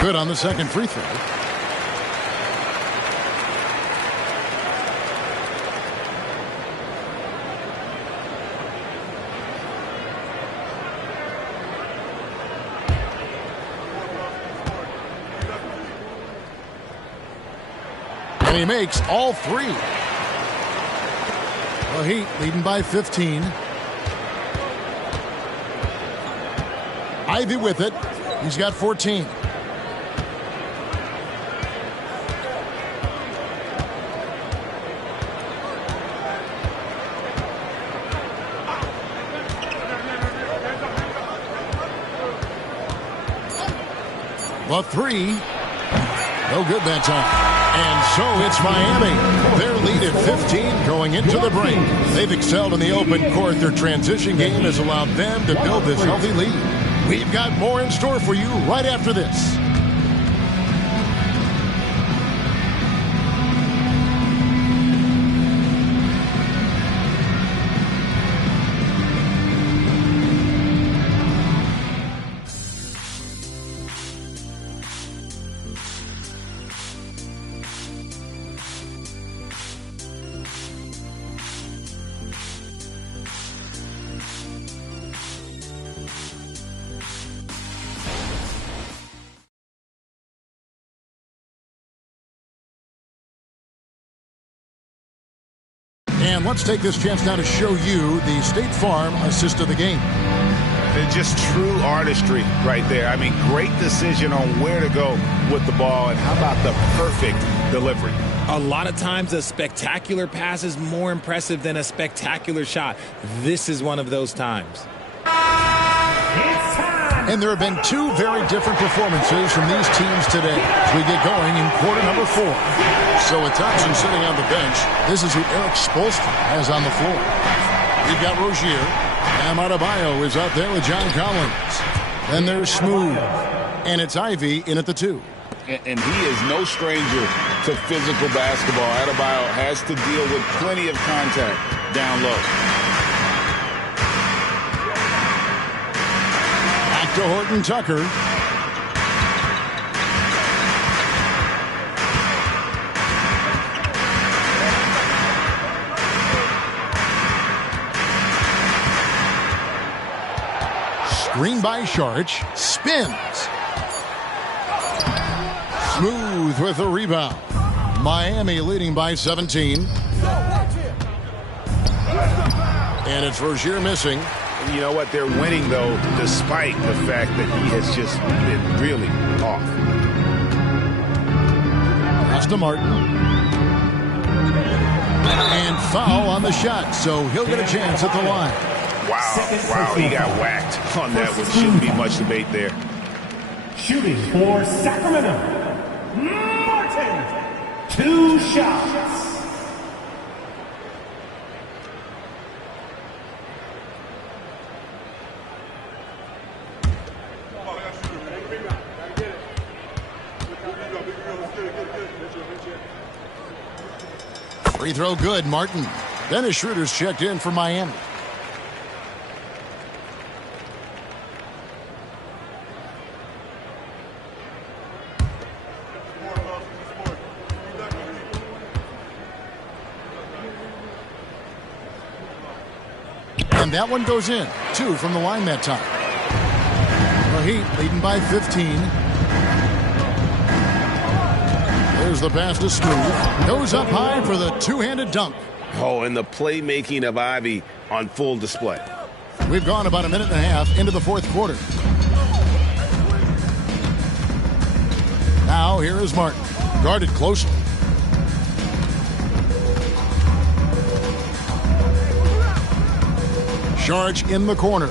Good on the second free throw. And he makes all 3. The Heat leading by 15. Ivy with it. He's got 14. The 3. No good that time. And so it's Miami. Their lead at 15 going into the break. They've excelled in the open court. Their transition game has allowed them to build this healthy lead. We've got more in store for you right after this. And let's take this chance now to show you the State Farm assist of the game. It's just true artistry right there. I mean, great decision on where to go with the ball, and how about the perfect delivery? A lot of times a spectacular pass is more impressive than a spectacular shot. This is one of those times. And there have been 2 very different performances from these teams today as we get going in quarter number 4. So with Thompson sitting on the bench, this is who Eric Spoelstra has on the floor. We've got Rozier. Bam Adebayo is out there with John Collins. Then there's Smooth. And it's Ivy in at the 2. And he is no stranger to physical basketball. Adebayo has to deal with plenty of contact down low. To Horton Tucker. Screen by Sharch. Spins. Smooth with the rebound. Miami leading by 17. And it's Rozier missing. You know what? They're winning, though, despite the fact that he has just been really off. Pass to Martin. And foul on the shot, so he'll get a chance at the line. Wow, he got whacked on that one. Shouldn't be much debate there. Shooting for Sacramento, Martin. 2 shots. Free throw good, Martin. Dennis Schroeder's checked in for Miami. And that one goes in. 2 from the line that time. The Heat leading by 15. There's the pass to Smooth. Goes up high for the 2-handed dunk. Oh, and the playmaking of Ivy on full display. We've gone about a minute and a half into the fourth quarter. Now here is Martin, guarded closely. Charge in the corner.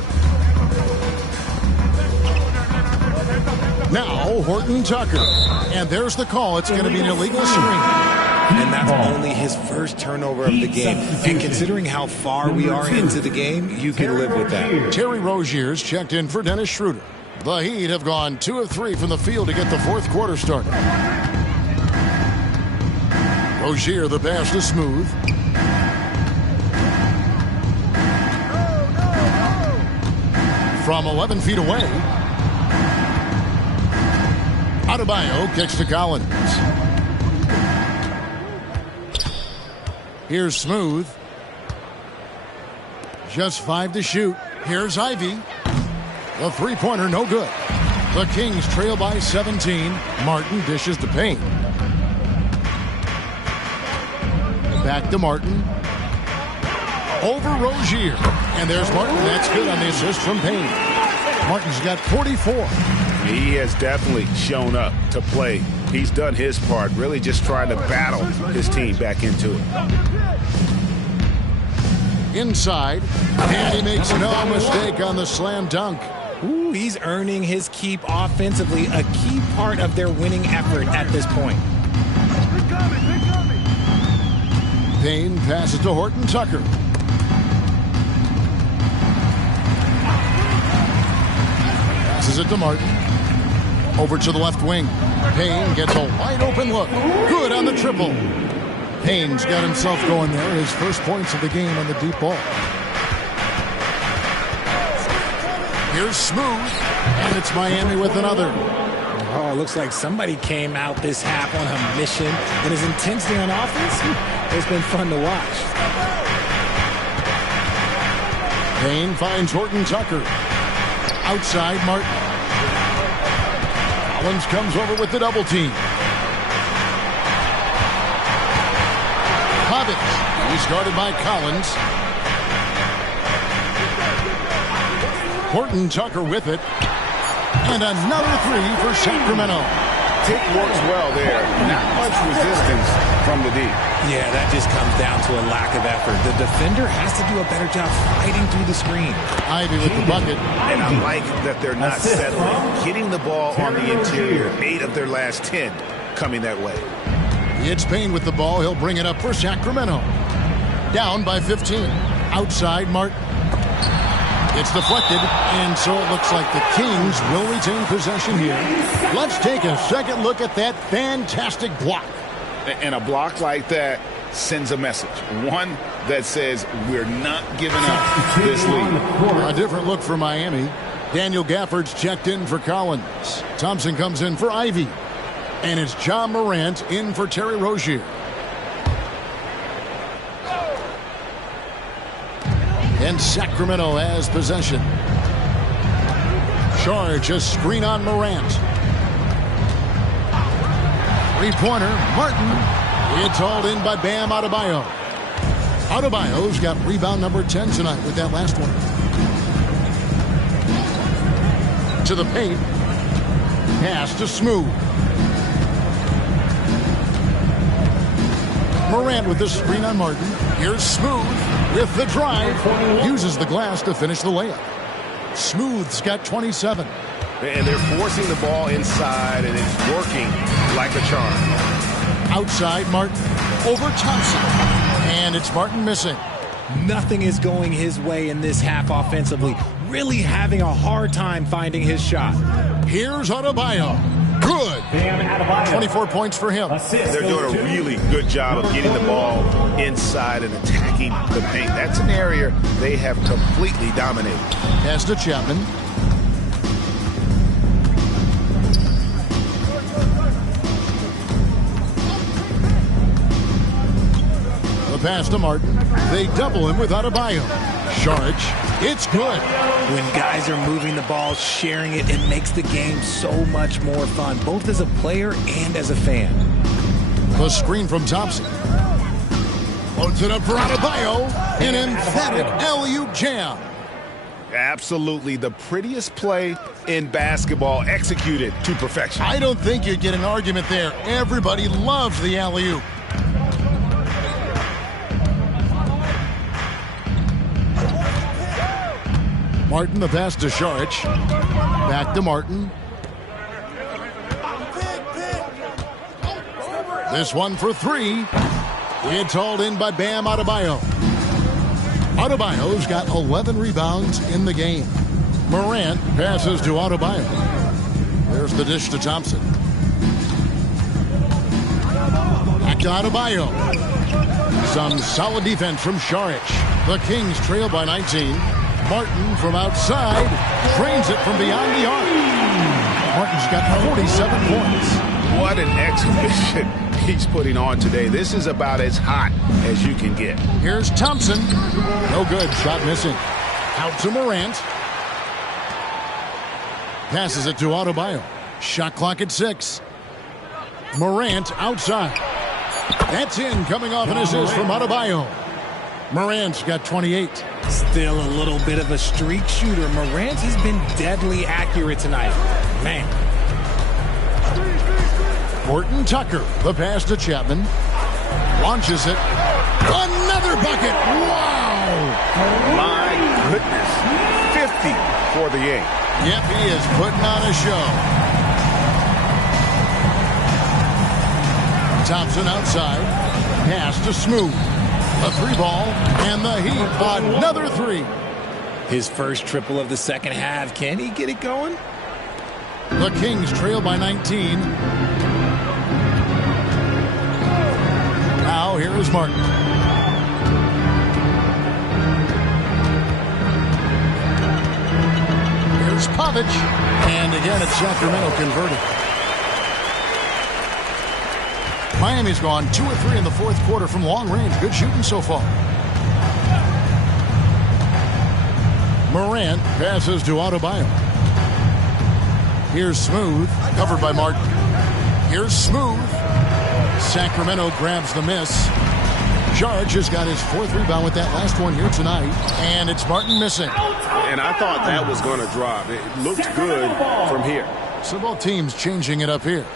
Now Horton Tucker. And there's the call. It's going to be an illegal screen. And that's only his first turnover of the game. And considering how far we are into the game, you can live with that. Terry Rozier's checked in for Dennis Schroeder. The Heat have gone 2 of 3 from the field to get the fourth quarter started. Rozier, the pass to Smooth. From 11 feet away. Adebayo kicks to Collins. Here's Smooth. Just 5 to shoot. Here's Ivy. The three-pointer, no good. The Kings trail by 17. Martin dishes to Payne. Back to Martin. Over Rozier. And there's Martin. That's good on the assist from Payne. Martin's got 44. He has definitely shown up to play. He's done his part, really just trying to battle his team back into it. Inside, and he makes no mistake on the slam dunk. Ooh, he's earning his keep offensively, a key part of their winning effort at this point. Payne passes to Horton Tucker. Passes it to Martin. Over to the left wing. Payne gets a wide open look. Good on the triple. Payne's got himself going there. His first points of the game on the deep ball. Here's Smooth. And it's Miami with another. Oh, looks like somebody came out this half on a mission. And his intensity on offense, it's been fun to watch. Payne finds Horton Tucker. Outside Martin. Collins comes over with the double team. Pavic. He's guarded by Collins. Horton Tucker with it. And another three for Sacramento. Tick works well there. Not much resistance from the D. Yeah, that just comes down to a lack of effort. The defender has to do a better job fighting through the screen. Ivy with the bucket. And I like that they're not settling. Getting the ball on the interior. 8 of their last 10 coming that way. It's Payne with the ball. He'll bring it up for Sacramento. Down by 15. Outside Martin. It's deflected, and so it looks like the Kings will retain possession here. Let's take a second look at that fantastic block. And a block like that sends a message. One that says we're not giving up this lead. A different look for Miami. Daniel Gafford's checked in for Collins. Thompson comes in for Ivy. And it's John Morant in for Terry Rozier. And Sacramento has possession. Charge, a screen on Morant. Three-pointer, Martin. It's hauled in by Bam Adebayo. Adebayo's got rebound number 10 tonight with that last one. To the paint. Pass to Smooth. Morant with the screen on Martin. Here's Smooth with the drive. Uses the glass to finish the layup. Smooth's got 27. And they're forcing the ball inside, and it's working like a charm. Outside Martin. Over Thompson. And it's Martin missing. Nothing is going his way in this half offensively. Really having a hard time finding his shot. Here's Adebayo. Good. 24 points for him. They're doing a really good job of getting the ball inside and attacking the paint. That's an area they have completely dominated. Pass to Chapman. The pass to Martin. They double him with Adebayo. Charge. It's good. When guys are moving the ball, sharing it, it makes the game so much more fun, both as a player and as a fan. The screen from Thompson. Puts it up for Adebayo. An emphatic alley-oop jam. Absolutely the prettiest play in basketball, executed to perfection. I don't think you'd get an argument there. Everybody loves the alley-oop. Martin, the pass to Šarić. Back to Martin. This one for three. It's hauled in by Bam Adebayo. Adebayo's got 11 rebounds in the game. Morant passes to Adebayo. There's the dish to Thompson. Back to Adebayo. Some solid defense from Šarić. The Kings trail by 19. Martin from outside drains it from beyond the arc. Martin's got 47 points. What an exhibition he's putting on today. This is about as hot as you can get. Here's Thompson. No good. Shot missing. Out to Morant. Passes it to Adebayo. Shot clock at 6. Morant outside. That's in, coming off an assist from Adebayo. Morant's got 28. Still a little bit of a streak shooter. Morant has been deadly accurate tonight. Man. Horton Tucker, the pass to Chapman. Launches it. Another bucket. Wow. My goodness. 50 for the game. Yep, he is putting on a show. Thompson outside. Pass to Smooth. A 3-ball, and the Heat, another 3. His first triple of the second half. Can he get it going? The Kings trail by 19. Now here is Martin. Here's Pavic. And again, it's Sacramento converted. Miami's gone 2 of 3 in the fourth quarter from long range. Good shooting so far. Morant passes to Adebayo. Here's Smooth, covered by Martin. Here's Smooth. Sacramento grabs the miss. Šarić has got his 4th rebound with that last one here tonight. And it's Martin missing. And I thought that was going to drop. It looked good from here. So both teams changing it up here.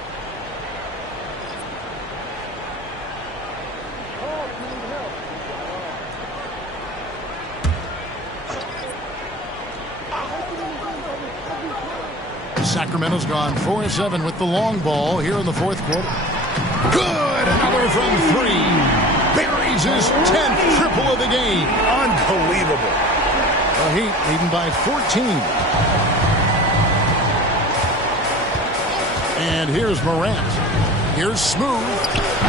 Sacramento's gone 4 of 7 with the long ball here in the fourth quarter. Good! Another from 3. Buries his 10th triple of the game. Unbelievable. The Heat leading by 14. And here's Morant. Here's Smooth.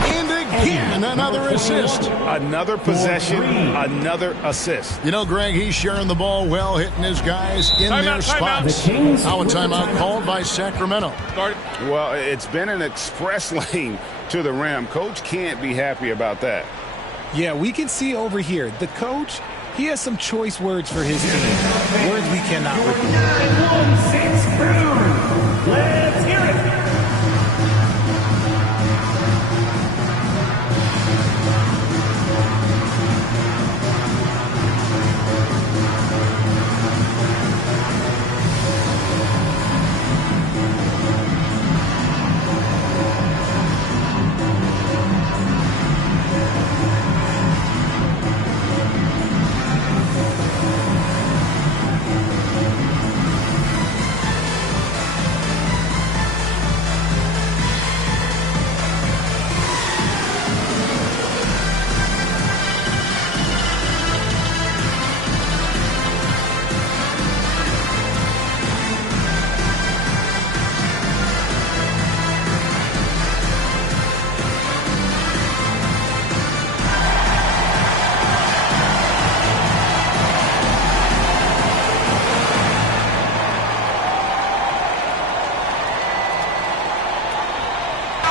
And again, another assist. Another possession, another assist. You know, Greg, he's sharing the ball well, hitting his guys in their spots. Now a timeout called by Sacramento. Well, it's been an express lane to the rim. Coach can't be happy about that. Yeah, we can see over here. The coach, he has some choice words for his team. Words we cannot repeat. 9-1-6 Brown. Let's hear it.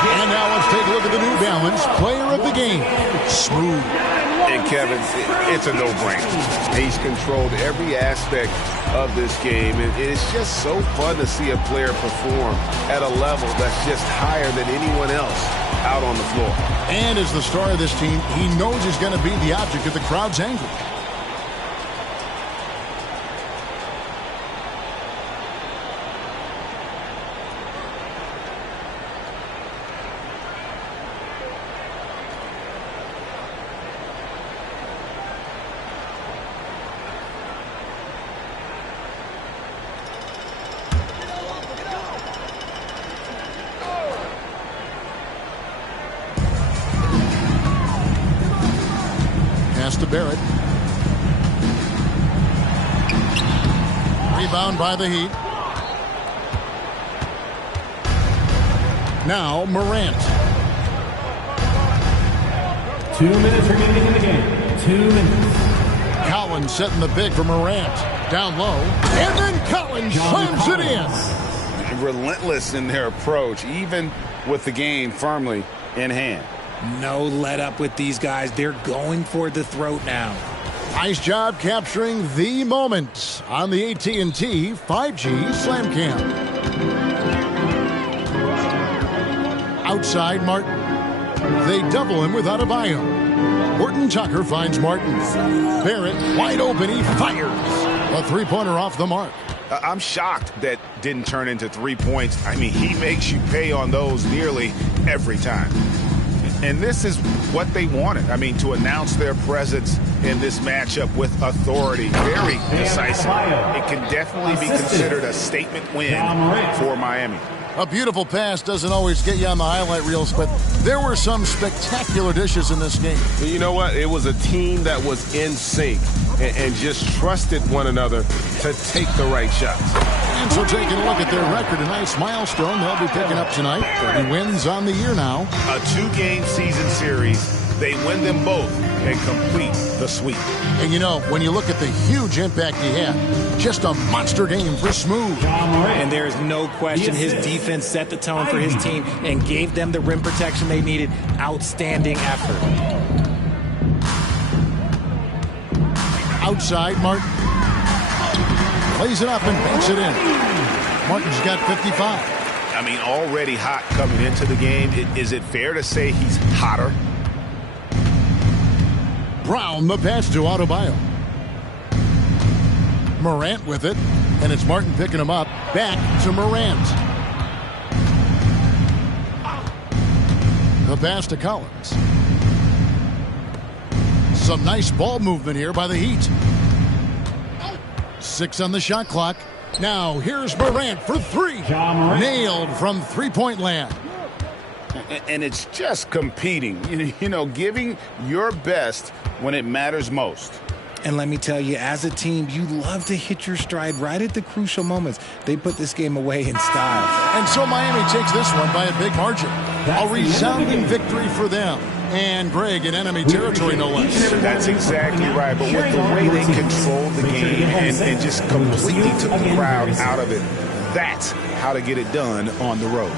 And now let's take a look at the New Balance player of the game. Smooth. And Kevin, it's a no-brainer. He's controlled every aspect of this game. And it's just so fun to see a player perform at a level that's just higher than anyone else out on the floor. And as the star of this team, he knows he's going to be the object of the crowd's anger. To Barrett. Rebound by the Heat. Now Morant. 2 minutes remaining in the game. 2 minutes. Collins setting the big for Morant. Down low. And then Collins slams it in. Relentless in their approach, even with the game firmly in hand. No let up with these guys. They're going for the throat now. Nice job capturing the moment on the AT&T 5G Slam Cam. Outside Martin. They double him with Adebayo. Horton Tucker finds Martin. Barrett wide open. He fires. A three-pointer off the mark. I'm shocked that didn't turn into 3 points. I mean, he makes you pay on those nearly every time. And this is what they wanted. I mean, to announce their presence in this matchup with authority, very decisive. It can definitely be considered a statement win for Miami. A beautiful pass doesn't always get you on the highlight reels, but there were some spectacular dishes in this game. You know what? It was a team that was in sync and just trusted one another to take the right shots. And so taking a look at their record, a nice milestone they'll be picking up tonight. 30 wins on the year now. A 2-game season series. They win them both and complete the sweep. And you know, when you look at the huge impact he had, just a monster game for Smooth. And there's no question his defense set the tone for his team and gave them the rim protection they needed. Outstanding effort. Outside, Martin. Plays it up and banks it in. Martin's got 55. I mean, already hot coming into the game. Is it fair to say he's hotter? Brown, the pass to Adebayo. Morant with it, and it's Martin picking him up. Back to Morant. The pass to Collins. Some nice ball movement here by the Heat. 6 on the shot clock. Now here's Morant for 3. Nailed from three-point land. And it's just competing, you know, giving your best when it matters most. And let me tell you, as a team, you love to hit your stride right at the crucial moments. They put this game away in style. And so Miami takes this one by a big margin. A resounding victory for them. And Greg in enemy territory, no less. That's exactly right. But with the way they controlled the game and just completely took the crowd out of it, that's how to get it done on the road.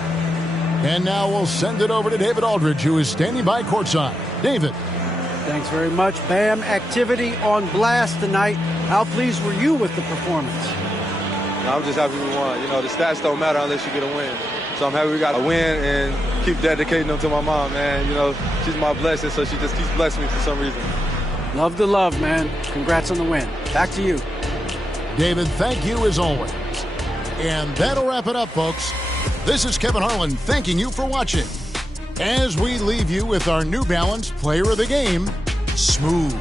And now we'll send it over to David Aldridge, who is standing by courtside. David. Thanks very much, Bam. Activity on blast tonight. How pleased were you with the performance? I'm just happy we won. You know, the stats don't matter unless you get a win. So I'm happy we got a win and keep dedicating them to my mom, man. You know, she's my blessing, so she just keeps blessing me for some reason. Love the love, man. Congrats on the win. Back to you. David, thank you as always. And that'll wrap it up, folks. This is Kevin Harlan thanking you for watching. As we leave you with our New Balance Player of the Game, Smooth.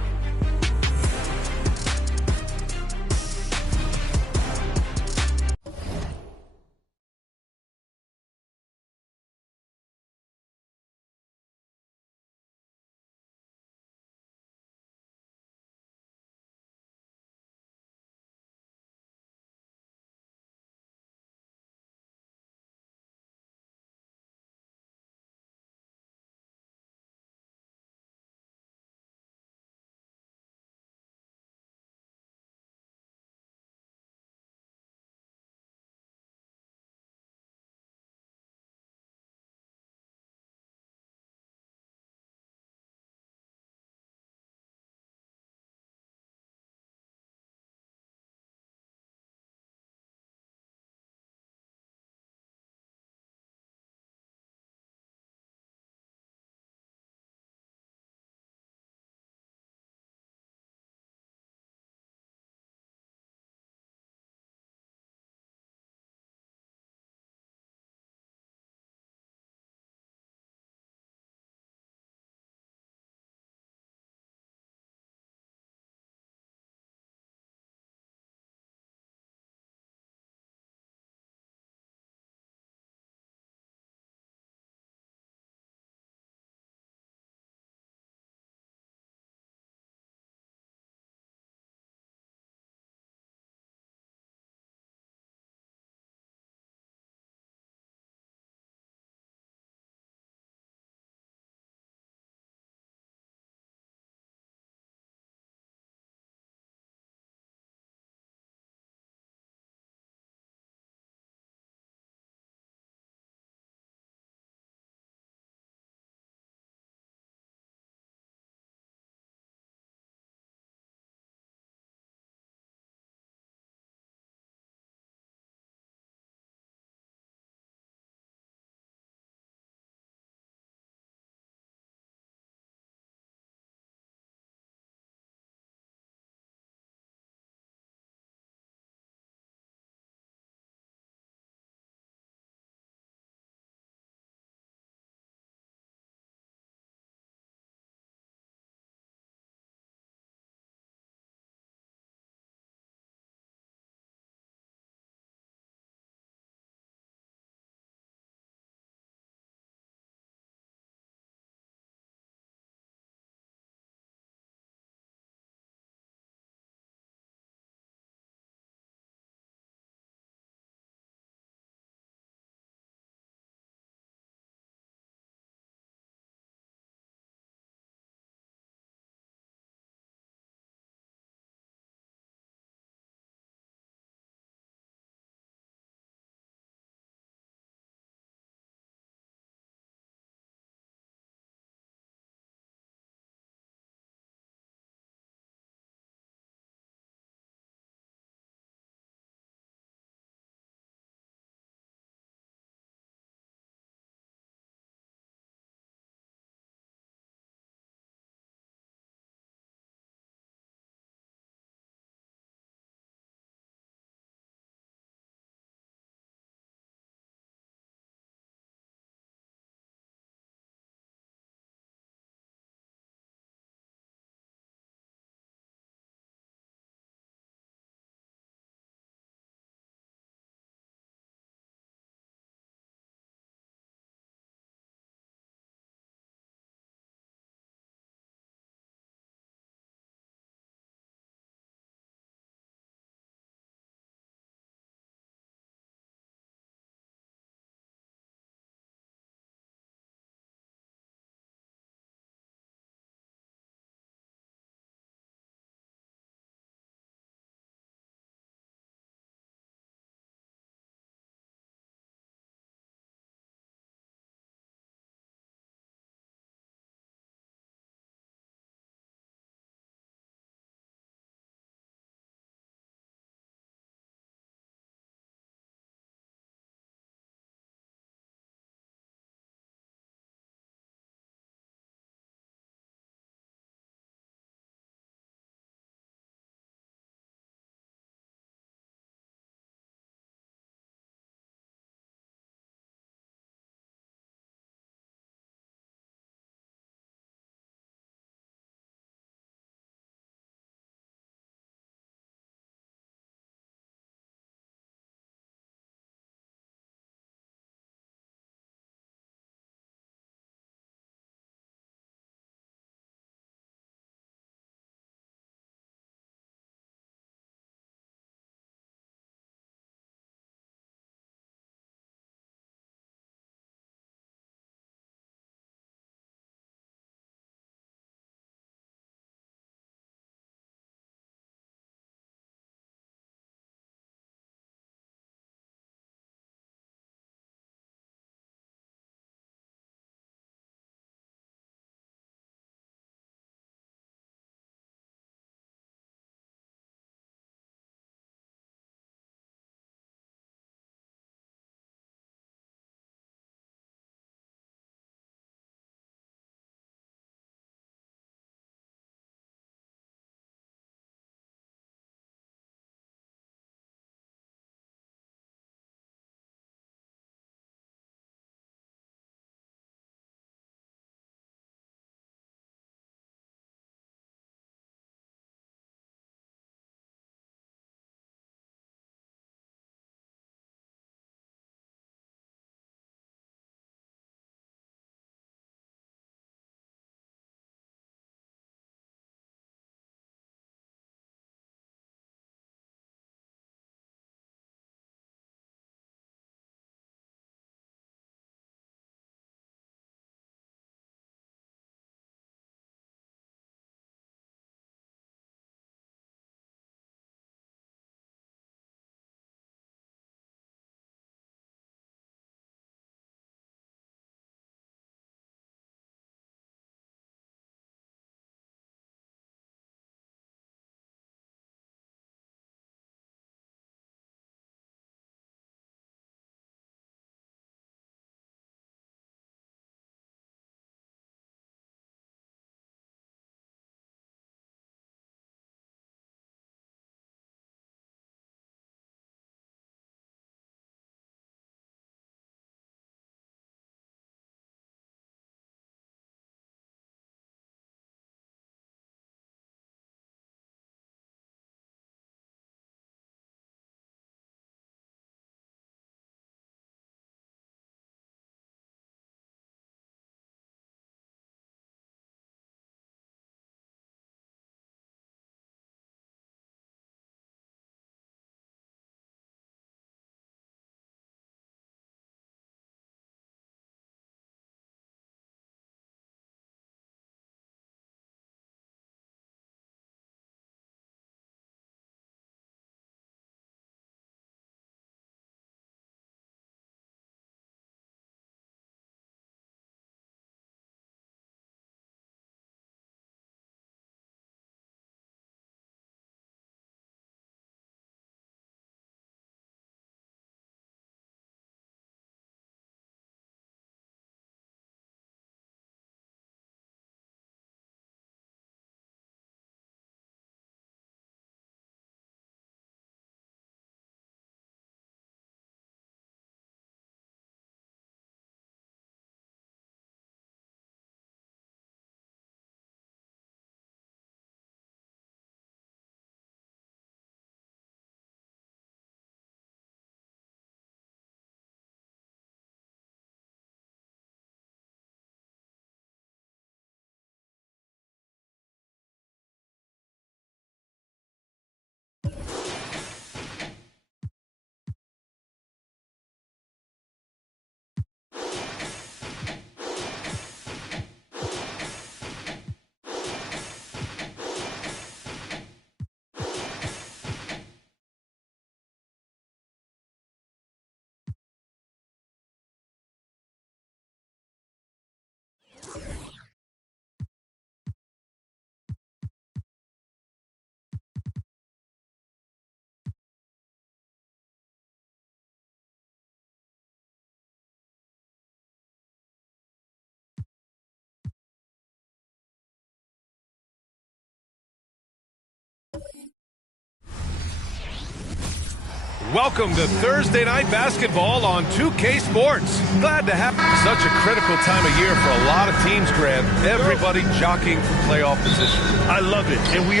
Welcome to Thursday Night Basketball on 2K Sports. Glad to have such a critical time of year for a lot of teams, Grant. Everybody jockeying for playoff position. I love it. And we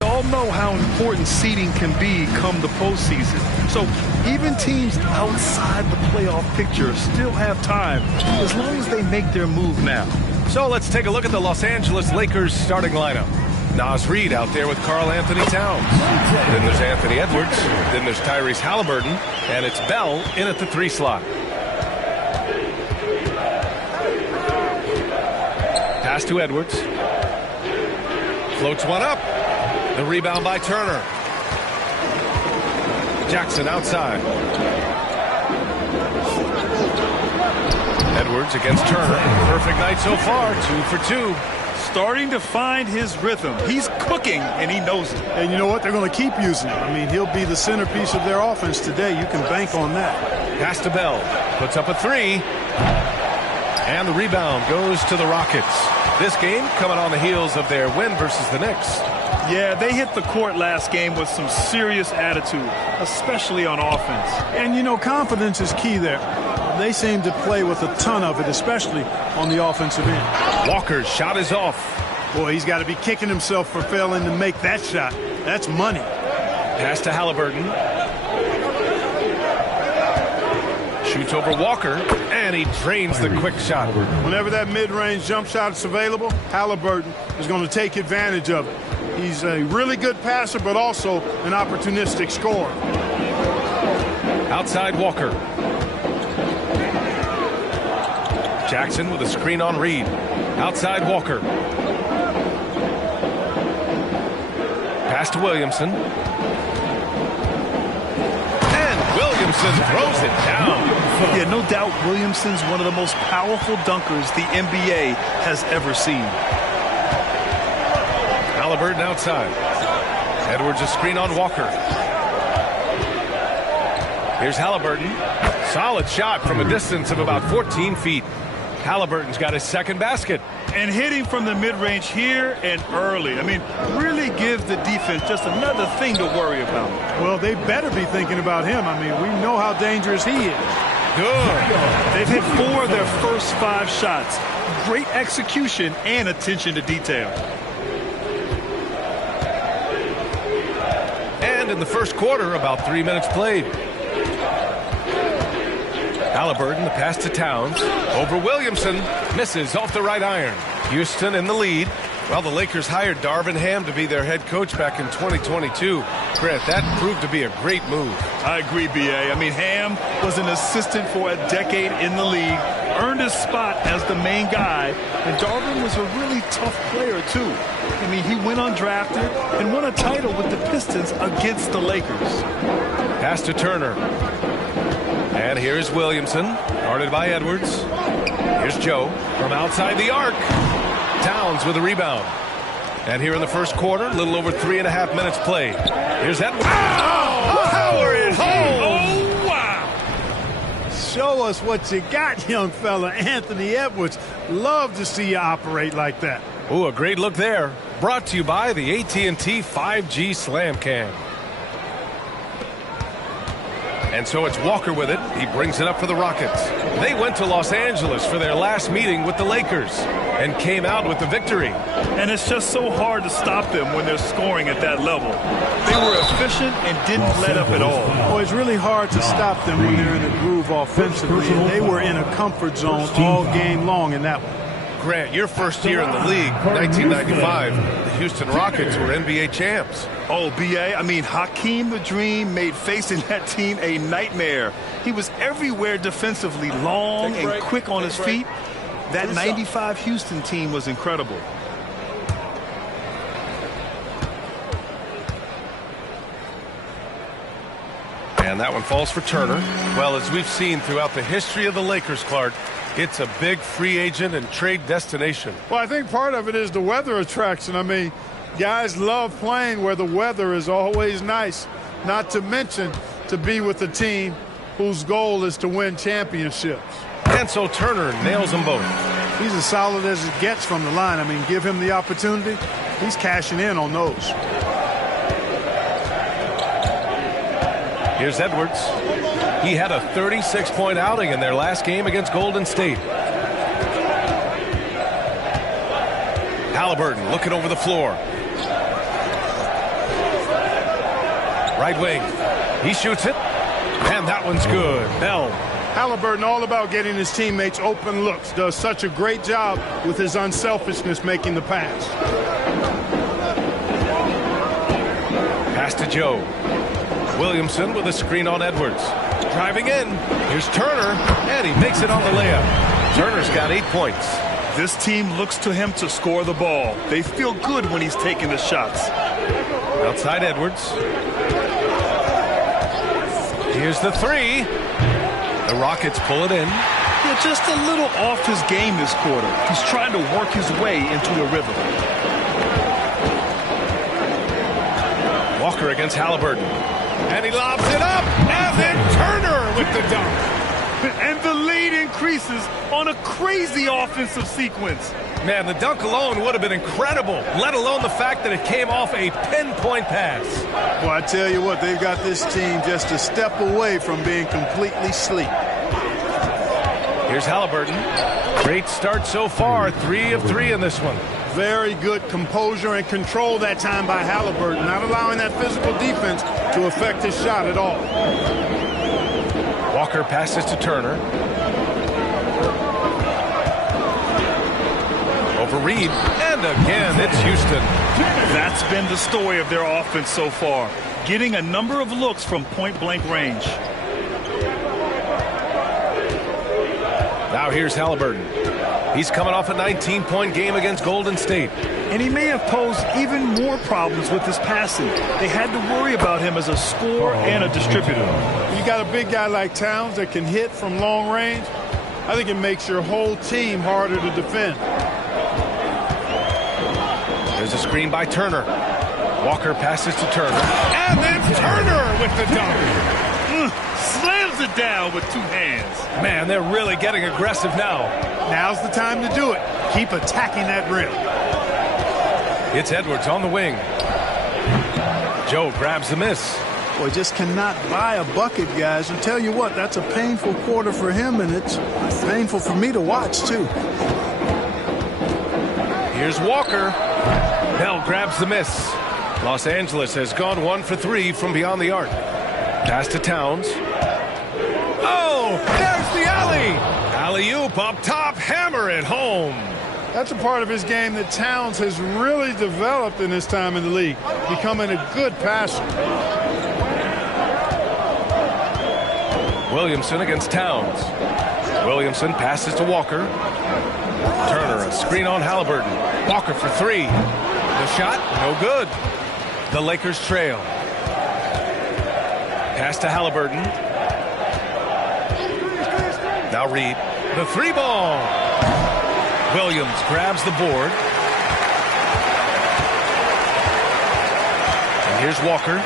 all know how important seeding can be come the postseason. So even teams outside the playoff picture still have time as long as they make their move now. So let's take a look at the Los Angeles Lakers starting lineup. Naz Reid out there with Karl Anthony Towns. Then there's Anthony Edwards. Then there's Tyrese Halliburton. And it's Bell in at the 3 slot. Pass to Edwards. Floats one up. The rebound by Turner. Jackson outside. Edwards against Turner. Perfect night so far. 2 for 2. Starting to find his rhythm. He's cooking, and he knows it. And you know what? They're going to keep using him. I mean, he'll be the centerpiece of their offense today. You can bank on that. Pass to Bell. Puts up a 3. And the rebound goes to the Rockets. This game coming on the heels of their win versus the Knicks. Yeah, they hit the court last game with some serious attitude, especially on offense. And, you know, confidence is key there. They seem to play with a ton of it, especially on the offensive end. Walker's shot is off. Boy, he's got to be kicking himself for failing to make that shot. That's money. Pass to Halliburton. Shoots over Walker, and he drains the quick shot. Whenever that mid-range jump shot is available, Halliburton is going to take advantage of it. He's a really good passer, but also an opportunistic scorer. Outside Walker. Jackson with a screen on Reid. Outside Walker. Pass to Williamson. And Williamson throws it down. Yeah, no doubt Williamson's one of the most powerful dunkers the NBA has ever seen. Halliburton outside. Edwards a screen on Walker. Here's Halliburton. Solid shot from a distance of about 14 feet. Halliburton's got his second basket. And hitting from the mid-range here and early. I mean, really gives the defense just another thing to worry about. Well, they better be thinking about him. I mean, we know how dangerous he is. Good. They've hit 4 of their first 5 shots. Great execution and attention to detail. And in the first quarter, about 3 minutes played. Halliburton, the pass to Towns. Over Williamson. Misses off the right iron. Houston in the lead. Well, the Lakers hired Darvin Ham to be their head coach back in 2022. Grant, that proved to be a great move. I agree, B.A. I mean, Ham was an assistant for a decade in the league, earned his spot as the main guy, and Darvin was a really tough player, too. I mean, he went undrafted and won a title with the Pistons against the Lakers. Pass to Turner. And here's Williamson, guarded by Edwards. Here's Joe from outside the arc. Towns with a rebound. And here in the first quarter, a little over 3.5 minutes played. Here's Edwards. Oh, power it home. Oh, wow. Show us what you got, young fella. Anthony Edwards. Love to see you operate like that. Ooh, a great look there. Brought to you by the AT&T 5G Slam Cam. And so it's Walker with it. He brings it up for the Rockets. They went to Los Angeles for their last meeting with the Lakers and came out with the victory. And it's just so hard to stop them when they're scoring at that level. They were efficient and didn't let up at all. Well, it's really hard to stop them when they're in a groove offensively. And they were in a comfort zone all game long in that one. Grant, your first year in the league, 1995, the Houston Rockets were NBA champs. Oh, B.A., I mean, Hakeem the Dream made facing that team a nightmare. He was everywhere defensively, long and quick on his feet. That 95 Houston team was incredible. And that one falls for Turner. Well, as we've seen throughout the history of the Lakers, Clark, it's a big free agent and trade destination. Well, I think part of it is the weather attraction. I mean, guys love playing where the weather is always nice, not to mention to be with a team whose goal is to win championships. And so Turner nails them both. He's as solid as it gets from the line. I mean, give him the opportunity. He's cashing in on those. Here's Edwards. He had a 36-point outing in their last game against Golden State. Halliburton looking over the floor. Right wing. He shoots it. And that one's good. Bell. Halliburton all about getting his teammates open looks. Does such a great job with his unselfishness making the pass. Pass to Joe. Williamson with a screen on Edwards. Driving in. Here's Turner. And he makes it on the layup. Turner's got 8 points. This team looks to him to score the ball. They feel good when he's taking the shots. Outside Edwards. Here's the three. The Rockets pull it in. Yeah, just a little off his game this quarter. He's trying to work his way into a rhythm. Walker against Halliburton. And he lobs it up. And then Turner with the dunk. And the lead increases on a crazy offensive sequence. Man, the dunk alone would have been incredible, let alone the fact that it came off a pinpoint pass. Well, I tell you what, they've got this team just a step away from being completely asleep. Here's Halliburton. Great start so far, 3 of 3 in this one. Very good composure and control that time by Halliburton, not allowing that physical defense to affect his shot at all. Walker passes to Turner. Over Reed, and again, it's Houston. That's been the story of their offense so far, getting a number of looks from point-blank range. Now here's Halliburton. He's coming off a 19-point game against Golden State. And he may have posed even more problems with his passing. They had to worry about him as a scorer and a distributor. You got a big guy like Towns that can hit from long range. I think it makes your whole team harder to defend. There's a screen by Turner. Walker passes to Turner. And then Turner with the dunk. Slams it down with 2 hands. Man, they're really getting aggressive now. Now's the time to do it. Keep attacking that rim. It's Edwards on the wing. Joe grabs the miss. Boy, just cannot buy a bucket, guys. And tell you what, that's a painful quarter for him, and it's painful for me to watch, too. Here's Walker. Bell grabs the miss. Los Angeles has gone 1 for 3 from beyond the arc. Pass to Towns. Oh, there's the alley. Alley-oop up top, hammer it home. That's a part of his game that Towns has really developed in his time in the league, becoming a good passer. Williamson against Towns. Williamson passes to Walker. Turner, a screen on Halliburton. Walker for 3. The shot, no good. The Lakers trail. Pass to Halliburton. Now Reed. The 3 ball. Williams grabs the board. And here's Walker.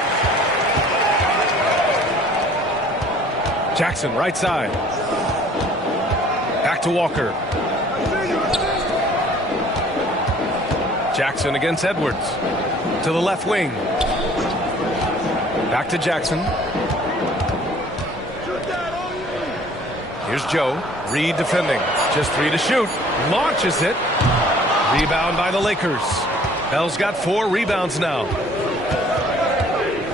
Jackson, right side. Back to Walker. Jackson against Edwards. To the left wing. Back to Jackson. Here's Joe. Reed defending. Just 3 to shoot. Launches it. Rebound by the Lakers. Bell's got 4 rebounds now.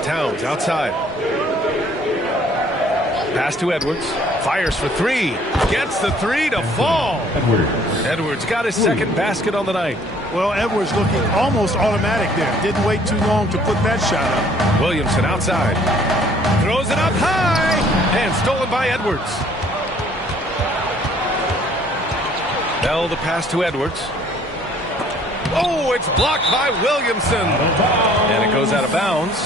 Towns outside. Pass to Edwards. Fires for 3. Gets the 3 to fall. Edwards got his second basket on the night. Well, Edwards looking almost automatic there. Didn't wait too long to put that shot up. Williamson outside. Throws it up high. And stolen by Edwards. Bell the pass to Edwards. Oh, it's blocked by Williamson. And it goes out of bounds.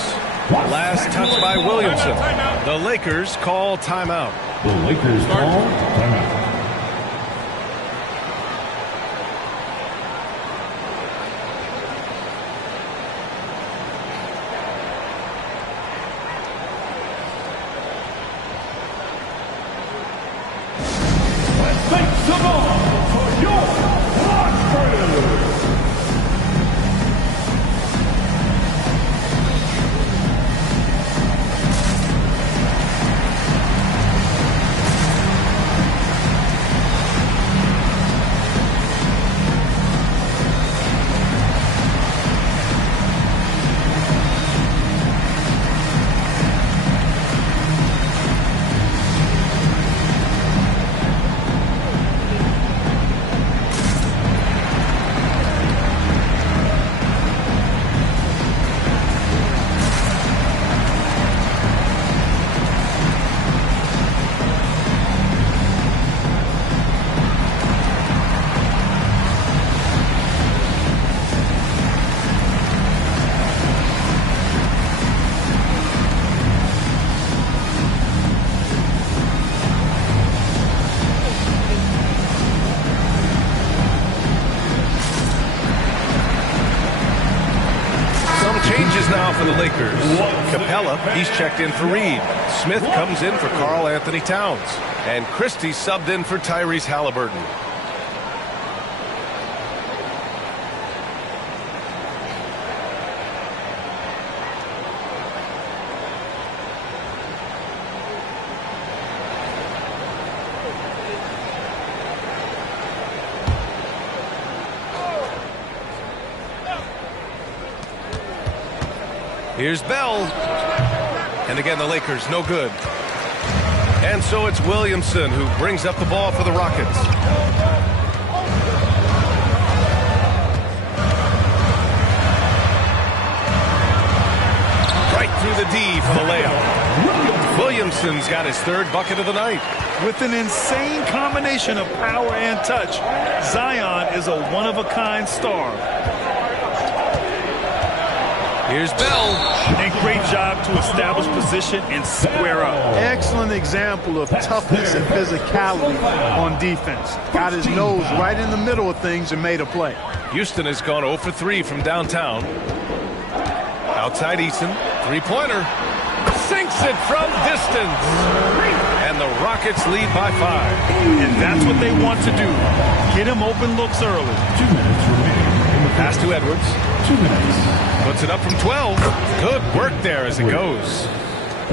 Last touch by Williamson. The Lakers call timeout. The Lakers call timeout. for the Lakers. Capella, he's checked in for Reed. Smith comes in for Karl Anthony Towns. And Christie subbed in for Tyrese Halliburton. Here's Bell. And again, the Lakers, no good. And so it's Williamson who brings up the ball for the Rockets. Right through the D for the layup. Williamson's got his third bucket of the night. With an insane combination of power and touch, Zion is a one-of-a-kind star. Here's Bell. And great job to establish position and square up. Excellent example of toughness and physicality on defense. Got his nose right in the middle of things and made a play. Houston has gone 0 for 3 from downtown. Outside Eason, three-pointer. Sinks it from distance. And the Rockets lead by 5. And that's what they want to do. Get him open looks early. 2 minutes remaining. Pass to Edwards. 2 minutes. Puts it up from 12. Good work there as it goes.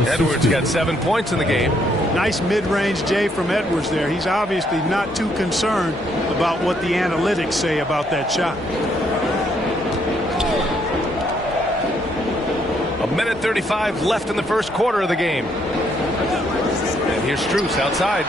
Edwards got 7 points in the game. Nice mid-range J from Edwards there. He's obviously not too concerned about what the analytics say about that shot. A minute 35 left in the first quarter of the game. And here's Strus outside.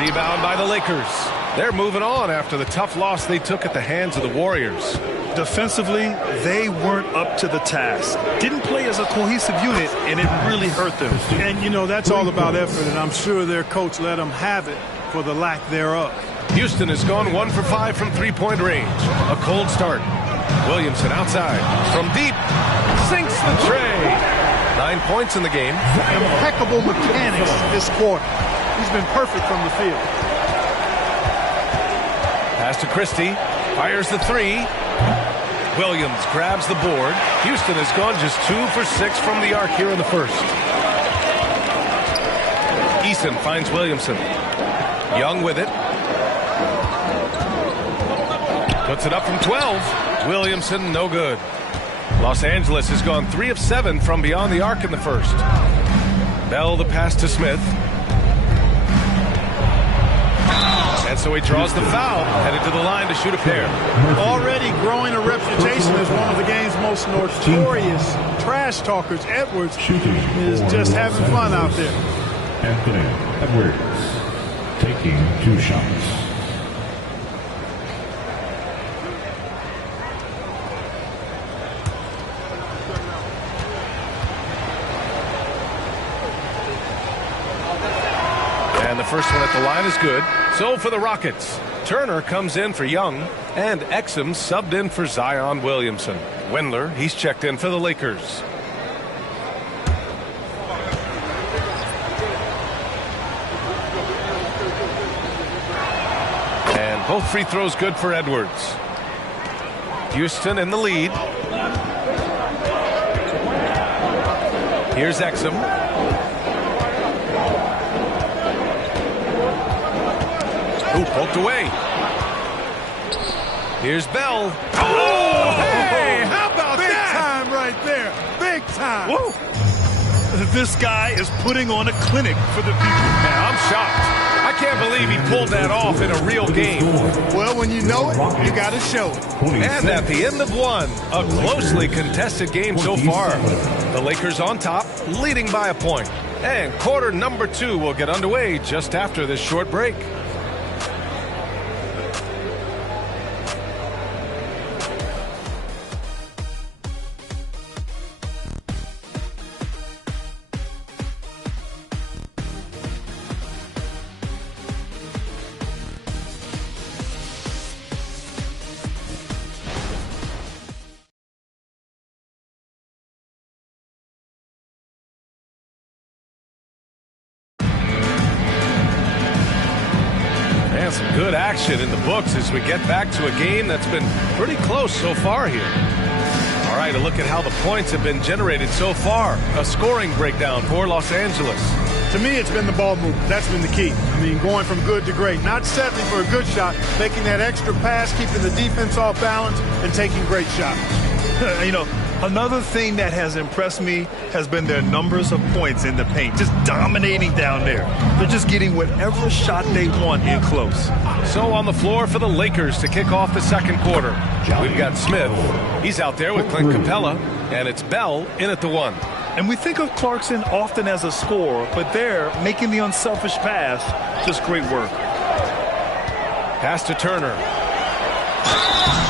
Rebound by the Lakers. They're moving on after the tough loss they took at the hands of the Warriors. Defensively, they weren't up to the task. Didn't play as a cohesive unit, and it really hurt them. And, you know, that's all about effort, and I'm sure their coach let them have it for the lack thereof. Houston has gone 1 for 5 from three-point range. A cold start. Williamson outside. From deep. Sinks the tray. 9 points in the game. Impeccable mechanics this quarter. He's been perfect from the field. Pass to Christie. Fires the three. Williams grabs the board. Houston has gone just 2 for 6 from the arc here in the first. Eason finds Williamson. Young with it. Puts it up from 12. Williamson, no good. Los Angeles has gone 3 of 7 from beyond the arc in the first. Bell the pass to Smith. And so he draws the foul, headed to the line to shoot a pair. Already growing a reputation as one of the game's most notorious trash talkers, Edwards is just having fun out there. Anthony Edwards taking 2 shots. And the first one at the line is good. So for the Rockets, Turner comes in for Young, and Exum subbed in for Zion Williamson. Wendler, he's checked in for the Lakers. And both free throws good for Edwards. Houston in the lead. Here's Exum. Ooh, poked away. Here's Bell. Oh, hey, how about that? Big time right there. Big time. Whoa. This guy is putting on a clinic for the people. Man, I'm shocked. I can't believe he pulled that off in a real game. Well, when you know it, you got to show it. And at the end of one, a closely contested game so far. The Lakers on top, leading by a point. And quarter number 2 will get underway just after this short break. Some good action in the books as we get back to a game that's been pretty close so far here. All right, a look at how the points have been generated so far. A scoring breakdown for Los Angeles. To me, it's been the ball movement. That's been the key. I mean, going from good to great. Not settling for a good shot, making that extra pass, keeping the defense off balance, and taking great shots. You know, another thing that has impressed me has been their numbers of points in the paint. Just dominating down there. They're just getting whatever shot they want in close. So on the floor for the Lakers to kick off the second quarter. We've got Smith. He's out there with Clint Capella. And it's Bell in at the 1. And we think of Clarkson often as a scorer, but they're making the unselfish pass. Just great work. Pass to Turner.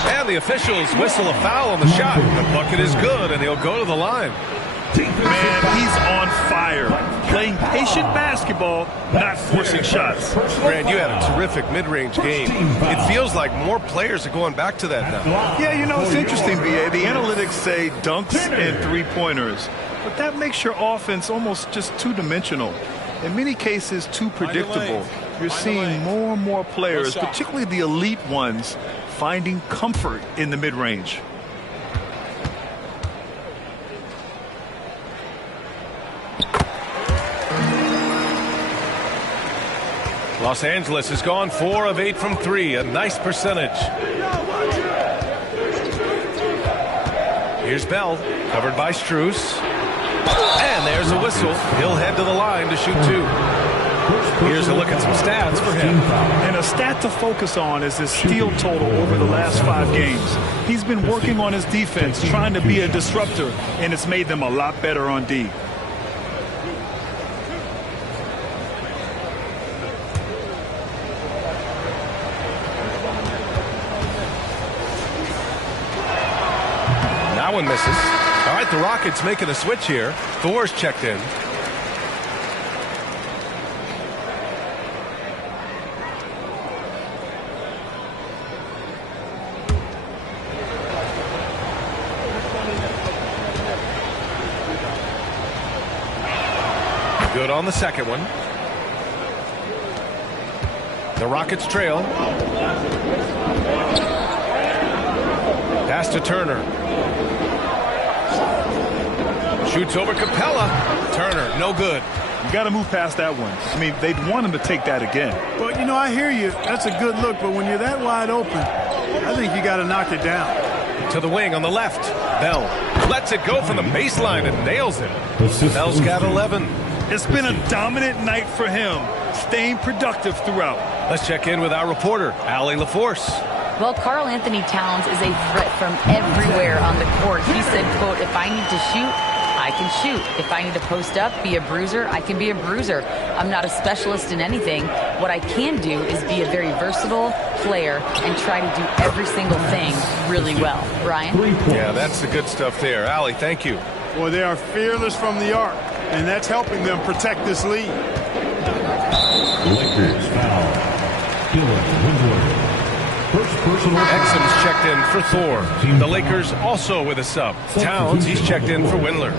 And the officials whistle a foul on the shot. The bucket is good, and he'll go to the line. Man, he's on fire. Playing patient basketball, not forcing shots. Brad, you had a terrific mid-range game. It feels like more players are going back to that now. Yeah, you know, it's interesting, B.A. The analytics say dunks and three-pointers. But that makes your offense almost just two-dimensional. In many cases, too predictable. You're seeing more and more players, particularly the elite ones, finding comfort in the mid-range. Los Angeles has gone 4 of 8 from 3, a nice percentage. Here's Bell, covered by Strus. And there's a whistle. He'll head to the line to shoot 2. Here's a look at some stats for him. And a stat to focus on is his steal total over the last 5 games. He's been working on his defense, trying to be a disruptor, and it's made them a lot better on D. That one misses. All right, the Rockets making a switch here. Thor's checked in. Good on the second one. The Rockets trail. Pass to Turner. Shoots over Capella. Turner, no good. You got to move past that one. I mean, they'd want him to take that again. But, you know, I hear you. That's a good look. But when you're that wide open, I think you got to knock it down. To the wing on the left. Bell lets it go from the baseline and nails it. Bell's got 11. It's been a dominant night for him, staying productive throughout. Let's check in with our reporter, Allie LaForce. Well, Karl Anthony Towns is a threat from everywhere on the court. He said, quote, if I need to shoot, I can shoot. If I need to post up, be a bruiser, I can be a bruiser. I'm not a specialist in anything. What I can do is be a very versatile player and try to do every single thing really well. Ryan? Yeah, that's the good stuff there. Allie, thank you. Well, they are fearless from the arc, and that's helping them protect this lead. Lakers foul. Dylan Windler. First personal. Exum's checked in for Thor. The Lakers also with a sub. Towns, he's checked in for Windler.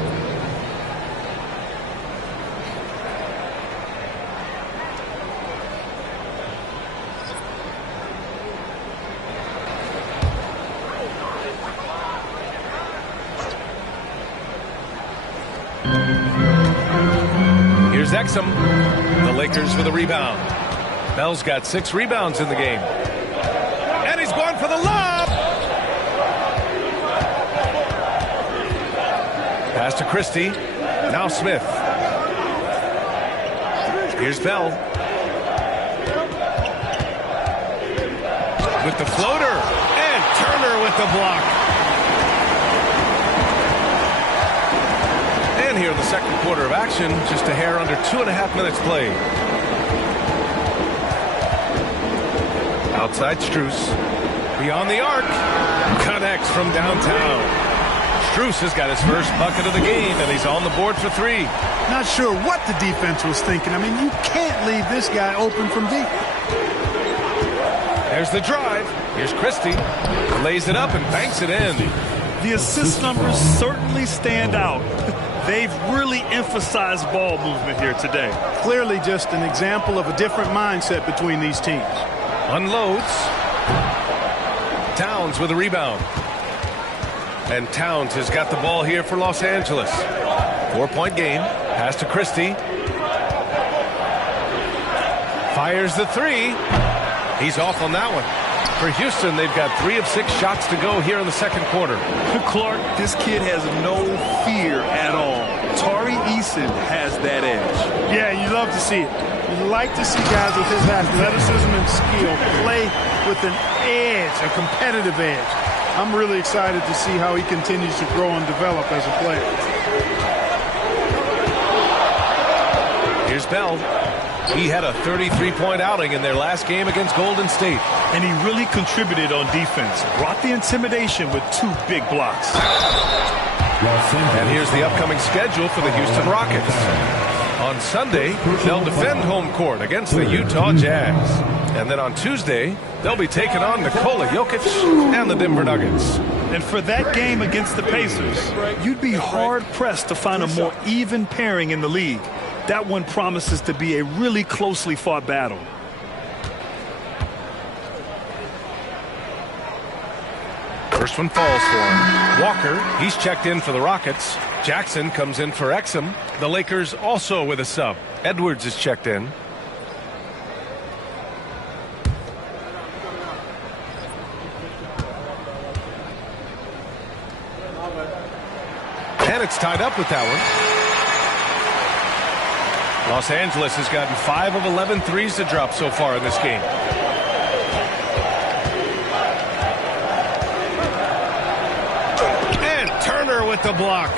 Here's Exum. The Lakers for the rebound. Bell's got 6 rebounds in the game. And he's going for the lob. Pass to Christie. Now Smith. Here's Bell. With the floater. And Turner with the block. And here in the second quarter of action, just a hair under 2.5 minutes played. Outside Strus. Beyond the arc. Connects from downtown. Strus has got his first bucket of the game, and he's on the board for 3. Not sure what the defense was thinking. I mean, you can't leave this guy open from deep. There's the drive. Here's Christie. Lays it up and banks it in. The assist numbers certainly stand out. They've really emphasized ball movement here today. Clearly just an example of a different mindset between these teams. Unloads. Towns with a rebound. And Towns has got the ball here for Los Angeles. 4-point game. Pass to Christie. Fires the three. He's off on that one. For Houston, they've got 3 of 6 shots to go here in the second quarter. Clark, this kid has no fear at all. Tari Eason has that edge. Yeah, you love to see it. You like to see guys with his athleticism and skill play with an edge, a competitive edge. I'm really excited to see how he continues to grow and develop as a player. Here's Bell. He had a 33-point outing in their last game against Golden State. And he really contributed on defense. Brought the intimidation with 2 big blocks. And here's the upcoming schedule for the Houston Rockets. On Sunday, they'll defend home court against the Utah Jazz. And then on Tuesday, they'll be taking on Nikola Jokic and the Denver Nuggets. And for that game against the Pacers, you'd be hard-pressed to find a more even pairing in the league. That one promises to be a really closely fought battle. First one falls for him. Walker, he's checked in for the Rockets. Jackson comes in for Exum. The Lakers also with a sub. Edwards is checked in. And it's tied up with that one. Los Angeles has gotten 5 of 11 threes to drop so far in this game. And Turner with the block.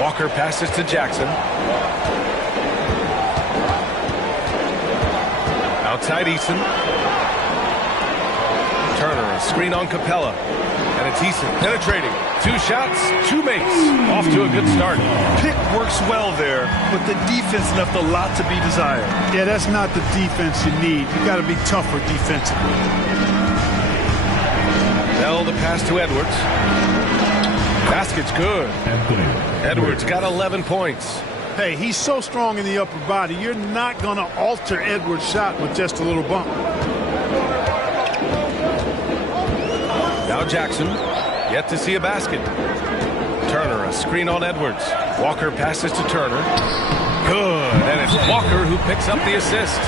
Walker passes to Jackson. Outside Eason. Turner, a screen on Capella. And it's Eason penetrating. 2 shots, 2 makes. Off to a good start. Pick works well there, but the defense left a lot to be desired. Yeah, that's not the defense you need. You got to be tougher defensively. Bell the pass to Edwards. Basket's good. Edwards got 11 points. Hey, he's so strong in the upper body. You're not going to alter Edwards' shot with just a little bump. Now Jackson. Yet to see a basket. Turner, a screen on Edwards. Walker passes to Turner. Good. And it's Walker who picks up the assist.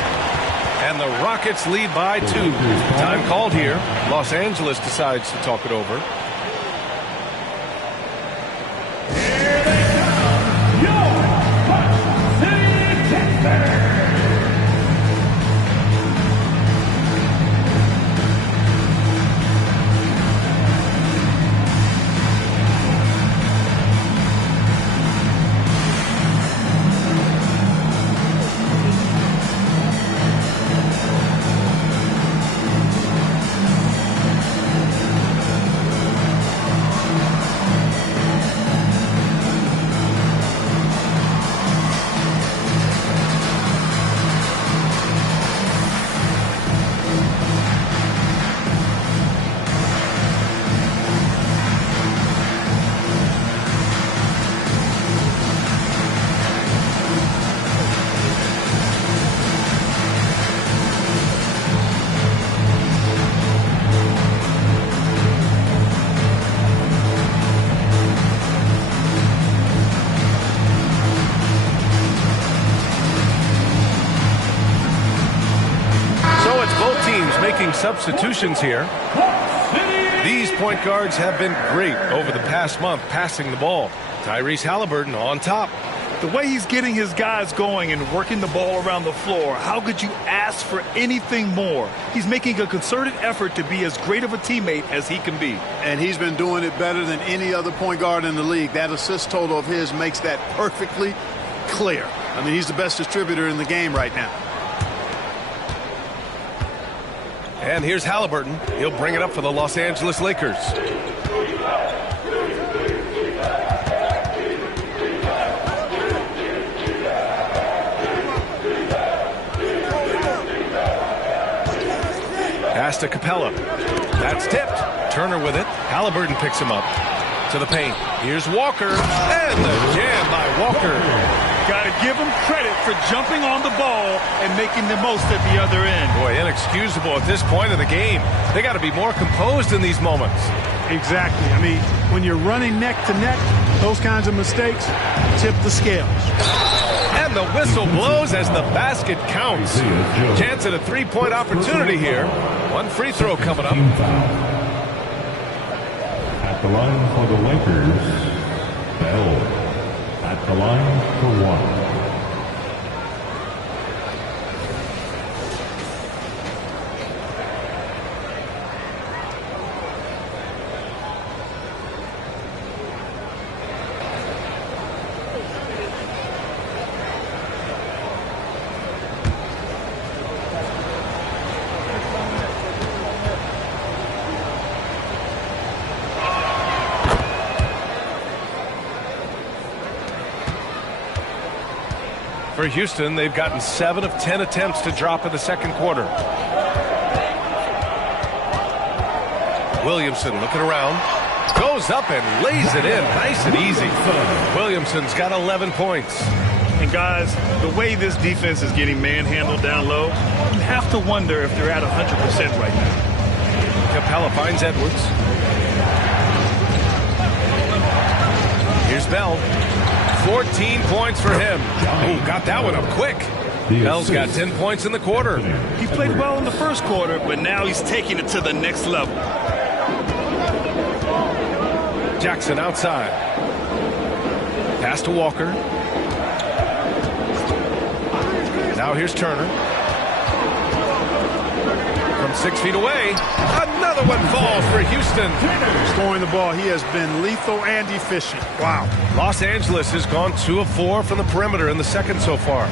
And the Rockets lead by 2. Time called here. Los Angeles decides to talk it over. Here they come. Your City Denver. Substitutions here. These point guards have been great over the past month passing the ball. Tyrese Halliburton on top. The way he's getting his guys going and working the ball around the floor, how could you ask for anything more? He's making a concerted effort to be as great of a teammate as he can be. And he's been doing it better than any other point guard in the league. That assist total of his makes that perfectly clear. I mean, he's the best distributor in the game right now. And here's Halliburton. He'll bring it up for the Los Angeles Lakers. Pass to Capella. That's tipped. Turner with it. Halliburton picks him up to the paint. Here's Walker. And the jam by Walker. Got to give them credit for jumping on the ball and making the most at the other end. Boy, inexcusable at this point of the game. They got to be more composed in these moments. Exactly. I mean, when you're running neck to neck, those kinds of mistakes tip the scales. And the whistle blows as the basket counts. Chance at a three-point opportunity here. One free throw coming up. At the line for the Lakers, Bell. At the line for one. For Houston, they've gotten 7 of 10 attempts to drop in the second quarter. Williamson looking around. Goes up and lays it in nice and easy. Williamson's got 11 points. And guys, the way this defense is getting manhandled down low, you have to wonder if they're at 100% right now. Capella finds Edwards. Here's Bell. 14 points for him. Oh, got that one up quick. Bell's got 10 points in the quarter. He played well in the first quarter, but now he's taking it to the next level. Jackson outside. Pass to Walker. Now here's Turner. From 6 feet away. Another one falls for Houston. Scoring the ball, he has been lethal and efficient. Wow. Los Angeles has gone 2 of 4 from the perimeter in the second so far.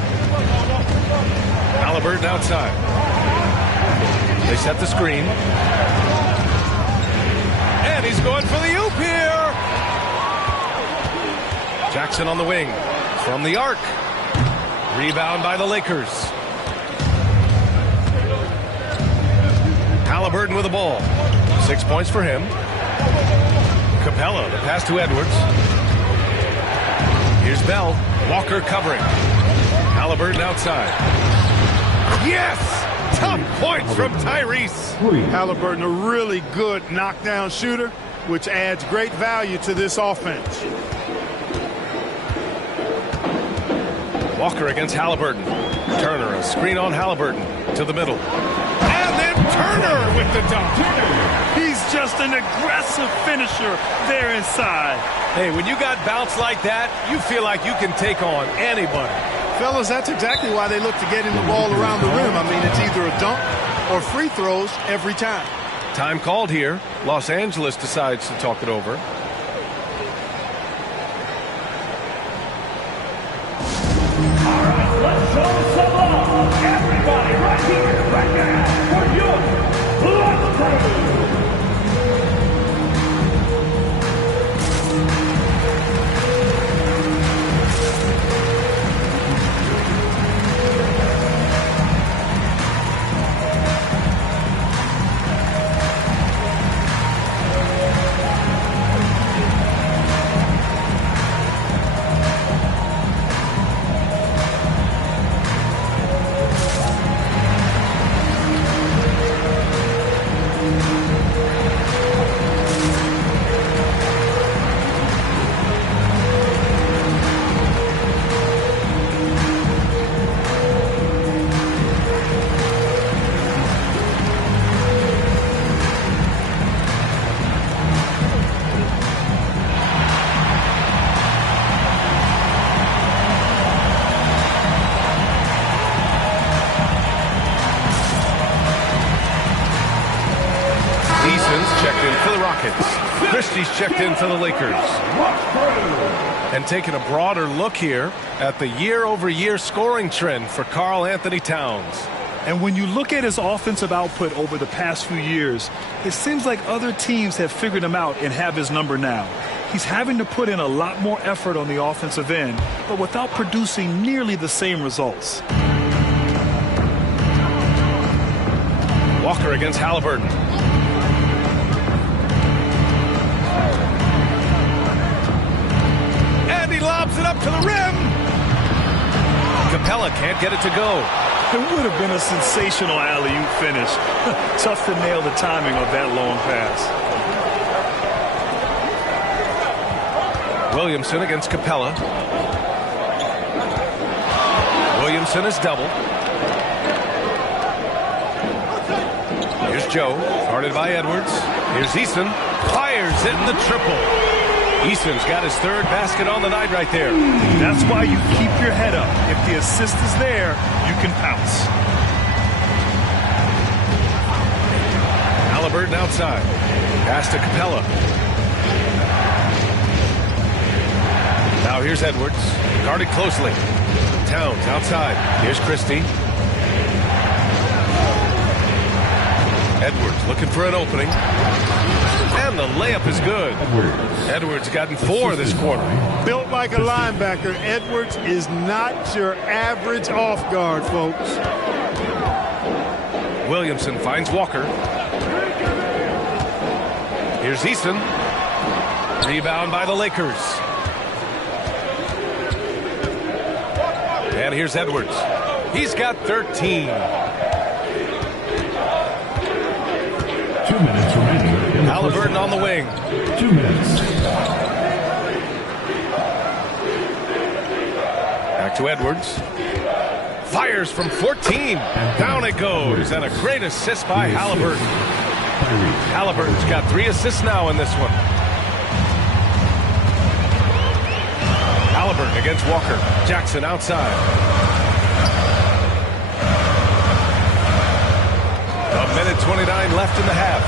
Halliburton outside. They set the screen. And he's going for the oop here. Jackson on the wing. From the arc. Rebound by the Lakers. Halliburton with the ball. 6 points for him. Capella, the pass to Edwards. Here's Bell. Walker covering. Halliburton outside. Yes! Tough points from Tyrese. Halliburton, a really good knockdown shooter, which adds great value to this offense. Walker against Halliburton. Turner, a screen on Halliburton to the middle. And then Turner with the dunk. He's just an aggressive finisher there inside. Hey, when you got bounce like that, you feel like you can take on anybody. Fellas, that's exactly why they look to get him the ball around the rim. I mean, it's either a dunk or free throws every time. Time called here. Los Angeles decides to talk it over. Let's show some love. Everybody right here, right now, for your blood. Christie's checked in for the Lakers. And taking a broader look here at the year-over-year scoring trend for Karl Anthony Towns. And when you look at his offensive output over the past few years, it seems like other teams have figured him out and have his number now. He's having to put in a lot more effort on the offensive end, but without producing nearly the same results. Walker against Halliburton. And he lobs it up to the rim. Capella can't get it to go. It would have been a sensational alley-oop finish. Tough to nail the timing of that long pass. Williamson against Capella. Williamson is double. Here's Joe, guarded by Edwards. Here's Eason, fires in the triple. Eason's got his third basket on the night right there. That's why you keep your head up. If the assist is there, you can pounce. Halliburton outside. Pass to Capella. Now here's Edwards, guarded closely. Towns outside. Here's Christie. Edwards looking for an opening. And the layup is good. Edwards gotten 4 this quarter. Built like a linebacker, Edwards is not your average off guard, folks. Williamson finds Walker. Here's Eason. Rebound by the Lakers. And here's Edwards. He's got 13. 2 minutes remaining. Halliburton on the wing. 2 minutes. Back to Edwards. Fires from 14. Down it goes. And a great assist by Halliburton. Halliburton's got 3 assists now in this one. Halliburton against Walker. Jackson outside. A minute 29 left in the half.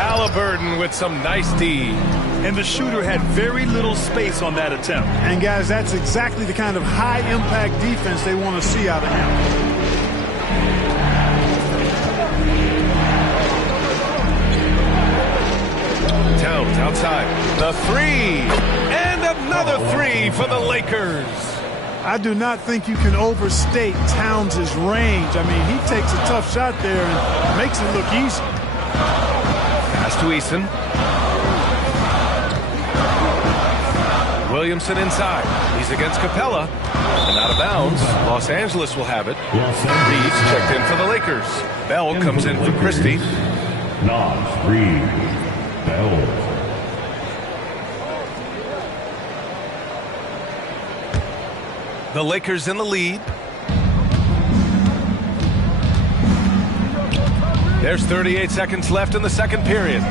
Halliburton with some nice D. And the shooter had very little space on that attempt. And guys, that's exactly the kind of high-impact defense they want to see out of him. Towns outside. The 3. And another 3 for the Lakers. I do not think you can overstate Towns' range. I mean, he takes a tough shot there and makes it look easy. Pass to Eason. Williamson inside. He's against Capella. And out of bounds. Los Angeles will have it. Reed's checked in for the Lakers. Bell comes in for Christie. Nas, Reed, Bell. The Lakers in the lead. There's 38 seconds left in the second period.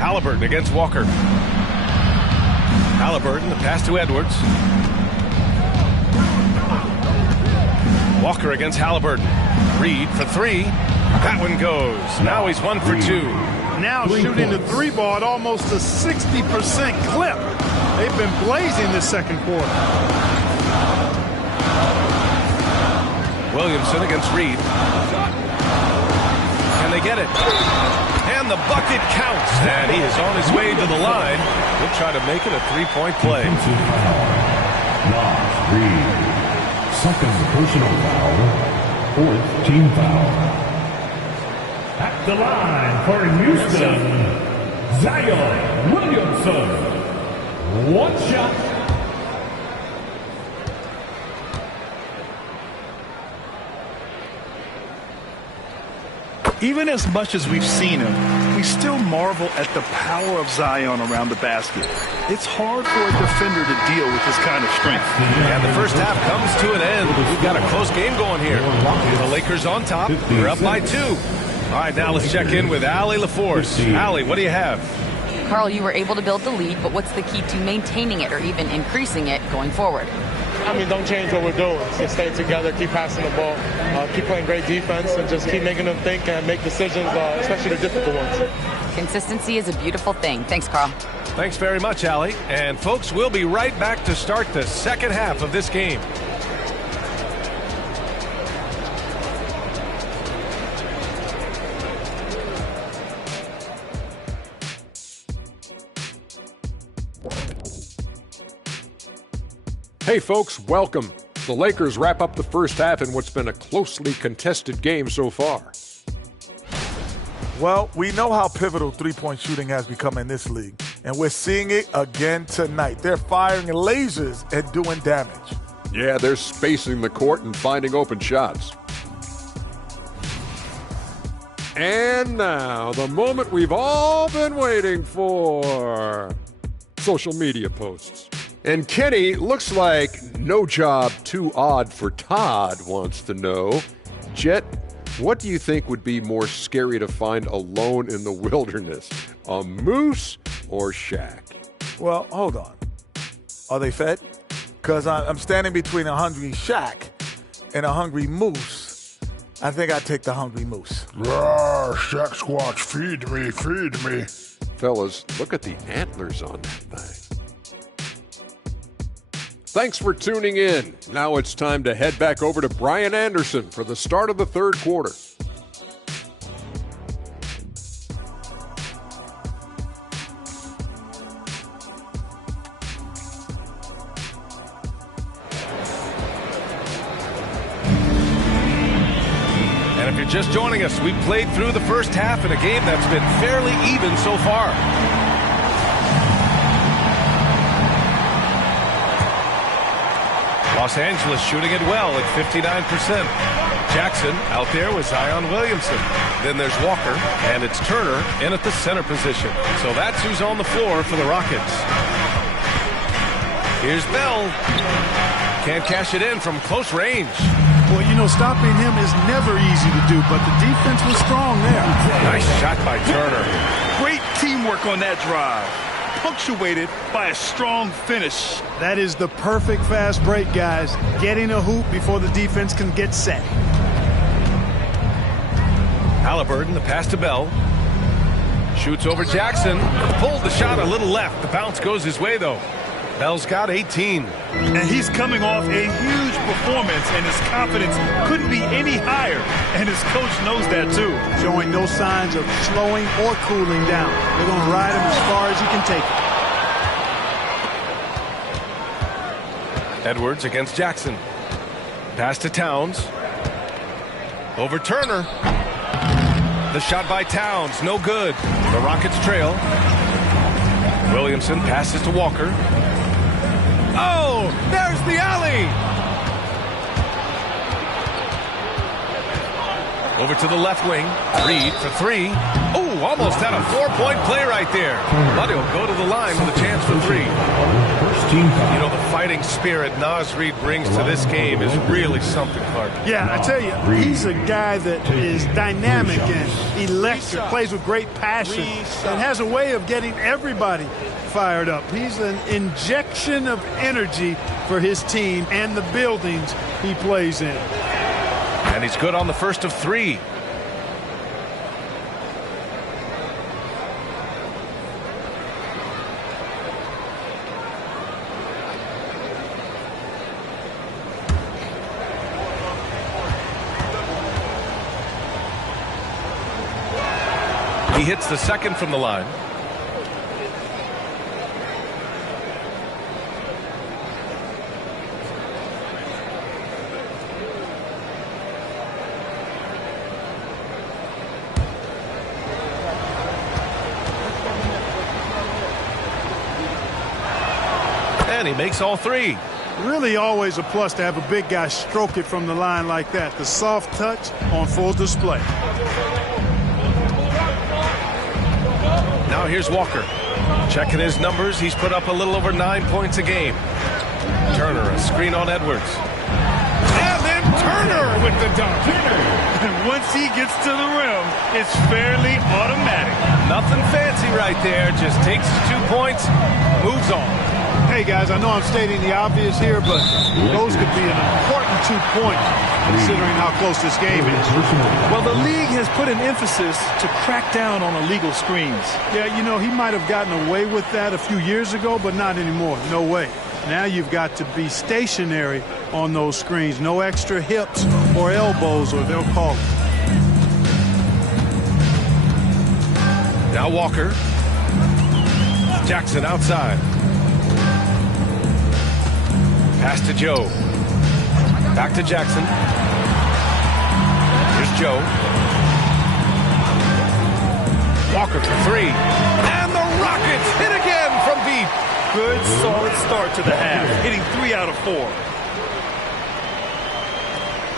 Halliburton against Walker. Halliburton, the pass to Edwards. Walker against Halliburton. Reed for 3. That one goes. Now he's 1 for 2. Now shooting the 3 ball at almost a 60% clip. They've been blazing this second quarter. Williamson against Reed. Can they get it? And the bucket counts. And he is on his way to the line. He'll try to make it a 3-point play. Nas, Reed. Second personal foul. 4th team foul. At the line for Houston, Zion Williamson. 1 shot. Even as much as we've seen him, we still marvel at the power of Zion around the basket. It's hard for a defender to deal with this kind of strength. And the first half comes to an end. We've got a close game going here. The Lakers on top. They're up by 2. All right, now let's check in with Allie LaForce. Allie, what do you have? Carl, you were able to build the lead, but what's the key to maintaining it or even increasing it going forward? I mean, don't change what we're doing. Just stay together, keep passing the ball, keep playing great defense, and just keep making them think and make decisions, especially the difficult ones. Consistency is a beautiful thing. Thanks, Carl. Thanks very much, Allie. And folks, we'll be right back to start the second half of this game. Hey folks, welcome. The Lakers wrap up the first half in what's been a closely contested game so far. Well, we know how pivotal three-point shooting has become in this league. And we're seeing it again tonight. They're firing lasers and doing damage. Yeah, they're spacing the court and finding open shots. And now, the moment we've all been waiting for. Social media posts. And Kenny, looks like no job too odd for Todd wants to know. Jet, what do you think would be more scary to find alone in the wilderness? A moose or Shaq? Well, hold on. Are they fed? Because I'm standing between a hungry Shaq and a hungry moose. I think I'd take the hungry moose. Rawr, Shaq Squatch, feed me, feed me. Fellas, look at the antlers on that thing. Thanks for tuning in. Now it's time to head back over to Brian Anderson for the start of the third quarter. And if you're just joining us, we've played through the first half in a game that's been fairly even so far. Los Angeles shooting it well at 59%. Jackson out there with Zion Williamson. Then there's Walker, and it's Turner in at the center position. So that's who's on the floor for the Rockets. Here's Bell. Can't cash it in from close range. Well, you know, stopping him is never easy to do, but the defense was strong there. Nice shot by Turner. Great teamwork on that drive, punctuated by a strong finish. That is the perfect fast break, guys. Getting a hoop before the defense can get set. Halliburton, the pass to Bell. Shoots over Jackson. Pulled the shot a little left. The bounce goes his way, though. Bell's got 18. And he's coming off a huge performance, and his confidence couldn't be any higher. And his coach knows that, too. Showing no signs of slowing or cooling down. They're going to ride him as far as he can take it. Edwards against Jackson. Pass to Towns. Over Turner. The shot by Towns, no good. The Rockets trail. Williamson passes to Walker. Oh, there's the alley. Over to the left wing. Reed for three. Oh, almost had a four-point play right there. But he'll go to the line with a chance for three. You know, the fighting spirit Naz Reid brings to this game is really something, Clark. Yeah, I tell you, he's a guy that is dynamic and electric, plays with great passion, and has a way of getting everybody fired up. He's an injection of energy for his team and the buildings he plays in. And he's good on the first of three. He hits the second from the line. And he makes all three. Really always a plus to have a big guy stroke it from the line like that. The soft touch on full display. Now here's Walker. Checking his numbers. He's put up a little over 9 points a game. Turner, a screen on Edwards. And then Turner with the dunk. And once he gets to the rim, it's fairly automatic. Nothing fancy right there. Just takes his 2 points, moves on. Hey, guys, I know I'm stating the obvious here, but those could be an important 2 points considering how close this game is. Well, the league has put an emphasis to crack down on illegal screens. Yeah, you know, he might have gotten away with that a few years ago, but not anymore. No way. Now you've got to be stationary on those screens. No extra hips or elbows, or they'll call it. Now Walker. Jackson outside. Pass to Joe. Back to Jackson. Here's Joe. Walker for three. And the Rockets buckets. Hit again from deep. Good, solid start to the half. Hitting 3 out of 4.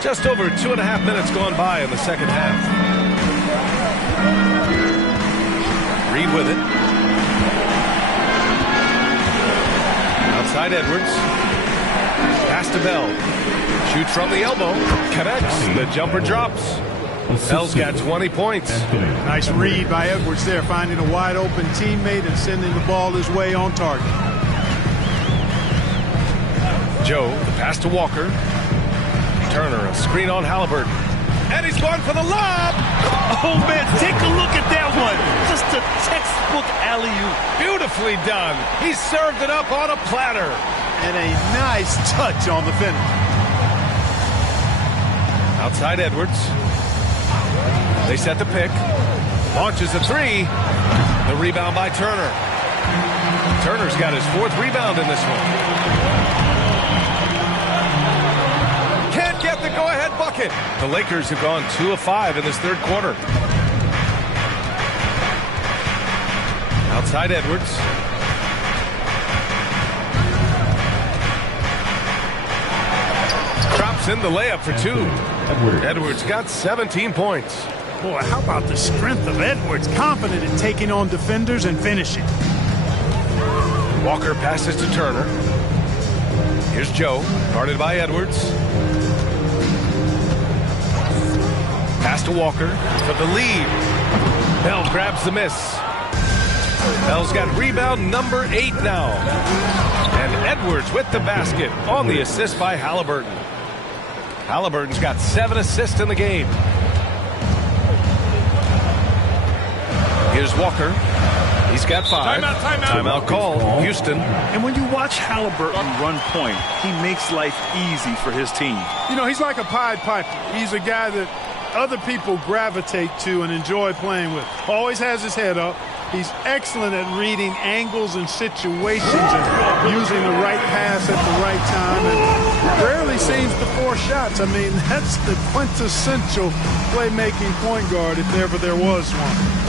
Just over 2.5 minutes gone by in the second half. Reed with it. Outside Edwards. Pass to Bell. Shoots from the elbow. Connects. The jumper drops. Bell's got 20 points. Nice read by Edwards there, finding a wide open teammate and sending the ball his way on target. Joe, the pass to Walker. Turner, a screen on Halliburton. And he's going for the lob. Oh, man, take a look at that one. Just a textbook alley-oop. Beautifully done. He served it up on a platter. And a nice touch on the finish. Outside Edwards. They set the pick. Launches a three. The rebound by Turner. Turner's got his 4th rebound in this one. Can't get the go-ahead bucket. The Lakers have gone 2 of 5 in this third quarter. Outside Edwards. Drops in the layup for 2. Edwards got 17 points. Boy, how about the strength of Edwards? Confident in taking on defenders and finishing. Walker passes to Turner. Here's Joe, guarded by Edwards. Pass to Walker for the lead. Bell grabs the miss. Bell's got rebound number 8 now. And Edwards with the basket on the assist by Halliburton. Halliburton's got 7 assists in the game. Here's Walker. He's got 5. Timeout call. Houston. And when you watch Halliburton run point, he makes life easy for his team. You know, he's like a Pied Piper. He's a guy that other people gravitate to and enjoy playing with. Always has his head up. He's excellent at reading angles and situations and using the right pass at the right time, and rarely seems to force shots. I mean, that's the quintessential playmaking point guard if ever there was one.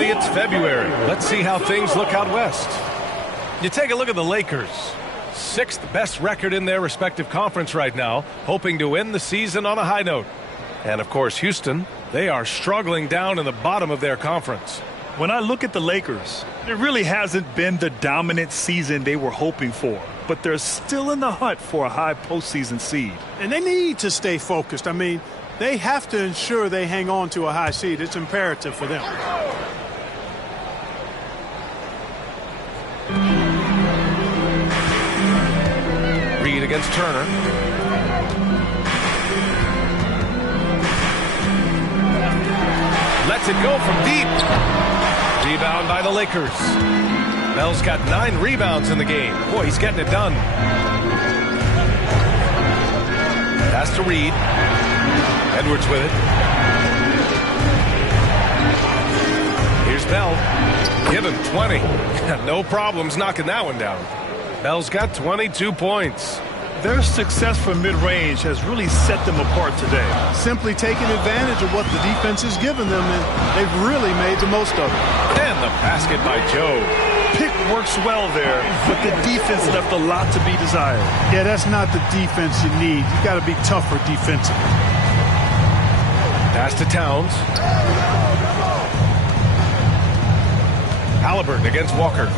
It's February. Let's see how things look out west. You take a look at the Lakers. 6th best record in their respective conference right now, hoping to end the season on a high note. And of course, Houston, they are struggling down in the bottom of their conference. When I look at the Lakers, it really hasn't been the dominant season they were hoping for. But they're still in the hunt for a high postseason seed. And they need to stay focused. I mean, they have to ensure they hang on to a high seed. It's imperative for them. Reed against Turner. Lets it go from deep. Rebound by the Lakers. Bell's got 9 rebounds in the game. Boy, he's getting it done. Pass to Reed. Edwards with it. Here's Bell. Give him 20. No problems knocking that one down. Bell's got 22 points. Their success from mid-range has really set them apart today. Simply taking advantage of what the defense has given them, and they've really made the most of it. And the basket by Joe. Pick works well there, but the defense left a lot to be desired. Yeah, that's not the defense you need. You got to be tougher defensively. Pass to Towns. Halliburton against Walker.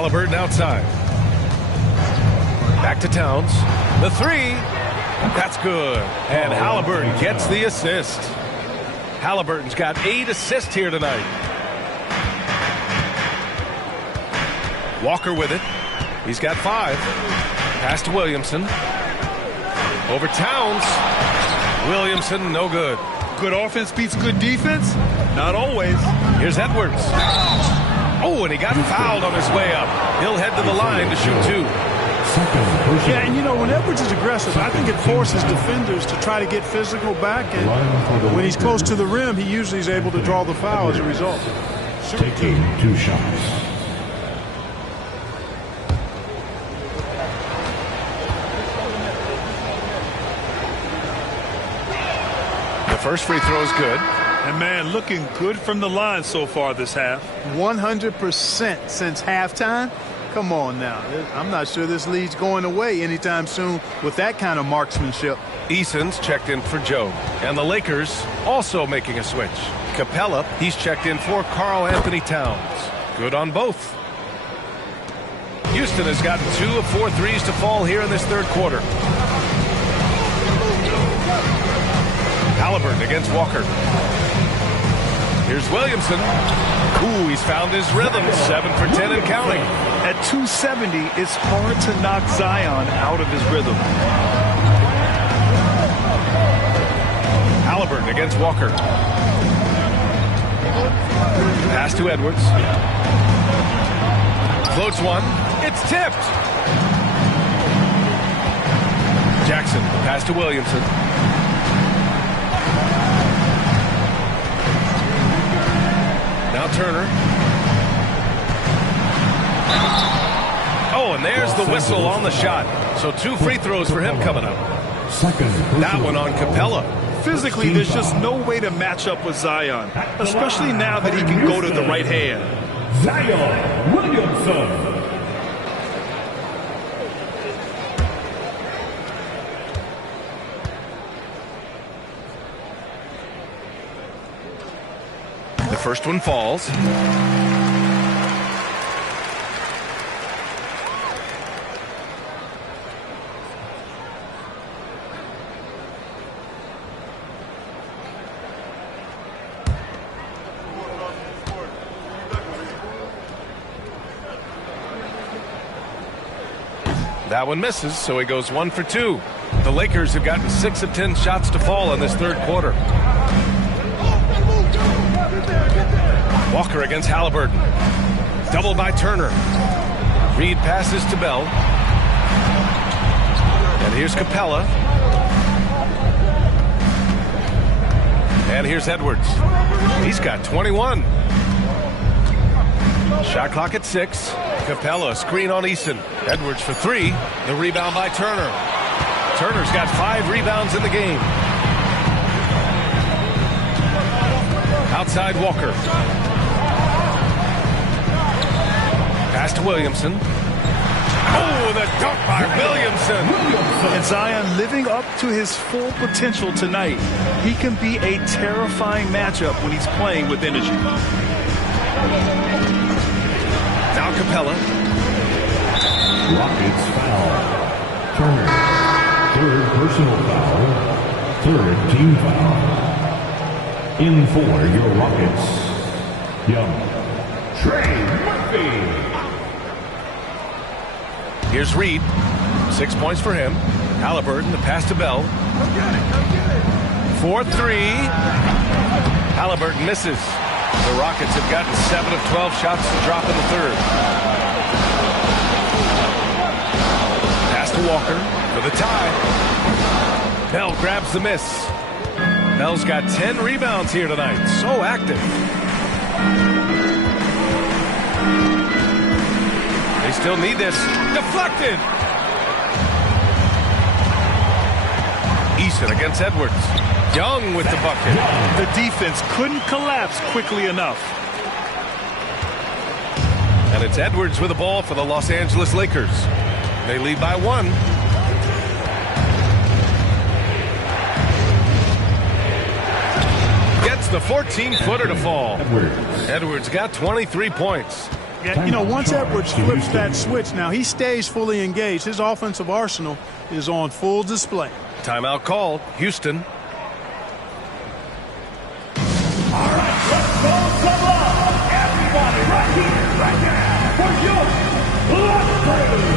Halliburton outside. Back to Towns. The three. That's good. And Halliburton gets the assist. Halliburton's got 8 assists here tonight. Walker with it. He's got 5. Pass to Williamson. Over Towns. Williamson, no good. Good offense beats good defense? Not always. Here's Edwards. Oh, and he got fouled on his way up. He'll head to the line to shoot 2. Yeah, and you know, when Edwards is aggressive, I think it forces defenders to try to get physical back. And when he's close to the rim, he usually is able to draw the foul as a result. Taking 2 shots. First free throw is good. And, man, looking good from the line so far this half. 100% since halftime. Come on now. I'm not sure this lead's going away anytime soon with that kind of marksmanship. Eason's checked in for Joe. And the Lakers also making a switch. Capella, he's checked in for Karl Anthony Towns. Good on both. Houston has gotten 2 of 4 threes to fall here in this third quarter. Halliburton against Walker. Here's Williamson. Ooh, he's found his rhythm. 7 for 10 and counting. At 270, it's hard to knock Zion out of his rhythm. Halliburton against Walker. Pass to Edwards. Floats one. It's tipped. Jackson. Pass to Williamson. Now Turner. Oh, and there's the whistle on the shot. So 2 free throws for him coming up. That one on Capella. Physically, there's just no way to match up with Zion, especially now that he can go to the right hand. Zion Williamson. The first one falls. That one misses, so he goes 1 for 2. The Lakers have gotten 6 of 10 shots to fall in this third quarter. Walker against Halliburton. Double by Turner. Reed passes to Bell. And here's Capella. And here's Edwards. He's got 21. Shot clock at 6. Capella, screen on Eason. Edwards for 3. The rebound by Turner. Turner's got 5 rebounds in the game. Outside Walker. Pass to Williamson. Oh, the dunk by Williamson. And Zion living up to his full potential tonight. He can be a terrifying matchup when he's playing with energy. Now Capella. Rockets foul. Turner. 3rd personal foul. 3rd team foul. In for your Rockets, Young. Trey Murphy. Here's Reed. 6 points for him. Halliburton, the pass to Bell. 4-3. Halliburton misses. The Rockets have gotten 7 of 12 shots to drop in the third. Pass to Walker for the tie. Bell grabs the miss. Bell's got 10 rebounds here tonight. So active. They still need this. Deflected. Eason against Edwards. Young with the bucket. The defense couldn't collapse quickly enough. And it's Edwards with the ball for the Los Angeles Lakers. They lead by 1. Gets the 14-footer to fall. Edwards got 23 points. Yeah, you know, once Edwards flips that switch, now he stays fully engaged. His offensive arsenal is on full display. Timeout called. Houston. All right, let's go some love. Everybody right here, right now, for your Blood Crew.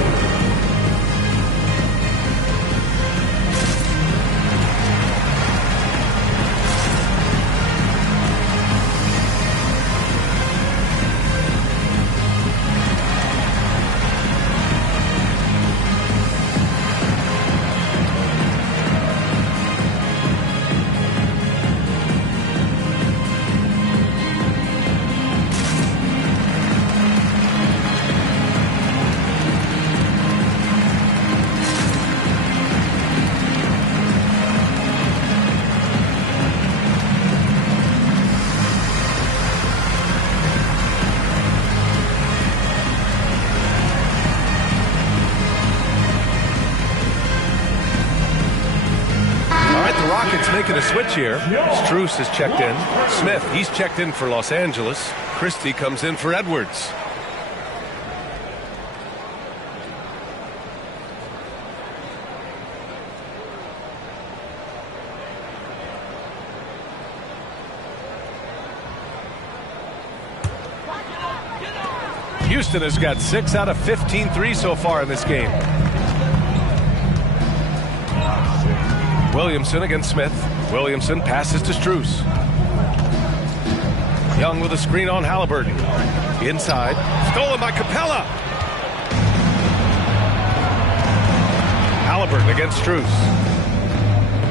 Making a switch here. Strus is checked in. Smith, he's checked in for Los Angeles. Christie comes in for Edwards. Houston has got 6 out of 15 threes so far in this game. Williamson against Smith. Williamson passes to Strus. Young with a screen on Halliburton. Inside. Stolen by Capella. Halliburton against Strus.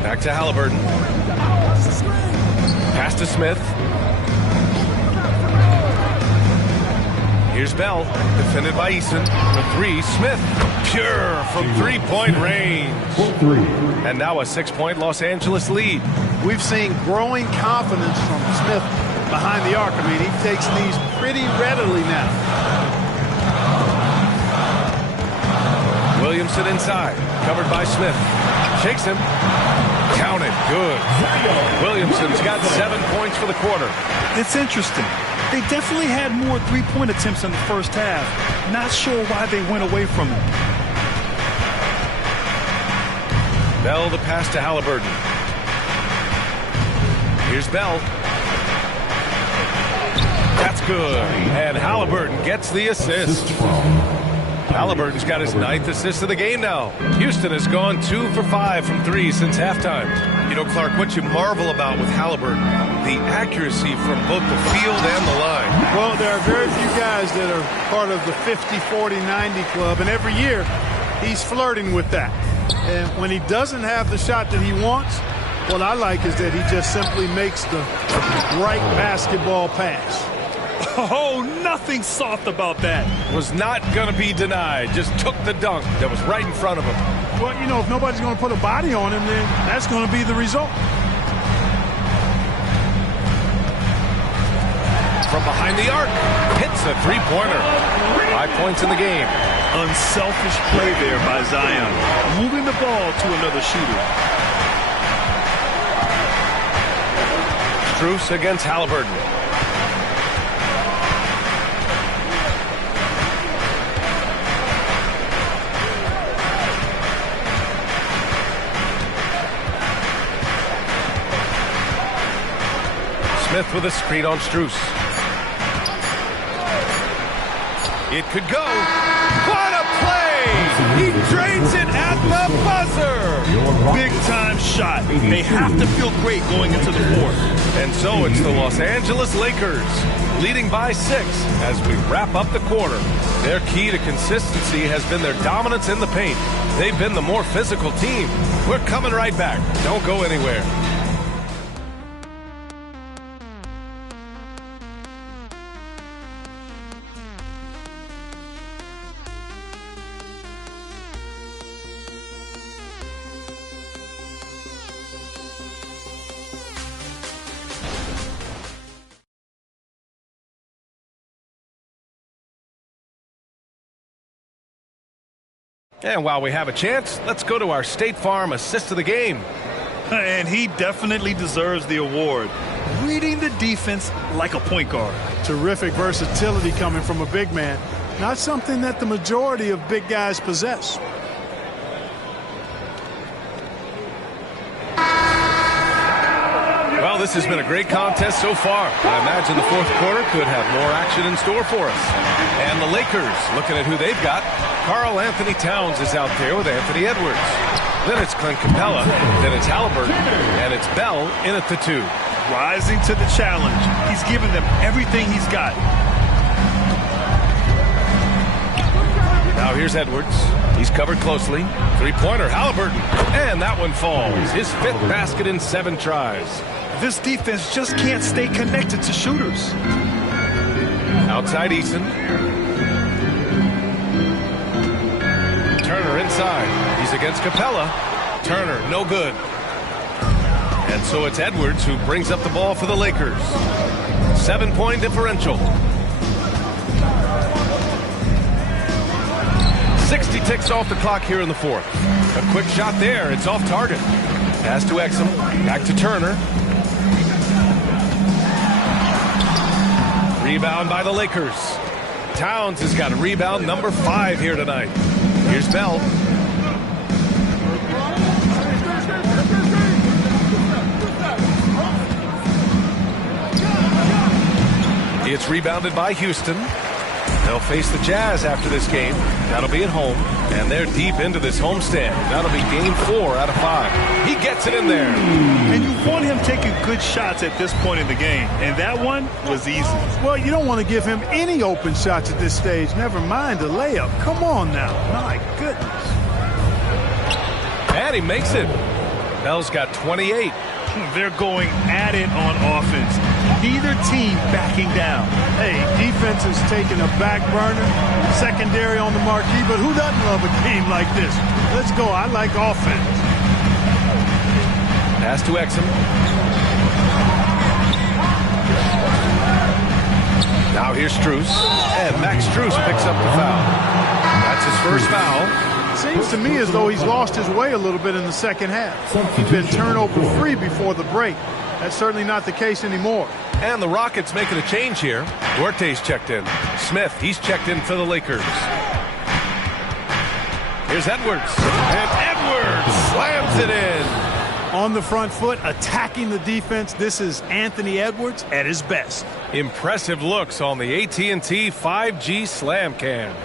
Back to Halliburton. Pass to Smith. Here's Bell. Defended by Eason. The three. Smith. Pure from three-point range. And now a 6-point Los Angeles lead. We've seen growing confidence from Smith behind the arc. I mean, he takes these pretty readily now. Williamson inside. Covered by Smith. Shakes him. Counted. Good. Williamson's got 7 points for the quarter. It's interesting. They definitely had more three-point attempts in the first half. Not sure why they went away from it. Bell the pass to Halliburton. Here's Bell. That's good. And Halliburton gets the assist. Halliburton's got his 9th assist of the game now. Houston has gone 2 for 5 from 3 since halftime. You know, Clark, what you marvel about with Halliburton, the accuracy from both the field and the line. Well, there are very few guys that are part of the 50, 40, 90 club, and every year he's flirting with that. And when he doesn't have the shot that he wants, what I like is that he just simply makes the right basketball pass. Oh, nothing soft about that. Was not going to be denied. Just took the dunk that was right in front of him. Well, you know, if nobody's going to put a body on him, then that's going to be the result. From behind the arc, hits a three-pointer. 5 points in the game. Unselfish play there by Zion. Moving the ball to another shooter. Strus against Halliburton. Smith with a screen on Strus. It could go. What a play! He drains it at the buzzer! Big-time shot. They have to feel great going into the fourth. And so it's the Los Angeles Lakers, leading by 6 as we wrap up the quarter. Their key to consistency has been their dominance in the paint. They've been the more physical team. We're coming right back. Don't go anywhere. And while we have a chance, let's go to our State Farm assist of the game. And he definitely deserves the award. reading the defense like a point guard. Terrific versatility coming from a big man. Not something that the majority of big guys possess. Well, this has been a great contest so far. I imagine the fourth quarter could have more action in store for us. And the Lakers, looking at who they've got, Karl Anthony Towns is out there with Anthony Edwards. Then it's Clint Capella, then it's Halliburton, and it's Bell in at the 2. Rising to the challenge. He's given them everything he's got. Now here's Edwards. He's covered closely. Three-pointer, Halliburton. And that one falls. His 5th basket in 7 tries. This defense just can't stay connected to shooters. Outside Eason. Turner inside. He's against Capella. Turner, no good. And so it's Edwards who brings up the ball for the Lakers. 7-point differential. 60 ticks off the clock here in the fourth. A quick shot there. It's off target. Pass to Exum. Back to Turner. Rebound by the Lakers. Towns has got a rebound number 5 here tonight. Here's Bell. It's rebounded by Houston. They'll face the Jazz after this game. That'll be at home, and they're deep into this homestand. That'll be game 4 out of 5. He gets it in there. And you want him taking good shots at this point in the game, and that one was easy. Well, you don't want to give him any open shots at this stage. Never mind a layup. Come on now. My goodness. And he makes it. Bell's got 28. They're going at it on offense. Neither team backing down. Hey, defense is taking a back burner, secondary on the marquee, but who doesn't love a game like this? Let's go. I like offense. Pass to Exum. Now here's Strus, and Max Strus picks up the foul. That's his first foul. Seems to me as though he's lost his way a little bit in the second half. He's been turnover-free before the break. That's certainly not the case anymore. And the Rockets making a change here. Duarte's checked in. Smith, he's checked in for the Lakers. Here's Edwards. And Edwards slams it in. On the front foot, attacking the defense. This is Anthony Edwards at his best. Impressive looks on the AT&T 5G Slam Cam.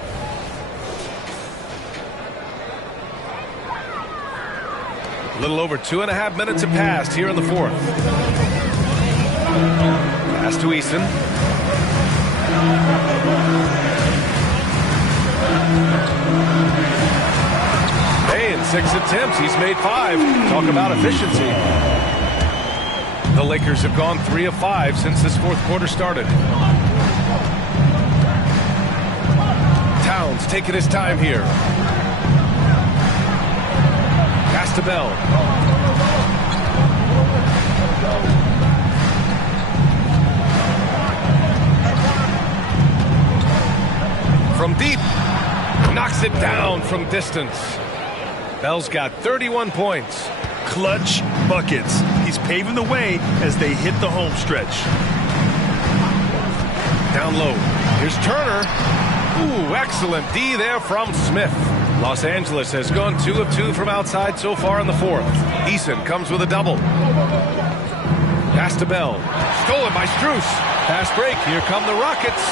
A little over 2.5 minutes have passed here in the fourth. Pass to Eason. Hey, in 6 attempts, he's made 5. Talk about efficiency. The Lakers have gone 3 of 5 since this fourth quarter started. Towns taking his time here. Pass to Bell. From deep, knocks it down from distance. Bell's got 31 points. Clutch buckets. He's paving the way as they hit the home stretch. Down low. Here's Turner. Ooh, excellent D there from Smith. Los Angeles has gone 2 of 2 from outside so far in the fourth. Eason comes with a double. Pass to Bell. Stolen by Strus. Pass break. Here come the Rockets.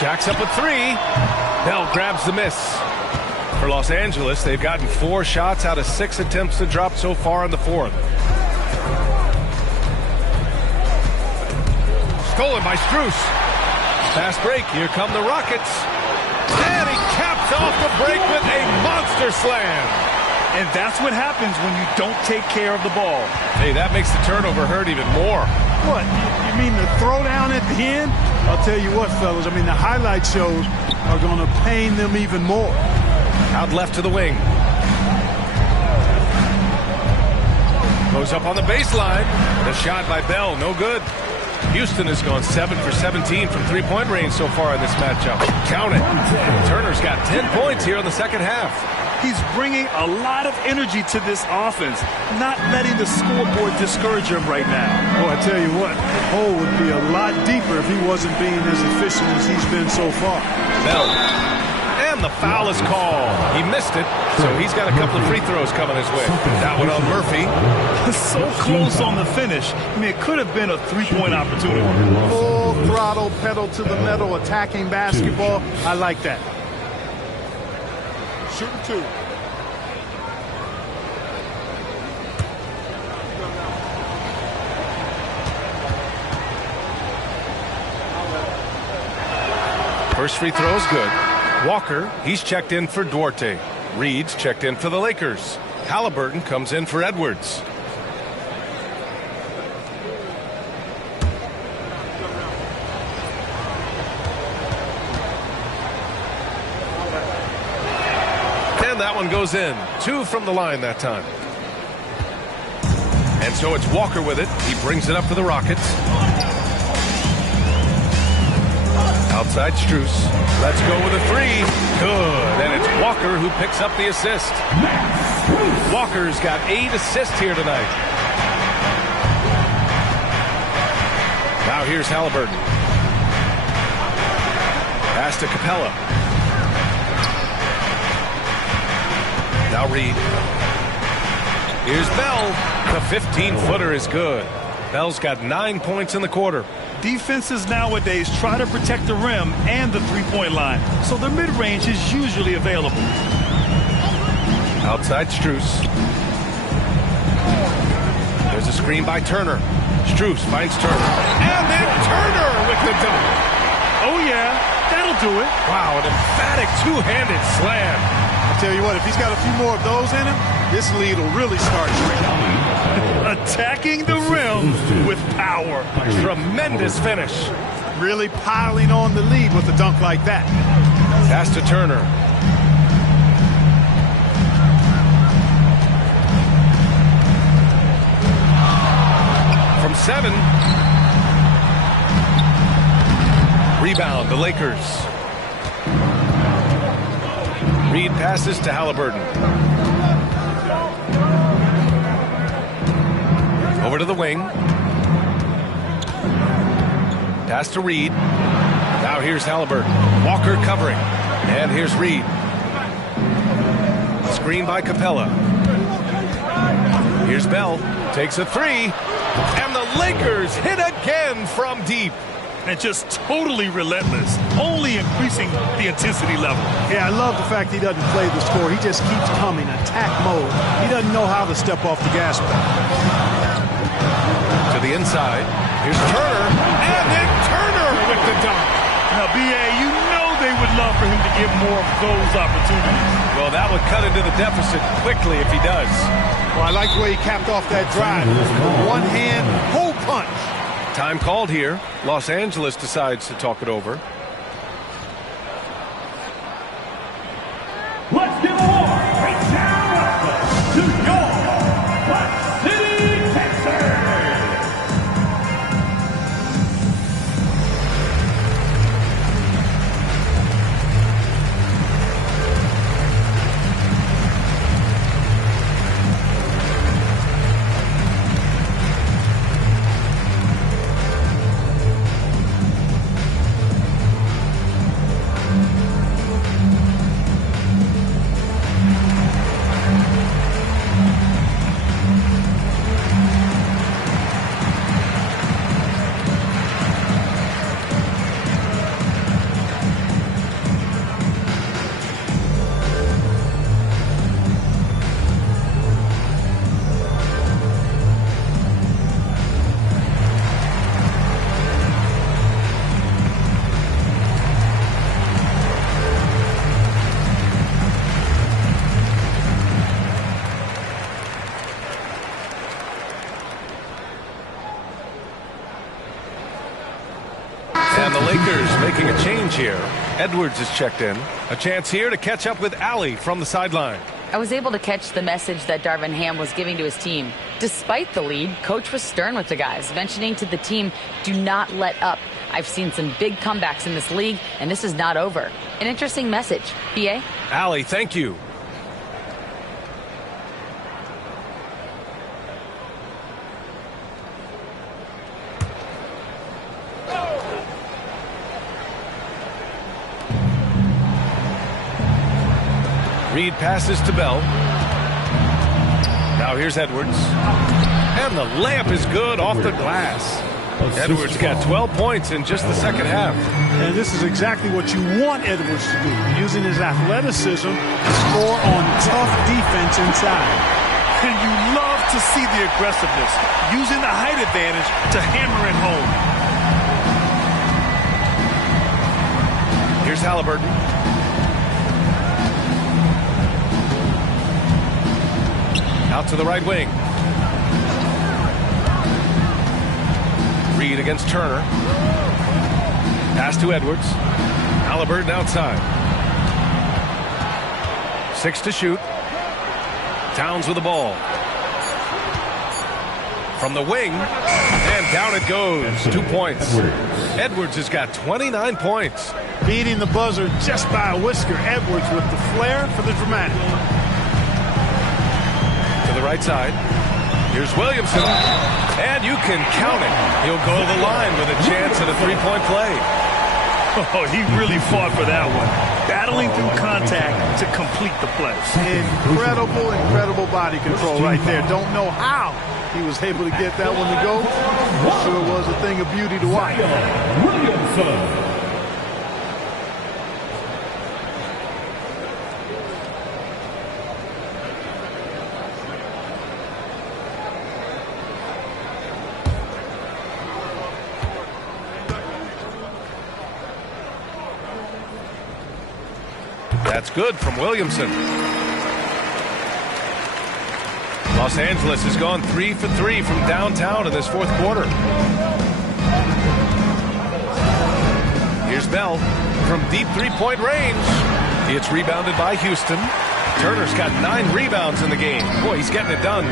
Jacks up with 3. Bell grabs the miss. For Los Angeles, they've gotten 4 shots out of 6 attempts to drop so far in the fourth. Stolen by Strus. Fast break. Here come the Rockets. And he caps off the break with a monster slam. And that's what happens when you don't take care of the ball. Hey, that makes the turnover hurt even more. What? You mean the throwdown at the end? I'll tell you what, fellas. I mean, the highlight shows are going to pain them even more. Out left to the wing. Goes up on the baseline. The shot by Bell, no good. Houston has gone 7 for 17 from three-point range so far in this matchup. Count it. Turner's got 10 points here in the second half. He's bringing a lot of energy to this offense, not letting the scoreboard discourage him right now. Boy, I tell you what, the hole would be a lot deeper if he wasn't being as efficient as he's been so far. Bell. And the foul is called. He missed it, so he's got a couple of free throws coming his way. That one on Murphy. So close on the finish. I mean, it could have been a three-point opportunity. Full throttle, pedal to the metal, attacking basketball. I like that. Shooting two. First free throw is good. Walker, he's checked in for Duarte. Reed's checked in for the Lakers. Halliburton comes in for Edwards. And that one goes in. 2 from the line that time. And so it's Walker with it. He brings it up for the Rockets. Outside Strus. Let's go with a 3. Good. And it's Walker who picks up the assist. Walker's got 8 assists here tonight. Now here's Halliburton. Pass to Capella. Now Reed. Here's Bell. The 15-footer is good. Bell's got 9 points in the quarter. Defenses nowadays try to protect the rim and the three-point line, so the mid-range is usually available. Outside Strus. There's a screen by Turner. Strus finds Turner. And then Turner with the dunk. Oh, yeah, that'll do it. Wow, an emphatic two-handed slam. I tell you what, if he's got a few more of those in him, this lead will really start shrinking. Attacking the rim with power. Tremendous finish. Really piling on the lead with a dunk like that. Pass to Turner. From 7. Rebound, the Lakers. Reed passes to Halliburton. Over to the wing. Pass to Reed. Now here's Halliburton. Walker covering. And here's Reed. Screen by Capella. Here's Bell. Takes a 3. And the Lakers hit again from deep. And just totally relentless, only increasing the intensity level. Yeah, I love the fact he doesn't play the score. He just keeps coming, attack mode. He doesn't know how to step off the gas pedal. To the inside. Here's Turner. And then Turner with the dunk. Now, B.A., you know they would love for him to get more of those opportunities. Well, that would cut into the deficit quickly if he does. Well, I like the way he capped off that drive. One hand, hole punch. Time called here. Los Angeles decides to talk it over. Let's give a warm breakdown welcome to your Black City, Texas. And the Lakers making a change here. Edwards is checked in. A chance here to catch up with Allie from the sideline. I was able to catch the message that Darvin Ham was giving to his team. Despite the lead, Coach was stern with the guys, mentioning to the team, do not let up. I've seen some big comebacks in this league, and this is not over. An interesting message. B.A.? Allie, thank you. Reed passes to Bell. Now here's Edwards. And the layup is good off the glass. Edwards got 12 points in just the second half. And this is exactly what you want Edwards to do, using his athleticism to score on tough defense inside. And you love to see the aggressiveness, using the height advantage to hammer it home. Here's Halliburton. Out to the right wing. Reed against Turner. Pass to Edwards. Halliburton outside. 6 to shoot. Towns with the ball. From the wing. And down it goes. 2 points. Edwards has got 29 points. Beating the buzzer just by a whisker. Edwards with the flair for the dramatic. To the right side. Here's Williamson. And you can count it. He'll go to the line with a chance at a three-point play. Oh, he really fought for that one. Battling through contact to complete the play. Incredible body control right there. Don't know how he was able to get that one to go. It sure was a thing of beauty to watch. Williamson. That's good from Williamson. Los Angeles has gone 3 for 3 from downtown in this fourth quarter. Here's Bell from deep three-point range. It's rebounded by Houston. Turner's got 9 rebounds in the game. Boy, he's getting it done.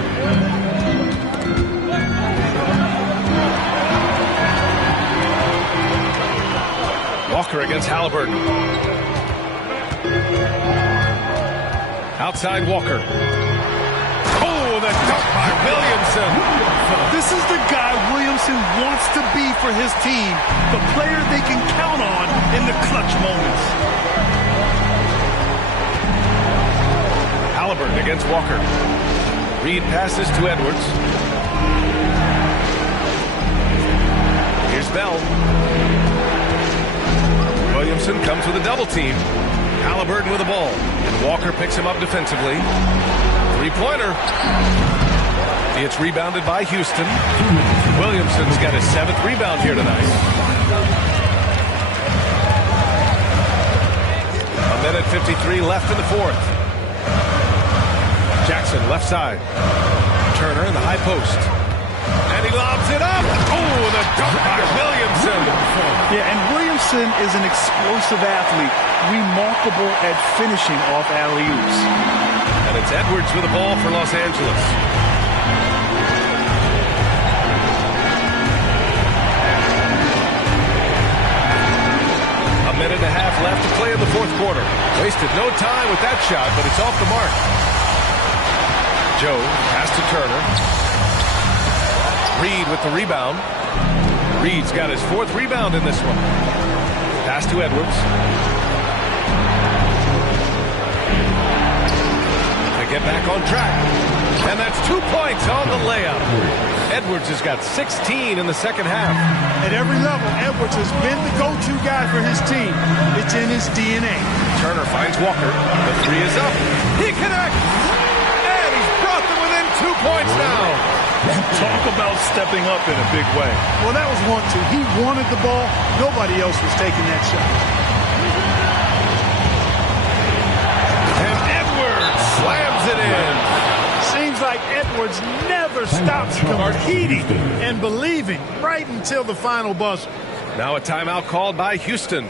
Walker against Halliburton. Outside Walker. Oh, the dunk by Williamson. This is the guy Williamson wants to be for his team. The player they can count on in the clutch moments. Halliburton against Walker. Reed passes to Edwards. Here's Bell. Williamson comes with a double team. Halliburton with the ball. And Walker picks him up defensively. Three-pointer. It's rebounded by Houston. Williamson's got his 7th rebound here tonight. A minute 53 left in the fourth. Jackson left side. Turner in the high post. And he lobs it up. Oh, the dunk by Williamson. Yeah, and Williamson is an explosive athlete. Remarkable at finishing off alley-oops. And it's Edwards with the ball for Los Angeles. A minute and a half left to play in the fourth quarter. Wasted no time with that shot, but it's off the mark. Joe pass to Turner. Reed with the rebound. Reed's got his 4th rebound in this one. Pass to Edwards. They get back on track. And that's 2 points on the layup. Edwards has got 16 in the second half. At every level, Edwards has been the go-to guy for his team. It's in his DNA. Turner finds Walker. The 3 is up. He connects. And he's brought them within 2 points now. Talk about stepping up in a big way. Well, that was 1-2. He wanted the ball. Nobody else was taking that shot. And Edwards slams it in. Seems like Edwards never stops competing and believing right until the final buzzer. Now a timeout called by Houston.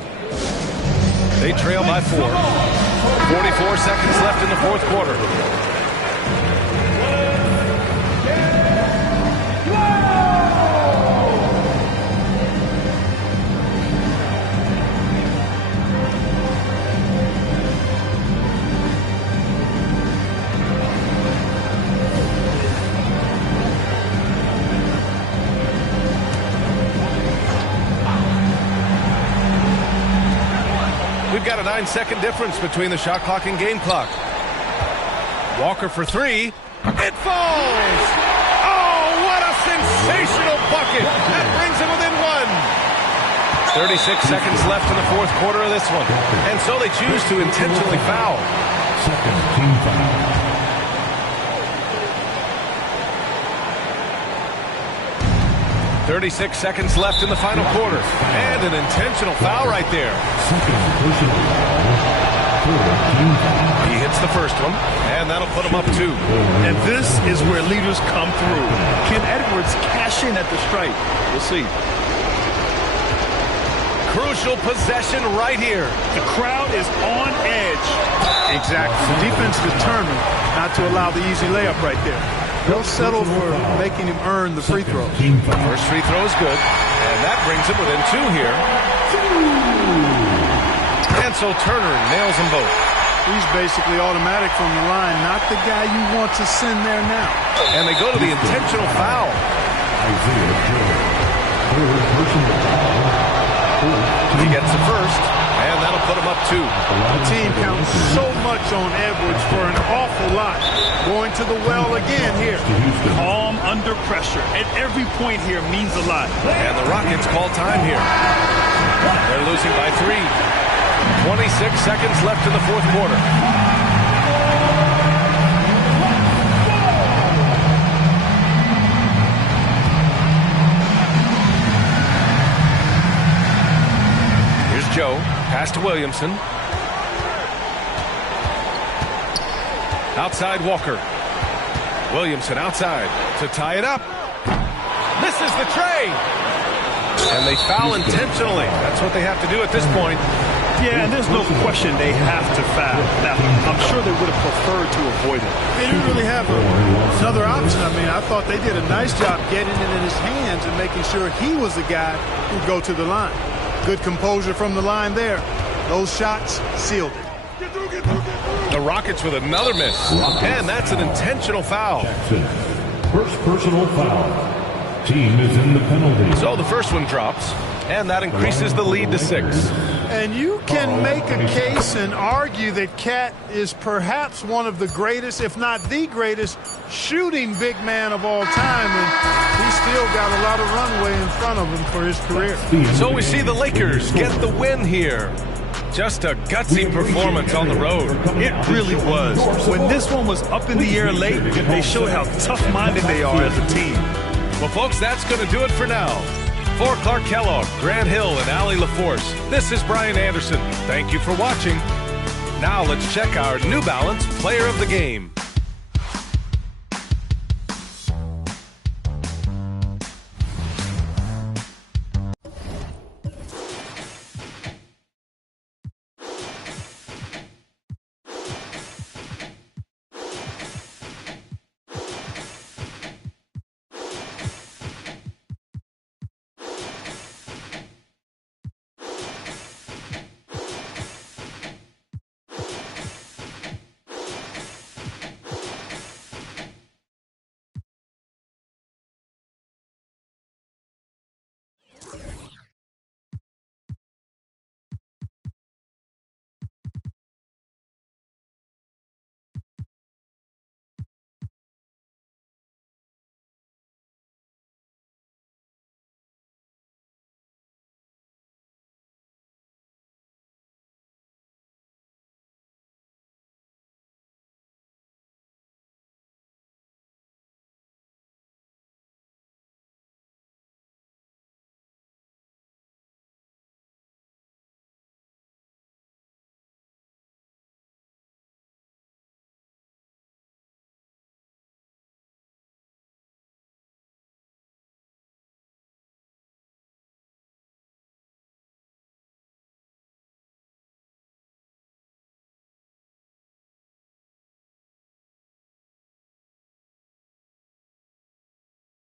They trail by 4. 44 seconds left in the fourth quarter. We've got a 9-second difference between the shot clock and game clock. Walker for three. It falls! Oh, what a sensational bucket! That brings him within one. 36 seconds left in the fourth quarter of this one. And so they choose to intentionally foul. Second team foul. 36 seconds left in the final quarter. And an intentional foul right there. He hits the first one, and that'll put him up 2. And this is where leaders come through. Can Edwards cash in at the stripe? We'll see. Crucial possession right here. The crowd is on edge. Exactly. The defense determined not to allow the easy layup right there. They'll settle for making him earn the free throws. First free throw is good, and that brings him within 2 here. And so Turner nails them both. He's basically automatic from the line, not the guy you want to send there now. And they go to the intentional foul. He gets the first, and that'll put him up 2. The team counts so much on Edwards for an awful lot. Going to the well again here. Calm under pressure. At every point here means a lot. And the Rockets call time here. They're losing by 3. 26 seconds left in the fourth quarter. Here's Joe. Pass to Williamson. Outside Walker. Williamson outside to tie it up. Misses the tray. And they foul intentionally. That's what they have to do at this point. Yeah, and there's no question they have to foul. Now, I'm sure they would have preferred to avoid it. They didn't really have another option. I mean, I thought they did a nice job getting it in his hands and making sure he was the guy who'd go to the line. Good composure from the line there. Those shots sealed it. The Rockets with another miss. And that's an intentional foul. First personal foul. Team is in the penalty. So the first one drops, and that increases the lead to 6. And you can make a case and argue that Cat is perhaps one of the greatest, if not the greatest, shooting big man of all time. And he's still got a lot of runway in front of him for his career. So we see the Lakers get the win here. Just a gutsy performance on the road. It really was. When this one was up in the air late, they showed how tough-minded they are as a team. Well, folks, that's going to do it for now. For Clark Kellogg, Grant Hill, and Allie LaForce, this is Brian Anderson. Thank you for watching. Now let's check our New Balance Player of the Game.